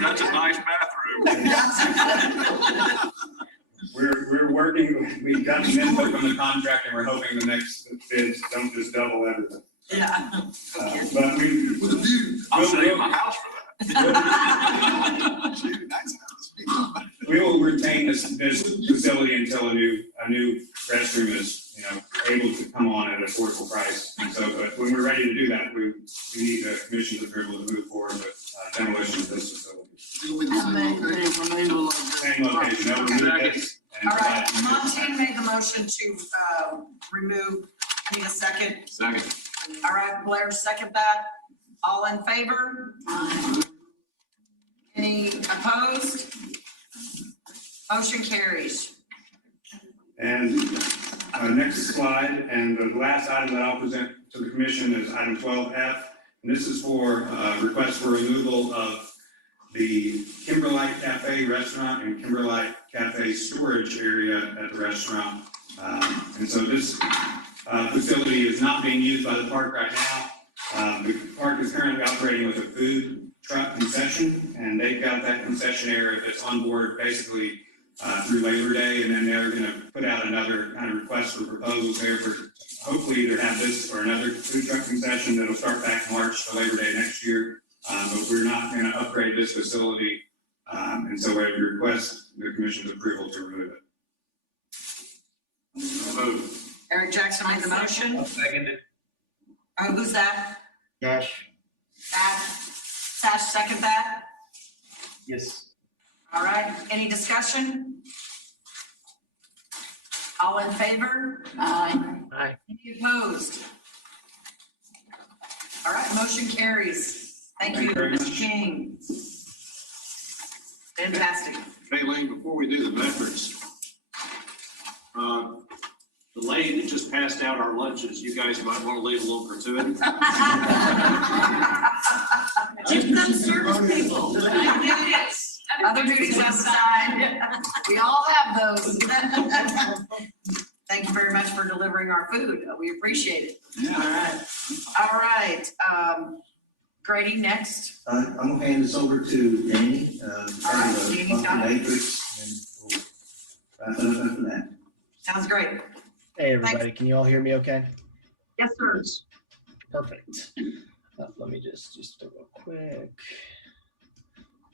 That's a nice bathroom. We're working, we got some input from the contractor, and we're hoping the next bids don't just double everything. Yeah. But we. With a view. I'll show you my house for that. We will retain this facility until a new restroom is, able to come on at an affordable price. And so, but when we're ready to do that, we need the commission's approval to move forward with demolition of this facility. Same location, no removals. All right, Montine made the motion to remove, I need a second. Second. All right, Blair, second that. All in favor? Any opposed? Motion carries. And next slide, and the last item that I'll present to the commission is item 12F. And this is for request for removal of the Kimberlite Cafe restaurant and Kimberlite Cafe storage area at the restaurant. And so this facility is not being used by the park right now. The park is currently operating with a food truck concession, and they've got that concession area that's on board basically through Labor Day, and then they're gonna put out another kind of request for proposals there for hopefully either have this or another food truck concession that'll start back in March to Labor Day next year. But we're not gonna upgrade this facility, and so we have to request the commission's approval to remove it. Move. Eric Jackson made the motion. Seconded. Who's that? Josh. Sash, second that? Yes. All right, any discussion? All in favor? Aye. Any opposed? All right, motion carries. Thank you, Mr. King. Fantastic. Lane, before we do the veterans, the lady that just passed out our lunches, you guys might want to leave a little gratuity. Just some service people. Other duties outside. We all have those. Thank you very much for delivering our food. We appreciate it. Yeah. All right. Grady next. I'm gonna hand this over to Danny. All right, Danny's got it. Matrix, and we'll wrap it up after that. Sounds great. Hey, everybody, can you all hear me okay? Yes, sir. Perfect. Let me just do real quick.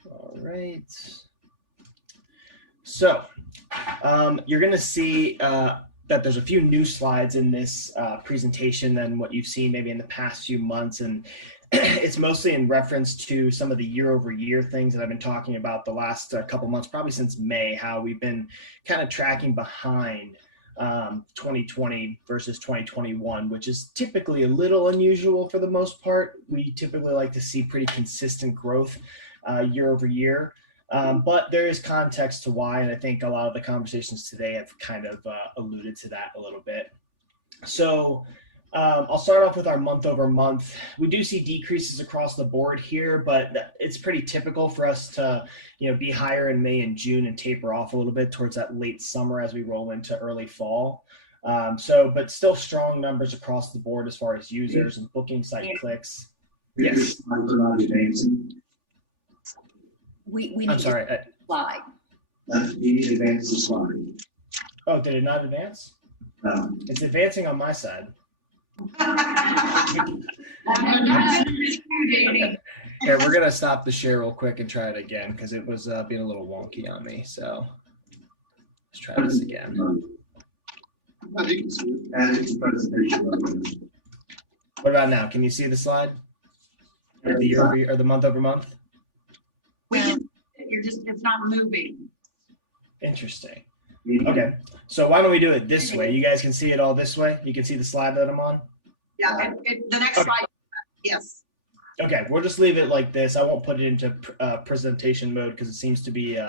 All right. So, you're going to see that there's a few new slides in this presentation than what you've seen maybe in the past few months. And it's mostly in reference to some of the year-over-year things that I've been talking about the last couple months, probably since May, how we've been kind of tracking behind 2020 versus 2021, which is typically a little unusual for the most part. We typically like to see pretty consistent growth year over year. But there is context to why, and I think a lot of the conversations today have kind of alluded to that a little bit. So I'll start off with our month over month. We do see decreases across the board here, but it's pretty typical for us to, be higher in May and June and taper off a little bit towards that late summer as we roll into early fall. But still strong numbers across the board as far as users and booking site clicks. Yes. I'm sorry. Slide. You need to advance the slide. Oh, did it not advance? No. It's advancing on my side. Here, we're gonna stop the share real quick and try it again because it was being a little wonky on me. So let's try this again. What about now? Can you see the slide? Or the year over year, or the month over month? It's not moving. Interesting. Okay, so why don't we do it this way? You guys can see it all this way. You can see the slide that I'm on. Yeah, the next slide. Yes. Okay, we'll just leave it like this. I won't put it into presentation mode because it seems to be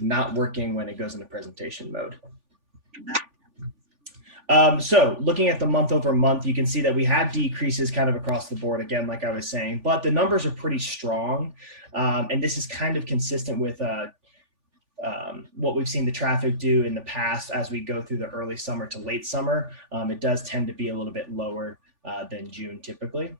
not working when it goes into presentation mode. So looking at the month over month, you can see that we had decreases kind of across the board again, like I was saying, but the numbers are pretty strong. And this is kind of consistent with what we've seen the traffic do in the past as we go through the early summer to late summer. It does tend to be a little bit lower than June typically.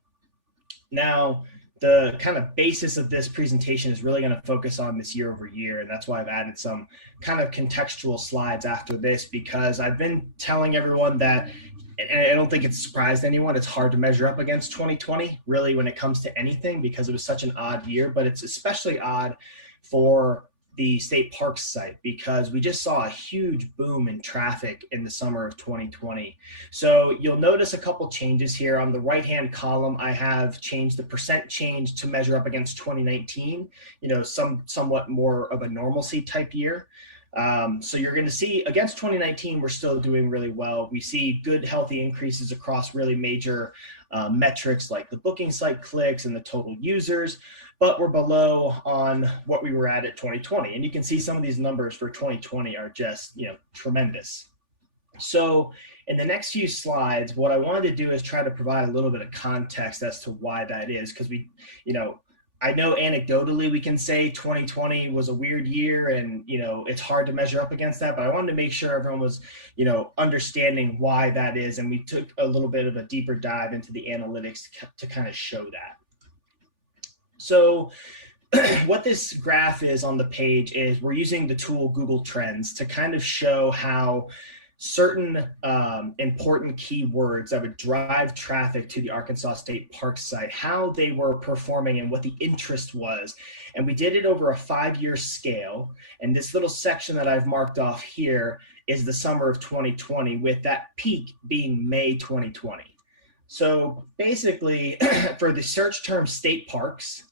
Now, the kind of basis of this presentation is really going to focus on this year over year. And that's why I've added some kind of contextual slides after this, because I've been telling everyone that, and I don't think it's surprised anyone, it's hard to measure up against 2020 really when it comes to anything because it was such an odd year, but it's especially odd for the state parks site because we just saw a huge boom in traffic in the summer of 2020. So you'll notice a couple changes here. On the right-hand column, I have changed the percent change to measure up against 2019, somewhat more of a normalcy type year. So you're going to see against 2019, we're still doing really well. We see good, healthy increases across really major metrics like the booking site clicks and the total users, but we're below on what we were at 2020. And you can see some of these numbers for 2020 are just, tremendous. So in the next few slides, what I wanted to do is try to provide a little bit of context as to why that is, because I know anecdotally we can say 2020 was a weird year and, it's hard to measure up against that, but I wanted to make sure everyone was, understanding why that is. And we took a little bit of a deeper dive into the analytics to kind of show that. So what this graph is on the page is we're using the tool Google Trends to kind of show how certain important keywords that would drive traffic to the Arkansas State Parks site, how they were performing and what the interest was. And we did it over a 5-year scale. And this little section that I've marked off here is the summer of 2020, with that peak being May 2020. So basically, for the search term state parks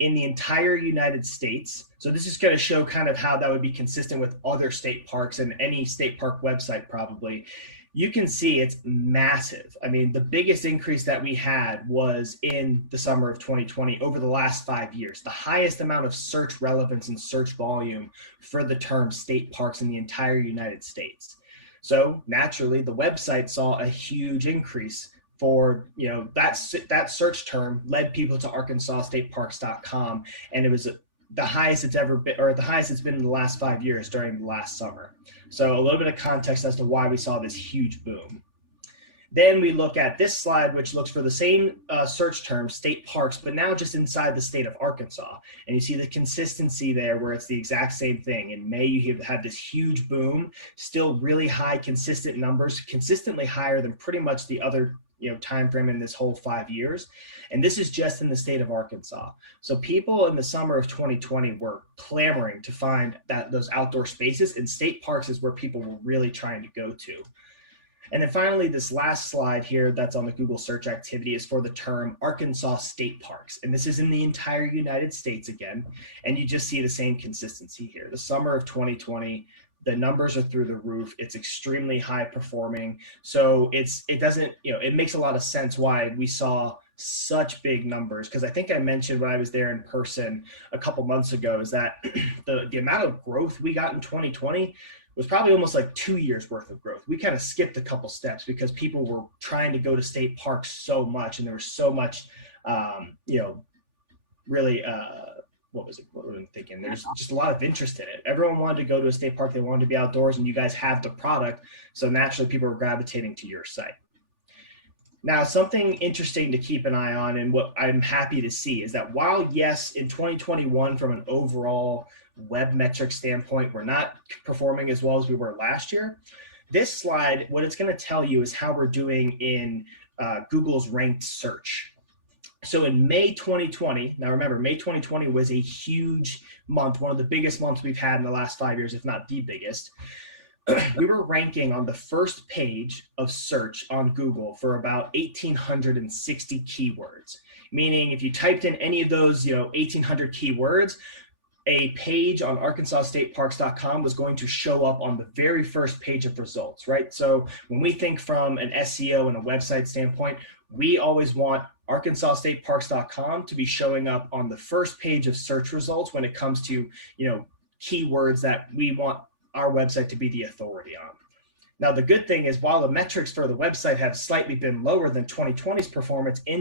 in the entire United States, so this is going to show kind of how that would be consistent with other state parks and any state park website probably, you can see it's massive. I mean, the biggest increase that we had was in the summer of 2020 over the last 5 years, the highest amount of search relevance and search volume for the term state parks in the entire United States. So naturally, the website saw a huge increase for, you know, that search term led people to arkansasstateparks.com, and it was the highest it's ever been, or the highest it's been in the last 5 years during the last summer. So a little bit of context as to why we saw this huge boom. Then we look at this slide, which looks for the same search term, state parks, but now just inside the state of Arkansas. And you see the consistency there where it's the exact same thing. In May, you have had this huge boom, still really high, consistent numbers, consistently higher than pretty much the other time frame in this whole 5 years. And this is just in the state of Arkansas. So people in the summer of 2020 were clamoring to find those outdoor spaces, and state parks is where people were really trying to go to. And then finally, this last slide here that's on the Google search activity is for the term Arkansas State Parks. And this is in the entire United States again. And you just see the same consistency here. The summer of 2020, the numbers are through the roof. It's extremely high performing. So it doesn't, it makes a lot of sense why we saw such big numbers. Because I think I mentioned when I was there in person a couple months ago is that the amount of growth we got in 2020 was probably almost like 2 years worth of growth. We kind of skipped a couple steps because people were trying to go to state parks so much, and there was so much, really, what was I thinking? There's just a lot of interest in it. Everyone wanted to go to a state park. They wanted to be outdoors, and you guys have the product. So naturally, people were gravitating to your site. Now, something interesting to keep an eye on, and what I'm happy to see, is that while, yes, in 2021, from an overall web metric standpoint, we're not performing as well as we were last year, this slide, what it's going to tell you is how we're doing in Google's ranked search. So in May 2020, now remember, May 2020 was a huge month, one of the biggest months we've had in the last 5 years, if not the biggest. We were ranking on the first page of search on Google for about 1,860 keywords, meaning if you typed in any of those, 1,800 keywords, a page on arkansasstateparks.com was going to show up on the very first page of results, right? So when we think from an SEO and a website standpoint, we always want arkansasstateparks.com to be showing up on the first page of search results when it comes to, keywords that we want our website to be the authority on. Now, the good thing is, while the metrics for the website have slightly been lower than 2020's performance, in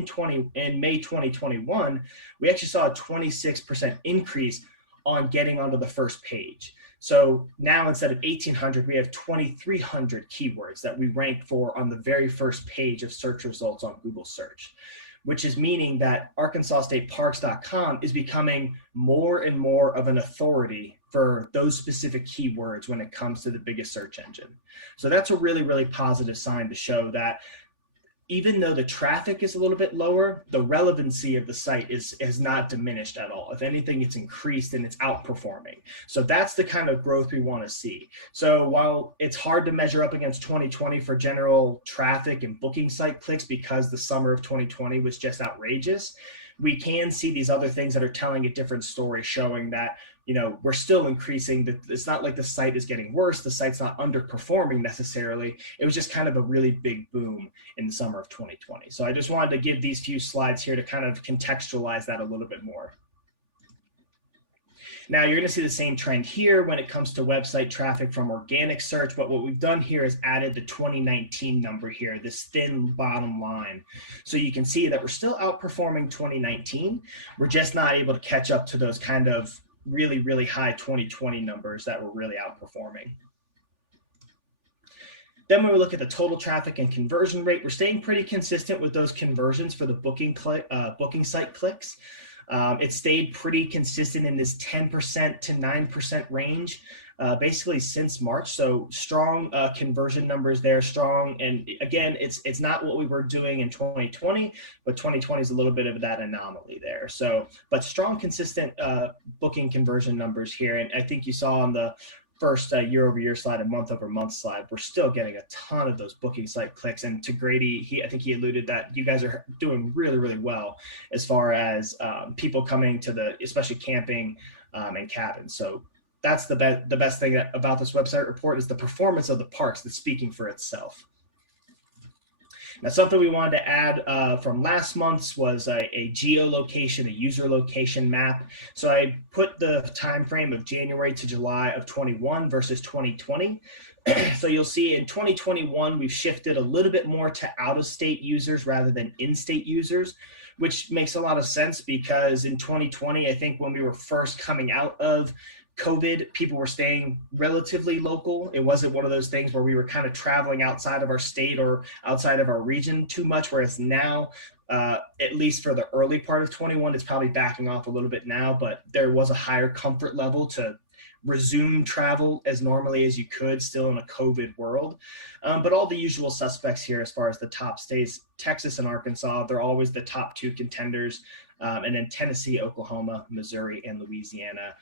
May 2021, we actually saw a 26% increase on getting onto the first page. So now instead of 1,800, we have 2,300 keywords that we rank for on the very first page of search results on Google search, which is meaning that arkansasstateparks.com is becoming more and more of an authority for those specific keywords when it comes to the biggest search engine. So that's a really, really positive sign to show that even though the traffic is a little bit lower, the relevancy of the site has not diminished at all. If anything, it's increased and it's outperforming. So that's the kind of growth we want to see. So while it's hard to measure up against 2020 for general traffic and booking site clicks because the summer of 2020 was just outrageous, we can see these other things that are telling a different story, showing that we're still increasing. It's not like the site is getting worse. The site's not underperforming necessarily. It was just kind of a really big boom in the summer of 2020. So I just wanted to give these few slides here to kind of contextualize that a little bit more. Now you're going to see the same trend here when it comes to website traffic from organic search, but what we've done here is added the 2019 number here, this thin bottom line. So you can see that we're still outperforming 2019. We're just not able to catch up to those kind of really, really high 2020 numbers that were really outperforming. Then when we look at the total traffic and conversion rate, we're staying pretty consistent with those conversions for the booking site clicks. It stayed pretty consistent in this 10% to 9% range, basically since March. So strong conversion numbers there, strong. And again, it's not what we were doing in 2020, but 2020 is a little bit of that anomaly there. So, but strong, consistent booking conversion numbers here. And I think you saw on the first year-over-year slide, a month-over-month slide, we're still getting a ton of those booking site clicks. And to Grady, I think he alluded that you guys are doing really, really well as far as people coming to especially camping and cabins. So that's the best thing about this website report is the performance of the parks that's speaking for itself. Now, something we wanted to add from last month's was a geolocation, a user location map. So I put the time frame of January to July of 21 versus 2020. So you'll see in 2021, we've shifted a little bit more to out-of-state users rather than in-state users, which makes a lot of sense because in 2020, I think when we were first coming out of COVID, people were staying relatively local. It wasn't one of those things where we were kind of traveling outside of our state or outside of our region too much, whereas now, at least for the early part of 21, it's probably backing off a little bit now, but there was a higher comfort level to resume travel as normally as you could still in a COVID world. But all the usual suspects here as far as the top states, Texas and Arkansas, they're always the top two contenders. And then Tennessee, Oklahoma, Missouri, and Louisiana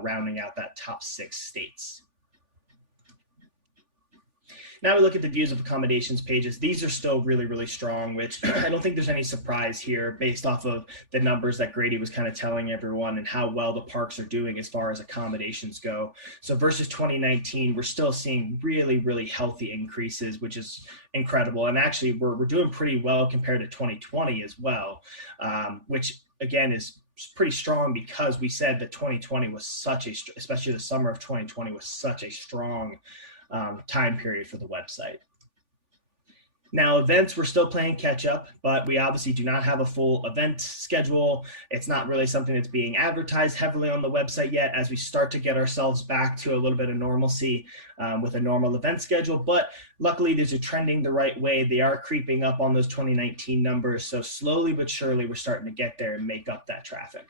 rounding out that top 6 states. Now we look at the views of accommodations pages. These are still really, really strong, which I don't think there's any surprise here based off of the numbers that Grady was kind of telling everyone and how well the parks are doing as far as accommodations go. So versus 2019, we're still seeing really, really healthy increases, which is incredible. And actually, we're doing pretty well compared to 2020 as well, which again is pretty strong because we said that 2020 was especially the summer of 2020 was such a strong time period for the website. Now, events, we're still playing catch up, but we obviously do not have a full event schedule. It's not really something that's being advertised heavily on the website yet as we start to get ourselves back to a little bit of normalcy with a normal event schedule. But luckily, these are trending the right way. They are creeping up on those 2019 numbers. So slowly but surely, we're starting to get there and make up that traffic.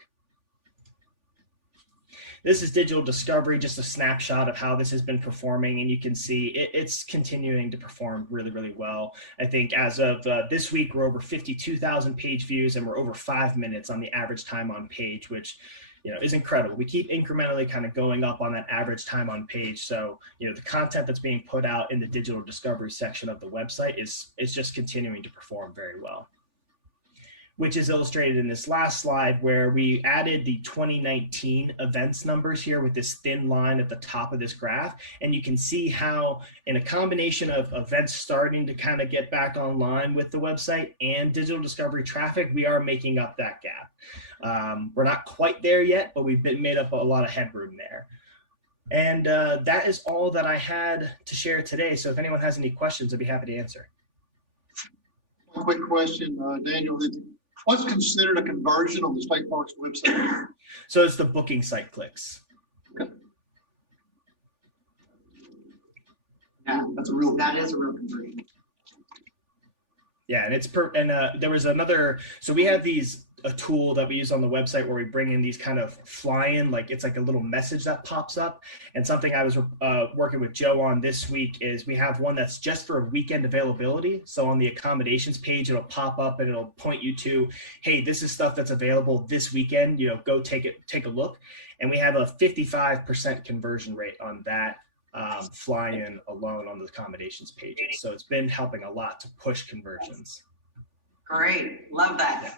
This is Digital Discovery, just a snapshot of how this has been performing, and you can see it's continuing to perform really, really well. I think as of this week, we're over 52,000 page views, and we're over 5 minutes on the average time on page, which is incredible. We keep incrementally kind of going up on that average time on page. So the content that's being put out in the Digital Discovery section of the website is just continuing to perform very well, which is illustrated in this last slide where we added the 2019 events numbers here with this thin line at the top of this graph. And you can see how in a combination of events starting to kind of get back online with the website and Digital Discovery traffic, we are making up that gap. We're not quite there yet, but we've made up a lot of headroom there. And that is all that I had to share today. So if anyone has any questions, I'd be happy to answer. One quick question, Daniel. What's considered a conversion on the state parks website? So it's the booking site clicks. Okay. Yeah, that is a real conversion. Yeah, and there was another. So we have a tool that we use on the website where we bring in these kind of fly-in, like it's like a little message that pops up. And something I was working with Joe on this week is we have one that's just for weekend availability. So on the accommodations page, it'll pop up and it'll point you to, hey, this is stuff that's available this weekend. Go take a look. And we have a 55% conversion rate on that fly-in alone on the accommodations pages. So it's been helping a lot to push conversions. Great, love that. Yeah.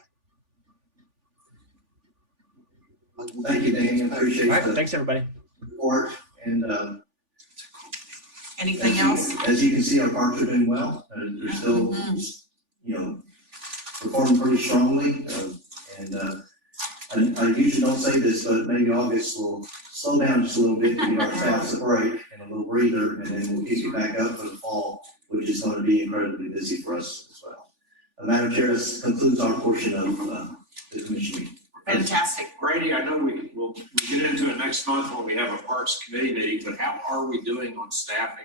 Thank you, Daniel. Appreciate it. All right, thanks everybody. Report and anything else? As you can see, our parks are doing well. They're still, performing pretty strongly. I usually don't say this, but maybe August will slow down just a little bit to give ourselves a break and a little breather, and then we'll kick it back up for the fall, which is going to be incredibly busy for us as well. Madam Chair, this concludes our portion of the commission meeting. Fantastic. Grady, I know we'll get into it next month when we have a Parks Committee meeting, but how are we doing on staffing?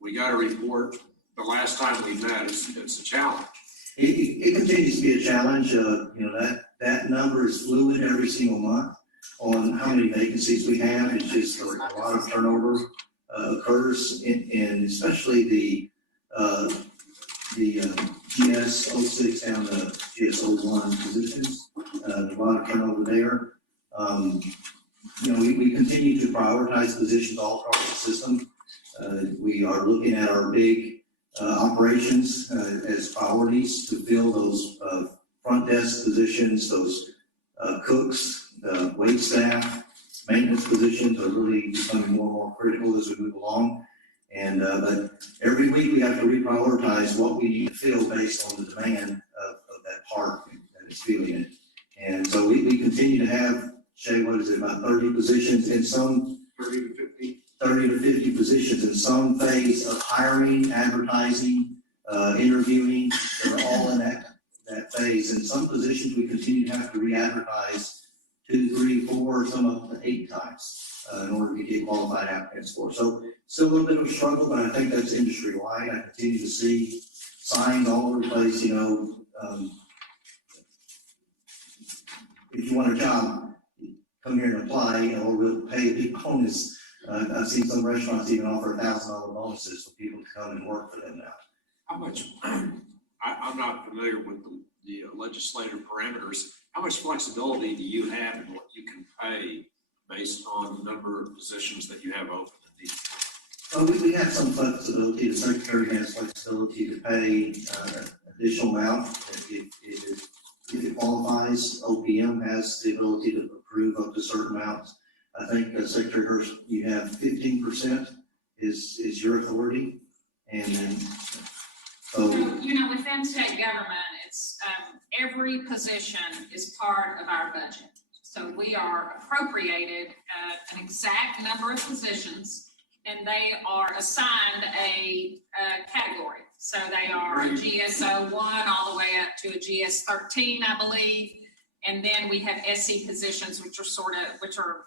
We got a report the last time we met. It's a challenge. It continues to be a challenge. That number is fluid every single month on how many vacancies we have. It's just a lot of turnover occurs and especially the GS 06 down to GS 01 positions. There's a lot of turnover there. We continue to prioritize positions all across the system. We are looking at our big operations as priorities to fill those front desk positions, those cooks, wait staff, maintenance positions are really becoming more and more critical as we move along. And but every week we have to reprioritize what we need to fill based on the demand of that part that is filling it. And so we continue to have, Shay, what is it, about 30 positions in some 30 to 50 positions in some phase of hiring, advertising, interviewing. They're all in that phase. In some positions, we continue to have to re-advertise 2, 3, 4, some up to 8 times in order to get qualified applicants for. So still a little bit of a struggle, but I think that's industry wide. I continue to see signs all over the place. If you want a job, come here and apply, or we'll pay a big bonus. I've seen some restaurants even offer $1,000 bonuses for people to come and work for them now. How much, I'm not familiar with the legislative parameters. How much flexibility do you have in what you can pay based on the number of positions that you have open at these? We have some flexibility. The secretary has flexibility to pay additional amount if it qualifies. OPM has the ability to approve up to certain amounts. I think Secretary Hurst, you have 15% is your authority, and then So, within state government, it's every position is part of our budget. So we are appropriated an exact number of positions, and they are assigned a category. So they are a GS01 all the way up to a GS13, I believe. And then we have SC positions, which are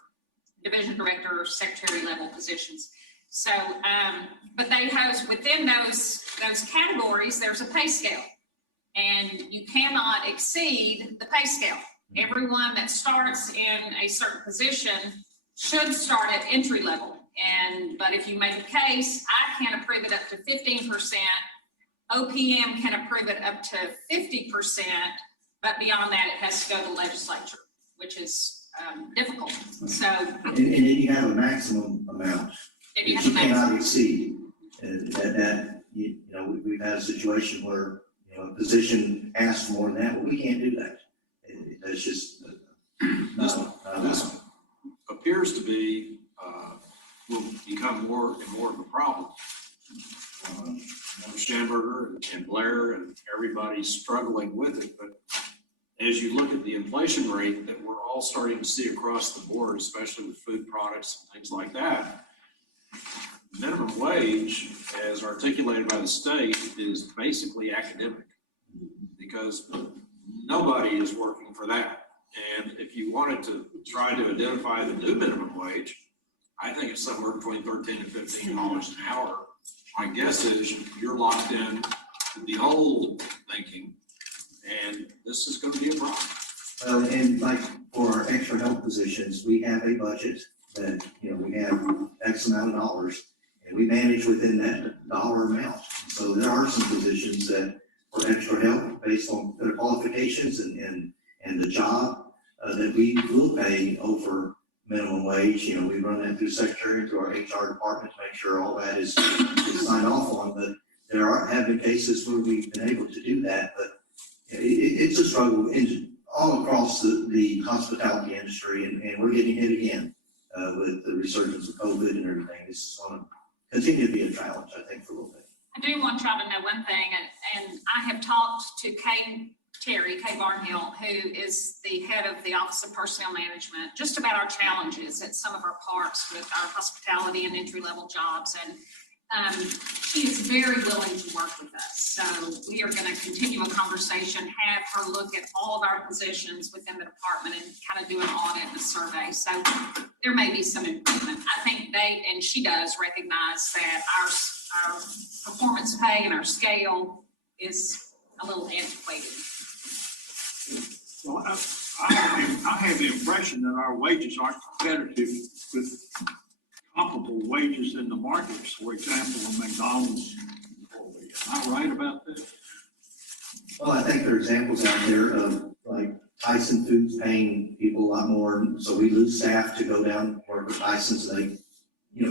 division director or secretary level positions. So, but they host within those categories, there's a pay scale, and you cannot exceed the pay scale. Everyone that starts in a certain position should start at entry level. But if you make a case, I can approve it up to 15%. OPM can approve it up to 50%, but beyond that, it has to go to the legislature, which is difficult. So, and then you have a maximum amount that you cannot exceed. We've had a situation where a position asks more than that, but we can't do that. That's just this appears to be will become more and more of a problem. Schamberger and Blair and everybody's struggling with it, but as you look at the inflation rate that we're all starting to see across the board, especially with food products and things like that, minimum wage, as articulated by the state, is basically academic because nobody is working for that. And if you wanted to try to identify the new minimum wage, I think it's somewhere between $13 and $15 an hour. My guess is you're locked in to the old thinking, and this is going to be a problem. And like for our extra help positions, we have a budget that, we have X amount of dollars, and we manage within that dollar amount. So there are some positions that for extra help based on their qualifications and the job that we will pay over minimum wage. We run that through secretary, through our HR department to make sure all that is signed off on. But there have been cases where we've been able to do that, but it's a struggle all across the hospitality industry, and we're getting hit again with the resurgence of COVID and everything. This is going to continue to be a challenge, I think, for a little bit. I do want y'all to know one thing, and I have talked to Kay Barnhill, who is the head of the Office of Personnel Management, just about our challenges at some of our parks with our hospitality and entry-level jobs. And she is very willing to work with us. So we are going to continue a conversation, have her look at all of our positions within the department and kind of do an audit and a survey. So there may be some improvement. I think she does recognize that our performance pay and our scale is a little antiquated. Well, I have the impression that our wages aren't competitive with comparable wages in the markets, for example, a McDonald's. Am I right about that? Well, I think there are examples out there of like Tyson Foods paying people a lot more. So we lose staff to go down and work with Tyson, so they,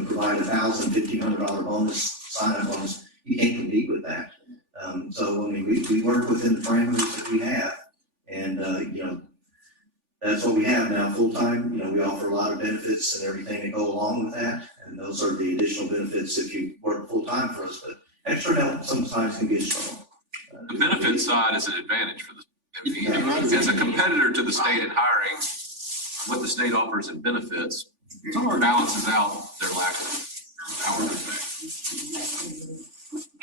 provide $1,000, $1,500 bonus, sign-up bonus. You can't compete with that. So, I mean, we work within the parameters that we have, and, that's what we have now, full-time. We offer a lot of benefits and everything that go along with that, and those are the additional benefits if you work full-time for us, but extra help sometimes can be a struggle. The benefit side is an advantage for the, as a competitor to the state in hiring, what the state offers in benefits balances out their lack of hourly pay.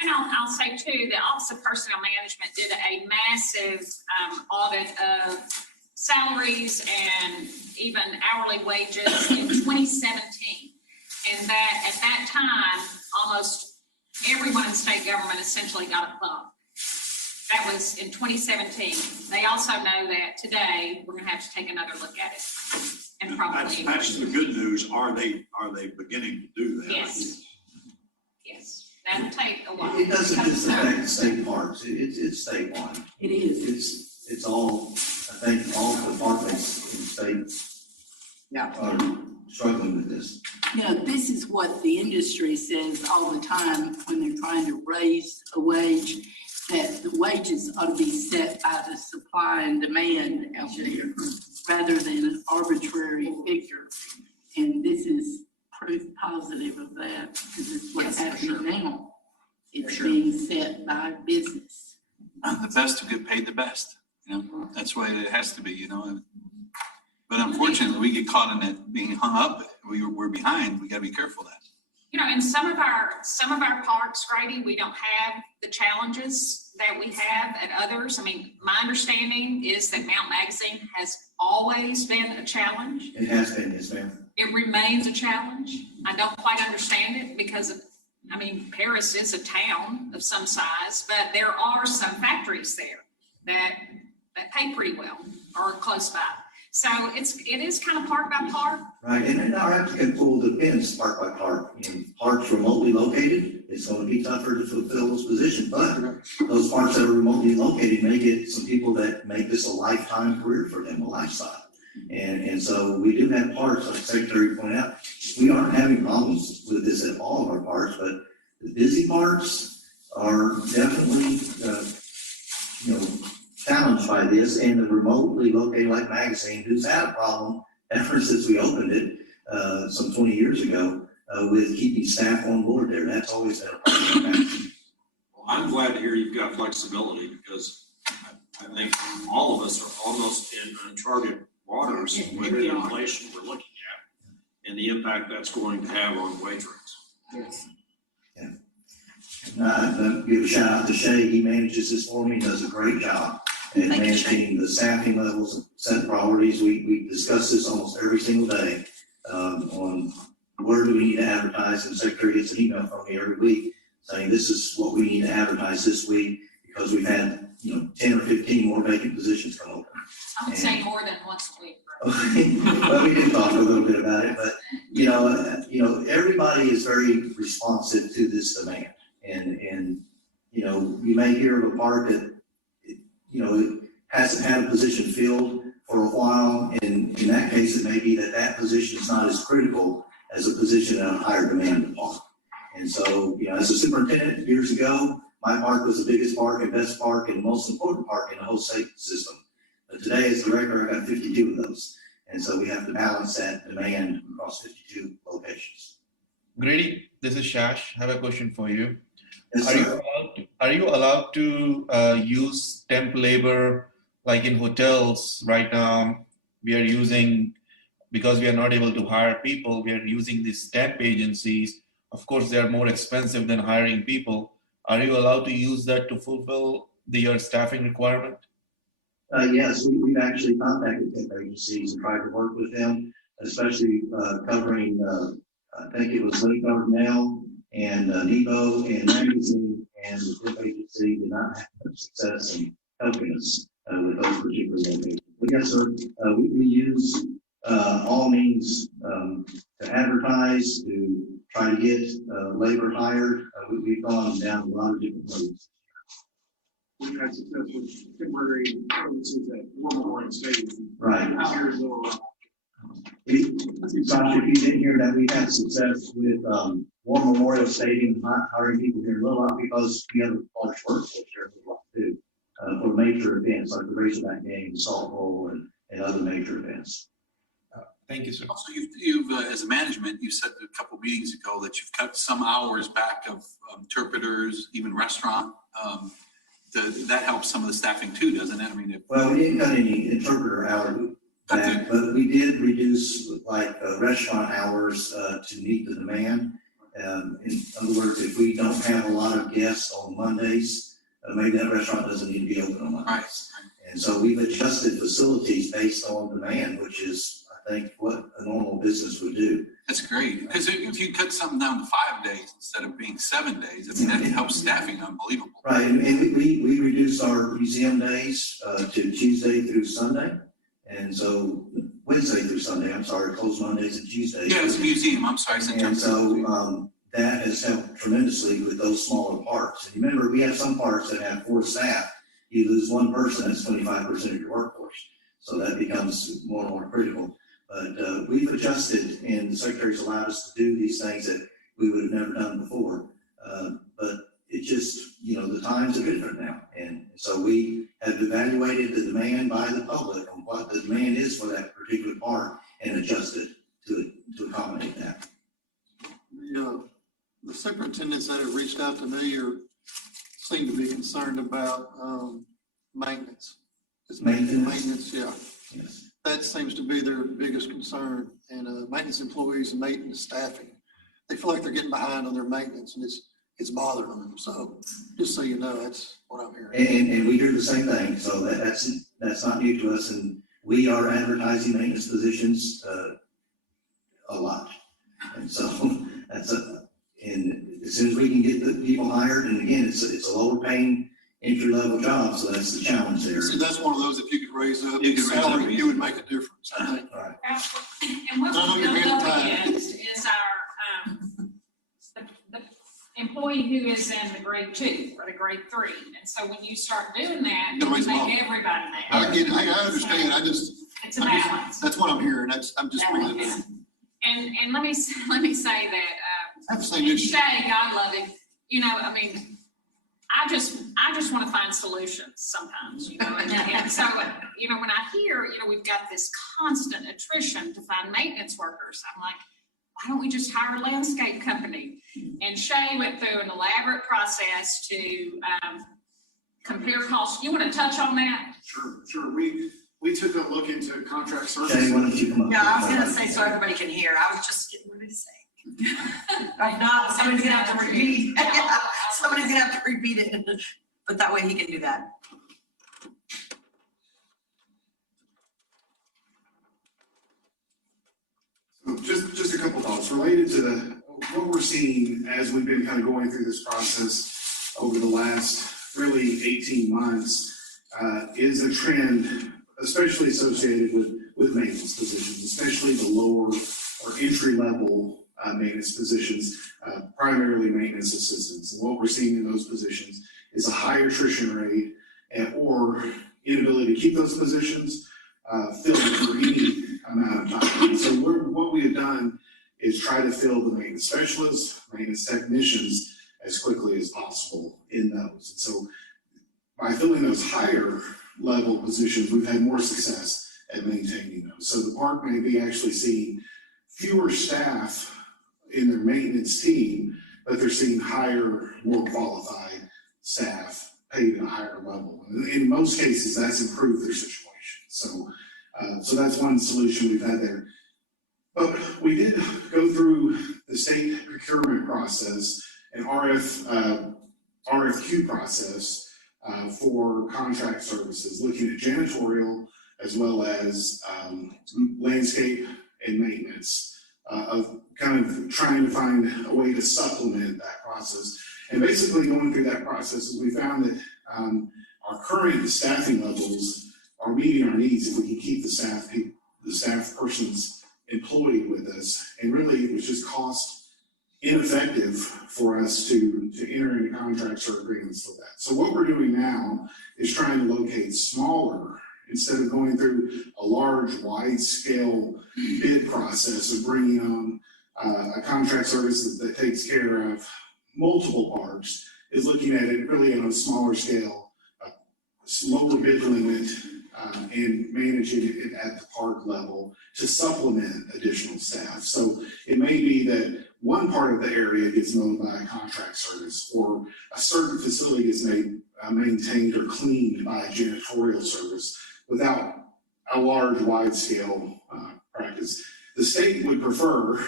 And I'll say too, the Office of Personnel Management did a massive audit of salaries and even hourly wages in 2017. And that at that time, almost everyone in state government essentially got a bump. That was in 2017. They also know that today we're going to have to take another look at it and probably. That's the good news. Are they beginning to do that? Yes. Yes. That'll take a while. It doesn't just affect state parks. It's statewide. It is. It's all, I think, all departments in the state are struggling with this. This is what the industry says all the time when they're trying to raise a wage, that the wages ought to be set by the supply and demand out there rather than an arbitrary figure. And this is proof positive of that, because it's what's happening now. It's being set by business. The best will get paid the best. That's the way it has to be, But unfortunately, we get caught in that being hung up. We're behind. We got to be careful of that. In some of our parks, Grady, we don't have the challenges that we have at others. I mean, my understanding is that Mount Magazine has always been a challenge. It has been, yes, ma'am. It remains a challenge. I don't quite understand it because Paris is a town of some size, but there are some factories there that pay pretty well or close by. So it is kind of park by park. Right, and our applicant pool depends park by park. Parks remotely located, it's going to be tougher to fulfill those positions, but those parks that are remotely located may get some people that make this a lifetime career for them, a lifestyle. And so we do have parks, like the Secretary pointed out, we aren't having problems with this at all of our parks, but the busy parks are definitely, challenged by this, and the remotely located like Magazine, who's had a problem ever since we opened it some 20 years ago with keeping staff on board there. That's always been a problem. Well, I'm glad to hear you've got flexibility, because I think all of us are almost in uncharted waters with the inflation we're looking at and the impact that's going to have on wage rates. Yes. Give a shout out to Shay. He manages this for me, does a great job at managing the staffing levels and set priorities. We discuss this almost every single day on where do we need to advertise, and the Secretary gets an email from me every week saying this is what we need to advertise this week because we've had 10 or 15 more vacant positions come open. I would say more than once a week. Well, we did talk a little bit about it, but everybody is very responsive to this demand. And you may hear of a park that, hasn't had a position filled for a while. And in that case, it may be that position is not as critical as a position in a higher demand park. And so, as a superintendent years ago, my park was the biggest park and best park and most important park in the whole state system. But today, as director, I got 52 of those. And so we have to balance that demand across 52 locations. Grady, this is Shash. I have a question for you. Yes, are you allowed to use temp labor like in hotels right now? We are using, because we are not able to hire people, we are using these temp agencies. Of course, they are more expensive than hiring people. Are you allowed to use that to fulfill your staffing requirement? Yes, we've actually contacted temp agencies and tried to work with them, especially covering, I think it was Lee Dardanelle and Nebo and Magazine and the temp agency city did not have much success in helping us with those particular locations. But yes, sir, we use all means to advertise, to try to get labor hired. We've gone down a lot of different roads. We've had success with temporary services at War Memorial Stadium. Right. Here's a little, Josh, if you didn't hear that, we've had success with War Memorial Stadium, hiring people here in Little Rock because we have a large workforce here in Little Rock too, for major events like the Razorback game, the Salt Bowl, and other major events. Thank you, sir. Also, you've as a management, you said a couple meetings ago that you've cut some hours back of interpreters, even restaurant. That helps some of the staffing too, doesn't it? I mean, Well, we didn't cut any interpreter hours back, but we did reduce like restaurant hours to meet the demand. In other words, if we don't have a lot of guests on Mondays, maybe that restaurant doesn't need to be open on Mondays. And so we've adjusted facilities based on demand, which is, I think, what a normal business would do. that's great, because if you cut something down to 5 days instead of being 7 days, I mean, that helps staffing unbelievable. Right, and we reduced our museum days to Tuesday through Sunday. And so Wednesday through Sunday, I'm sorry, closed Mondays and Tuesdays. Yeah, it's a museum, I'm sorry. And so that has helped tremendously with those smaller parks. And remember, we have some parks that have 4 staff. You lose one person, that's 25% of your workforce. So that becomes more and more critical. But we've adjusted, and the secretary's allowed us to do these things that we would have never done before. But it just, the times are different now. And so we have evaluated the demand by the public on what the demand is for that particular park and adjusted to accommodate that. The superintendents that have reached out to me seem to be concerned about maintenance. Maintenance, yeah. Yes. That seems to be their biggest concern. And maintenance employees and maintenance staffing, they feel like they're getting behind on their maintenance, and it's bothering them. So just so you know, that's what I'm hearing. And we do the same thing. So that's not new to us. And we are advertising maintenance positions a lot. And so and as soon as we can get the people hired, and again, it's a lower paying entry level job, so that's the challenge there. See, that's one of those, if you could raise up the salary, you would make a difference, I think. Right. And what I know we're you're going being up tired. against is our, the employee who is in the grade 2 or the grade 3. And so when you start doing that, You gotta you raise them make up. everybody mad. I get it, I understand, It's a balance. that's what I'm hearing, I'm just bringing it up. And let me say that, I have the same and issue. Shay, God love him, I mean, I just want to find solutions sometimes, and so, when I hear, we've got this constant attrition to find maintenance workers, I'm like, why don't we just hire a landscape company? And Shay went through an elaborate process to compare costs. You want to touch on that? Sure. We took a look into contract Jay, why services. don't you come up? Yeah, I was gonna say, so everybody can hear, I was just getting ready to say. Right now, somebody's gonna have to repeat, somebody's gonna have to repeat it, but that way he can do that. So just a couple thoughts related to what we're seeing as we've been kind of going through this process over the last really 18 months is a trend, especially associated with maintenance positions, especially the lower or entry level maintenance positions, primarily maintenance assistants. And what we're seeing in those positions is a high attrition rate or inability to keep those positions filled for any amount of time. And so what we have done is try to fill the maintenance specialists, maintenance technicians as quickly as possible in those. And so by filling those higher level positions, we've had more success at maintaining those. So the park may be actually seeing fewer staff in their maintenance team, but they're seeing higher, more qualified staff paid at a higher level. And in most cases, that's improved their situation. So that's one solution we've had there. But we did go through the state procurement process and RFQ process for contract services, looking at janitorial as well as landscape and maintenance of kind of trying to find a way to supplement that process. And basically going through that process, we found that our current staffing levels are meeting our needs if we can keep the staff persons employed with us. And really, it was just cost ineffective for us to enter into contracts or agreements with that. So what we're doing now is trying to locate smaller, instead of going through a large, wide-scale bid process of bringing on a contract service that takes care of multiple parks, is looking at it really on a smaller scale, lower bid limit, and managing it at the park level to supplement additional staff. So it may be that one part of the area gets mowed by a contract service, or a certain facility is maintained or cleaned by a janitorial service without a large, wide-scale practice. The state would prefer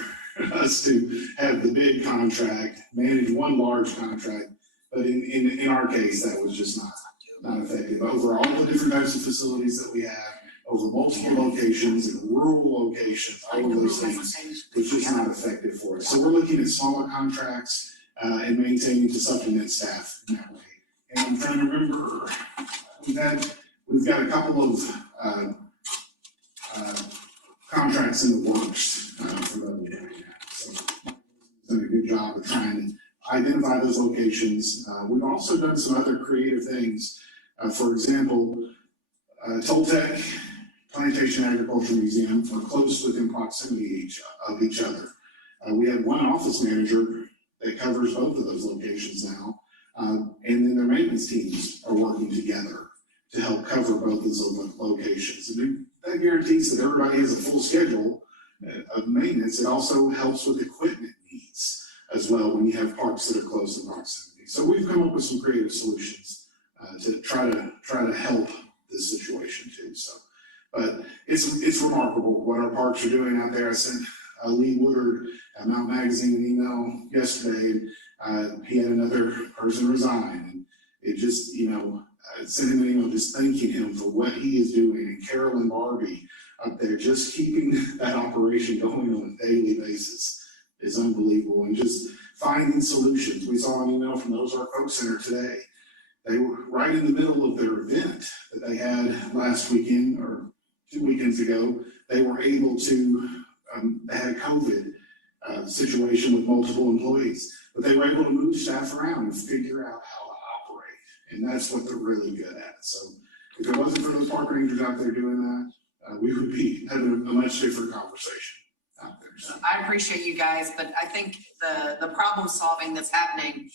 us to have the big contract, manage one large contract, but in our case, that was just not effective. Over all the different types of facilities that we have, over multiple locations and rural locations, all of those things, was just not effective for us. So we're looking at smaller contracts and maintaining to supplement staff in that way. And I'm trying to remember, we've got a couple of contracts in the works for those right now. So done a good job of trying to identify those locations. We've also done some other creative things. For example, Toltec Plantation Agriculture Museum are close within proximity of each other. We have one office manager that covers both of those locations now. And then their maintenance teams are working together to help cover both of those locations. And that guarantees that everybody has a full schedule of maintenance. It also helps with equipment needs as well when you have parks that are close in proximity. So we've come up with some creative solutions to try to help this situation too. So, but it's remarkable what our parks are doing out there. I sent Lee Woodard at Mount Magazine an email yesterday, and he had another person resign, and it just, sent him an email just thanking him for what he is doing, and Carolyn Barbie up there just keeping that operation going on a daily basis is unbelievable, and just finding solutions. We saw an email from the Ozark Folk Center today. They were right in the middle of their event that they had last weekend or 2 weekends ago. They were able to, they had a COVID situation with multiple employees, but they were able to move staff around and figure out how to operate. And that's what they're really good at. So if it wasn't for those park rangers out there doing that, we would be having a much different conversation out there. So. I appreciate you guys, but I think the problem solving that's happening,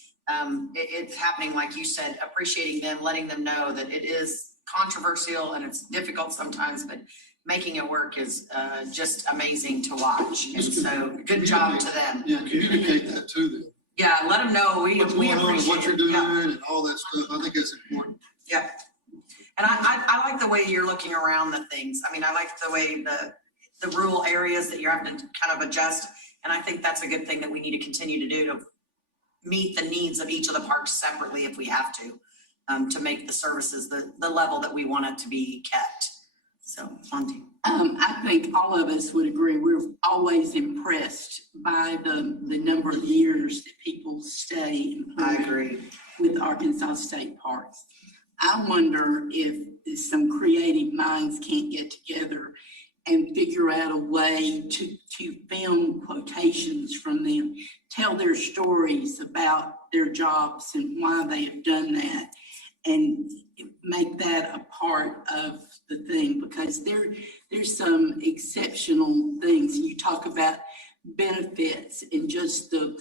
it's happening, like you said, appreciating them, letting them know that it is controversial and it's difficult sometimes, but making it work is just amazing to watch. And so good job to them. Yeah, communicate that to them. Yeah, let them know we What's going on and what you're doing yeah. and all that stuff. I think that's important. Yeah. And I like the way you're looking around the things. I mean, I like the way the rural areas that you're having to kind of adjust. And I think that's a good thing that we need to continue to do to meet the needs of each of the parks separately if we have to make the services the level that we want it to be kept. So, on to you. I think all of us would agree. We're always impressed by the number of years that people stay I agree with Arkansas State Parks. I wonder if some creative minds can't get together and figure out a way to film quotations from them, tell their stories about their jobs and why they have done that, and make that a part of the thing, because there's some exceptional things. You talk about benefits and just the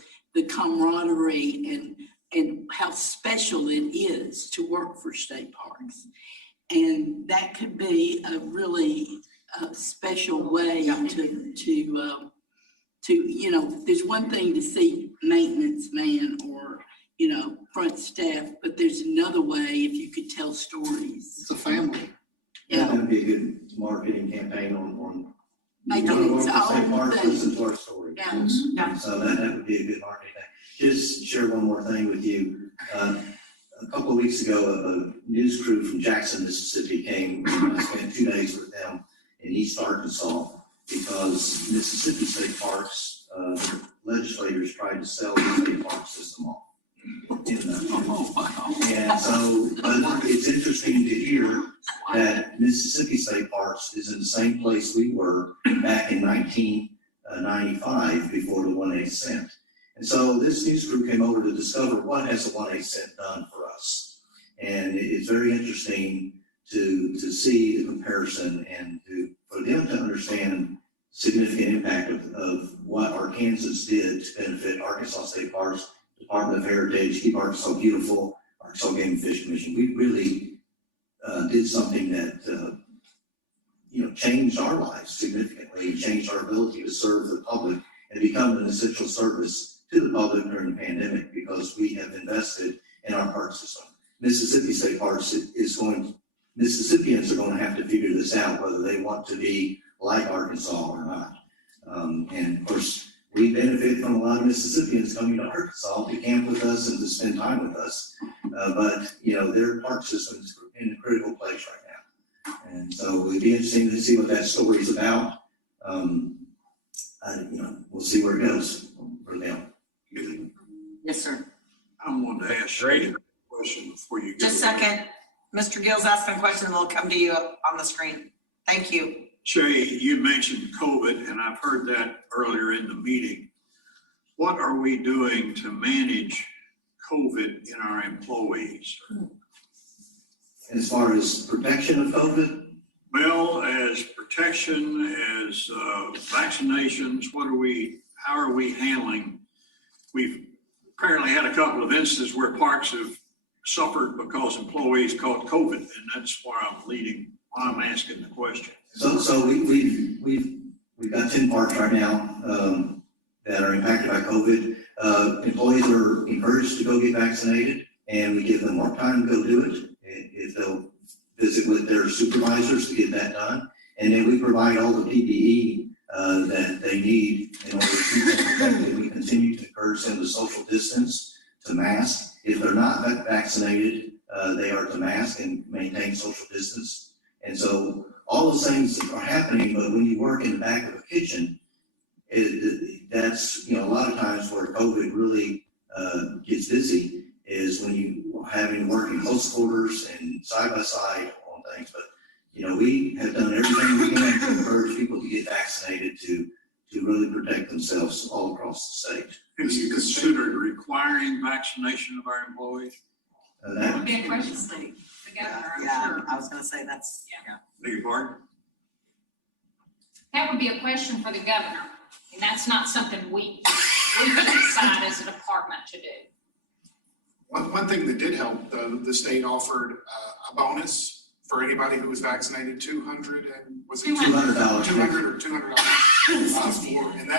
camaraderie and how special it is to work for state parks. And that could be a really special way to there's one thing to see maintenance man or front staff, but there's another way if you could tell stories. It's a family. Yeah. That would be a good marketing campaign on Making its own thing. listen to our story. Yeah. Yeah. So that would be a good marketing thing. Just share one more thing with you. A couple of weeks ago, a news crew from Jackson, Mississippi came. I spent 2 days with them in East Arkansas. because Mississippi State Parks, legislators tried to sell the state park system off. And so, but it's interesting to hear that Mississippi State Parks is in the same place we were back in 1995 before the 1/8 cent. And so this news crew came over to discover what has the 1/8 cent done for us. And it's very interesting to see the comparison and for them to understand significant impact of what Arkansas did to benefit Arkansas State Parks, Department of Heritage, Keep Arkansas Beautiful, Arkansas Game and Fish Commission. We really did something that changed our lives significantly, changed our ability to serve the public and become an essential service to the public during the pandemic because we have invested in our park system. Mississippi State Parks Mississippians are going to have to figure this out, whether they want to be like Arkansas or not. And of course, we benefit from a lot of Mississippians coming to Arkansas to camp with us and to spend time with us. But their park system is in a critical place right now. And so it'd be interesting to see what that story is about. We'll see where it goes for them. Yes, sir. I wanted to ask you a question before you go. Just a second. Mr. Gill's asking a question, and we'll come to you on the screen. Thank you. Shay, you mentioned COVID, and I've heard that earlier in the meeting. What are we doing to manage COVID in our employees? As far as protection of COVID? Well, as protection, as vaccinations, how are we handling? We've apparently had a couple of instances where parks have suffered because employees caught COVID, and that's why I'm asking the question. So we've got 10 parks right now that are impacted by COVID. Employees are encouraged to go get vaccinated, and we give them more time to go do it if they'll visit with their supervisors to get that done. And then we provide all the PPE that they need in order to keep them protected. We continue to encourage them to social distance, to mask. If they're not vaccinated, they are to mask and maintain social distance. And so all those things are happening, but when you work in the back of a kitchen, that's a lot of times where COVID really gets busy is when you having to work in close quarters and side by side on things. But we have done everything we can to encourage people to get vaccinated to really protect themselves all across the state. Have you considered requiring vaccination of our employees? That would be a question for the governor, I'm sure. I was going to say that's. Beg your pardon? That would be a question for the governor, and that's not something we can decide as a department to do. One thing that did help, the state offered a bonus for anybody who was vaccinated, $200 or $200 and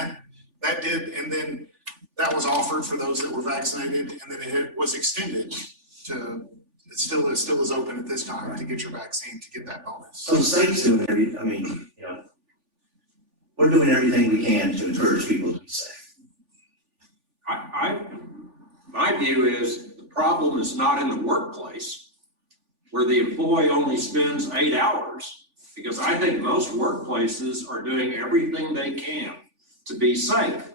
that did, and then that was offered for those that were vaccinated, and then it was extended to, it still is open at this time to get your vaccine to get that bonus. So the state's doing we're doing everything we can to encourage people to be safe. My view is the problem is not in the workplace where the employee only spends 8 hours, because I think most workplaces are doing everything they can to be safe.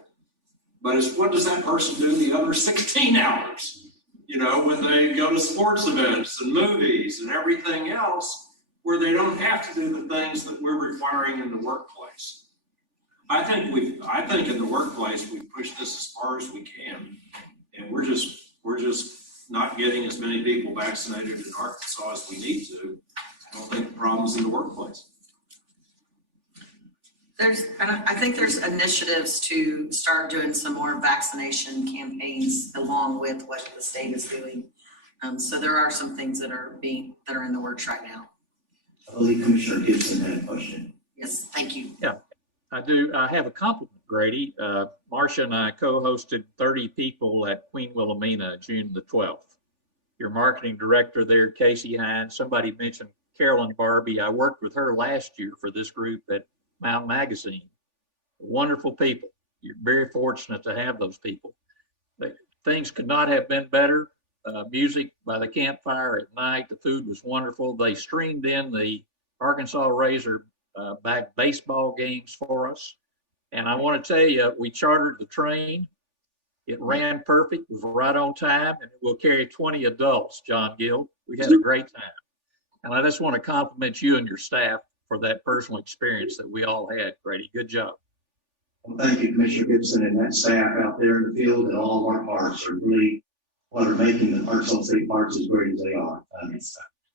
But what does that person do the other 16 hours? When they go to sports events and movies and everything else, where they don't have to do the things that we're requiring in the workplace. I think in the workplace, we've pushed this as far as we can. And we're just not getting as many people vaccinated in Arkansas as we need to. I don't think the problem's in the workplace. I think there's initiatives to start doing some more vaccination campaigns along with what the state is doing. So there are some things that are in the works right now. I believe Commissioner Gibson had a question. Yes, thank you. Yeah, I do. I have a compliment, Grady. Marcia and I co-hosted 30 people at Queen Wilhelmina, June the 12th. Your marketing director there, Casey Hines, somebody mentioned Carolyn Barbie. I worked with her last year for this group at Mountain Magazine. Wonderful people. You're very fortunate to have those people. Things could not have been better. Music by the campfire at night. The food was wonderful. They streamed in the Arkansas Razor back baseball games for us. And I want to tell you, we chartered the train. It ran perfect, was right on time, and it will carry 20 adults, John Gill. We had a great time. And I just want to compliment you and your staff for that personal experience that we all had, Grady. Good job. Well, thank you, Commissioner Gibson, and that staff out there in the field, and all of our parks are really what are making the Arkansas State Parks as great as they are.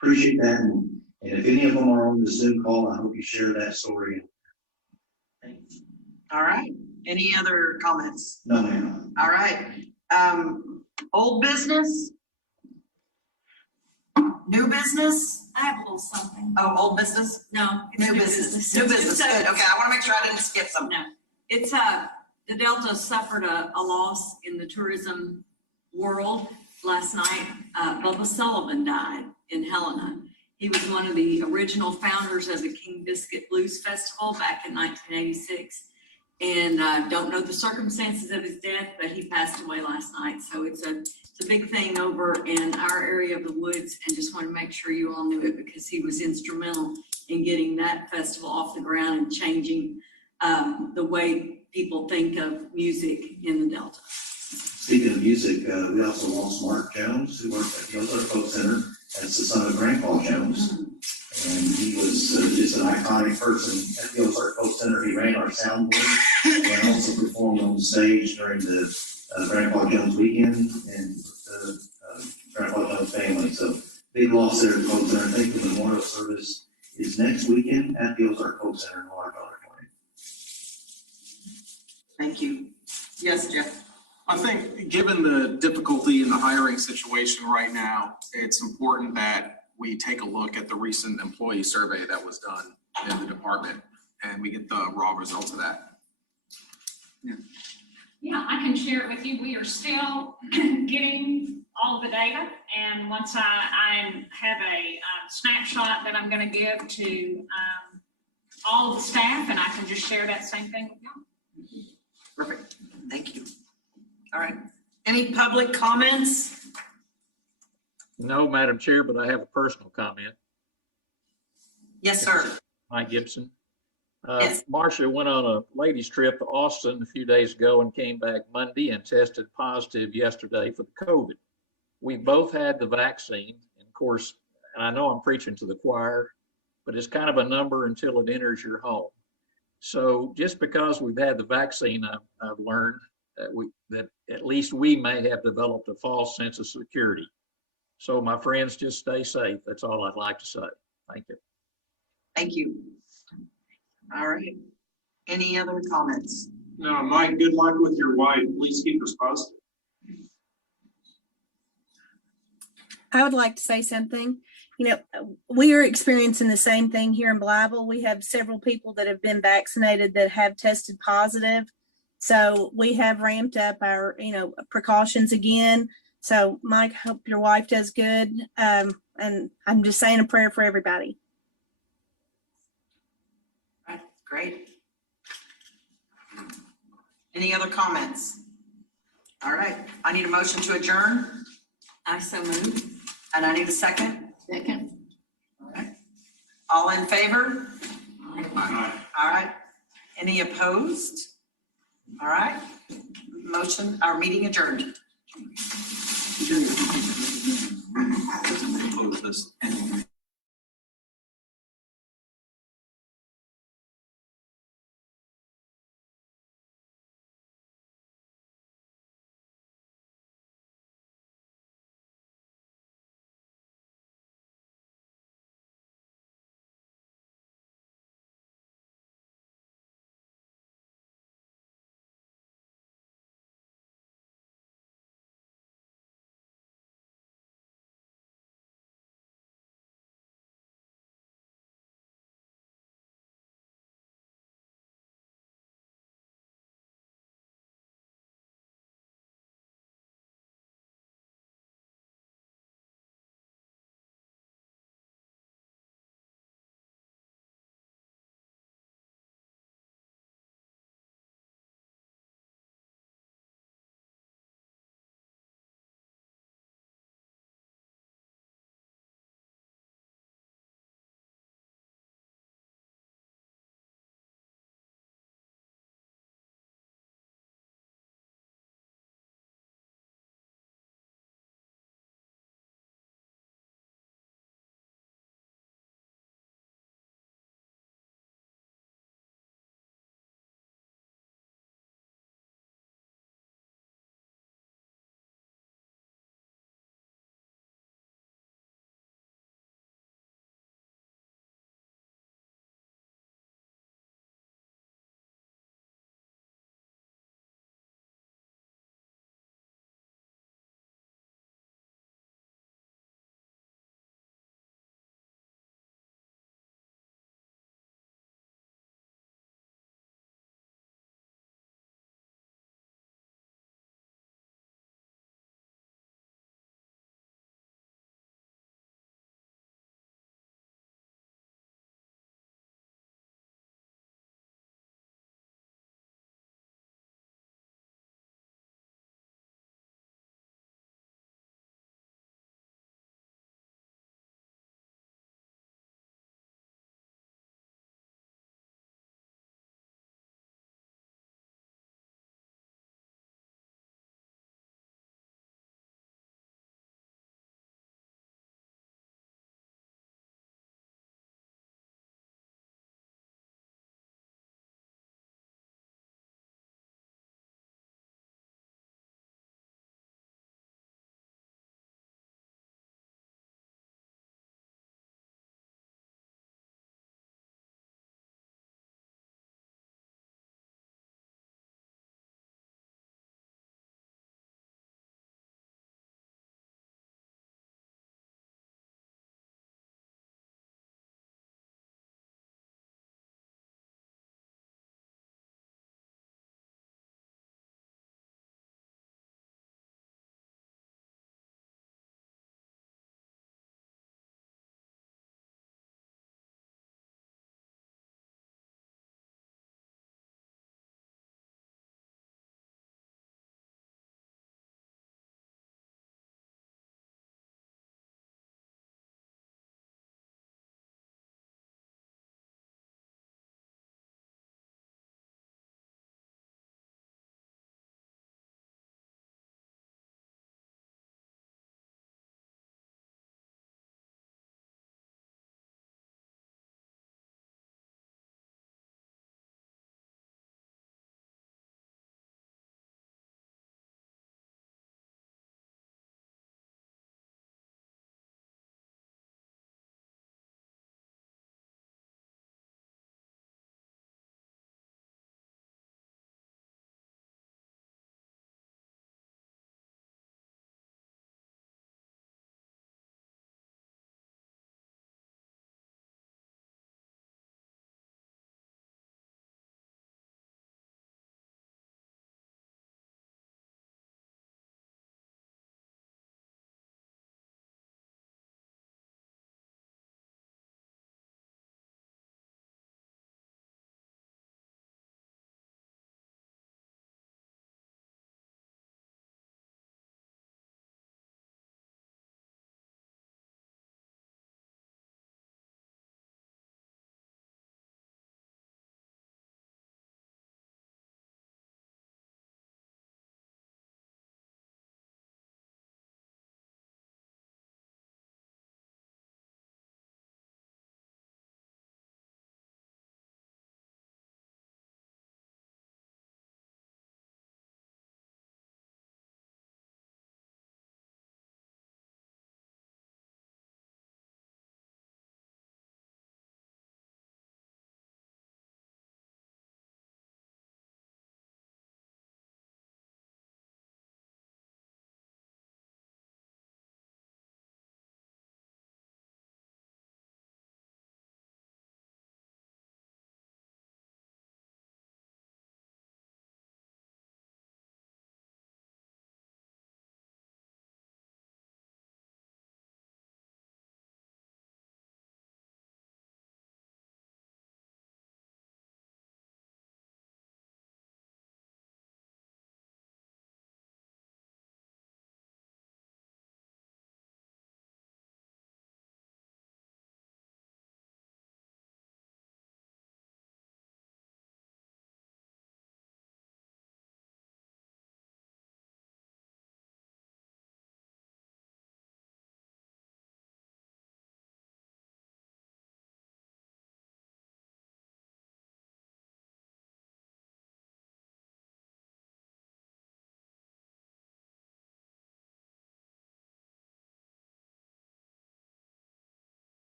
Appreciate that, and if any of them are on the Zoom call, I hope you share that story. All right. Any other comments? No, ma'am. All right. Old business? New business? I have a little something. Oh, old business? No. it's New business. New business. Good. Okay. I want to make sure I didn't skip something. No. It's the Delta suffered a loss in the tourism world last night. Bubba Sullivan died in Helena. He was one of the original founders of the King Biscuit Blues Festival back in 1986. And don't know the circumstances of his death, but he passed away last night. So it's a big thing over in our area of the woods, and just want to make sure you all knew it because he was instrumental in getting that festival off the ground and changing the way people think of music in the Delta. Speaking of music, we also lost Mark Jones, who worked at the Ozark Folk Center as the son of Grandpa Jones. And he was just an iconic person at the Ozark Folk Center. He ran our soundboard and also performed on stage during the Grandpa Jones weekend and the Grandpa Jones family. So big loss there at the Folk Center. I think the memorial service is next weekend at the Ozark Folk Center in Large Auditorium. Thank you. Yes, Jeff. I think given the difficulty in the hiring situation right now, it's important that we take a look at the recent employee survey that was done in the department and we get the raw results of that. Yeah, I can share it with you. We are still getting all the data. And once I have a snapshot that I'm going to give to all of the staff, and I can just share that same thing with you. Perfect. Thank you. All right. Any public comments? No, Madam Chair, but I have a personal comment. Yes, sir. Mike Gibson. Yes. Marcia went on a ladies trip to Austin a few days ago and came back Monday and tested positive yesterday for the COVID. We both had the vaccine, and of course, and I know I'm preaching to the choir, but it's kind of a number until it enters your home. So just because we've had the vaccine, I've learned that at least we may have developed a false sense of security. So my friends, just stay safe. That's all I'd like to say. Thank you. Thank you. All right. Any other comments? No, Mike, good luck with your wife. Please keep us posted. I would like to say something. You know, we are experiencing the same thing here in Blytheville. We have several people that have been vaccinated that have tested positive. So we have ramped up our, precautions again. So Mike, hope your wife does good. And I'm just saying a prayer for everybody. All right, great. Any other comments? All right, I need a motion to adjourn. I so move. And I need a second. Second. All right. All in favor? Aye. All right. Any opposed? All right. Our meeting adjourned. Close this.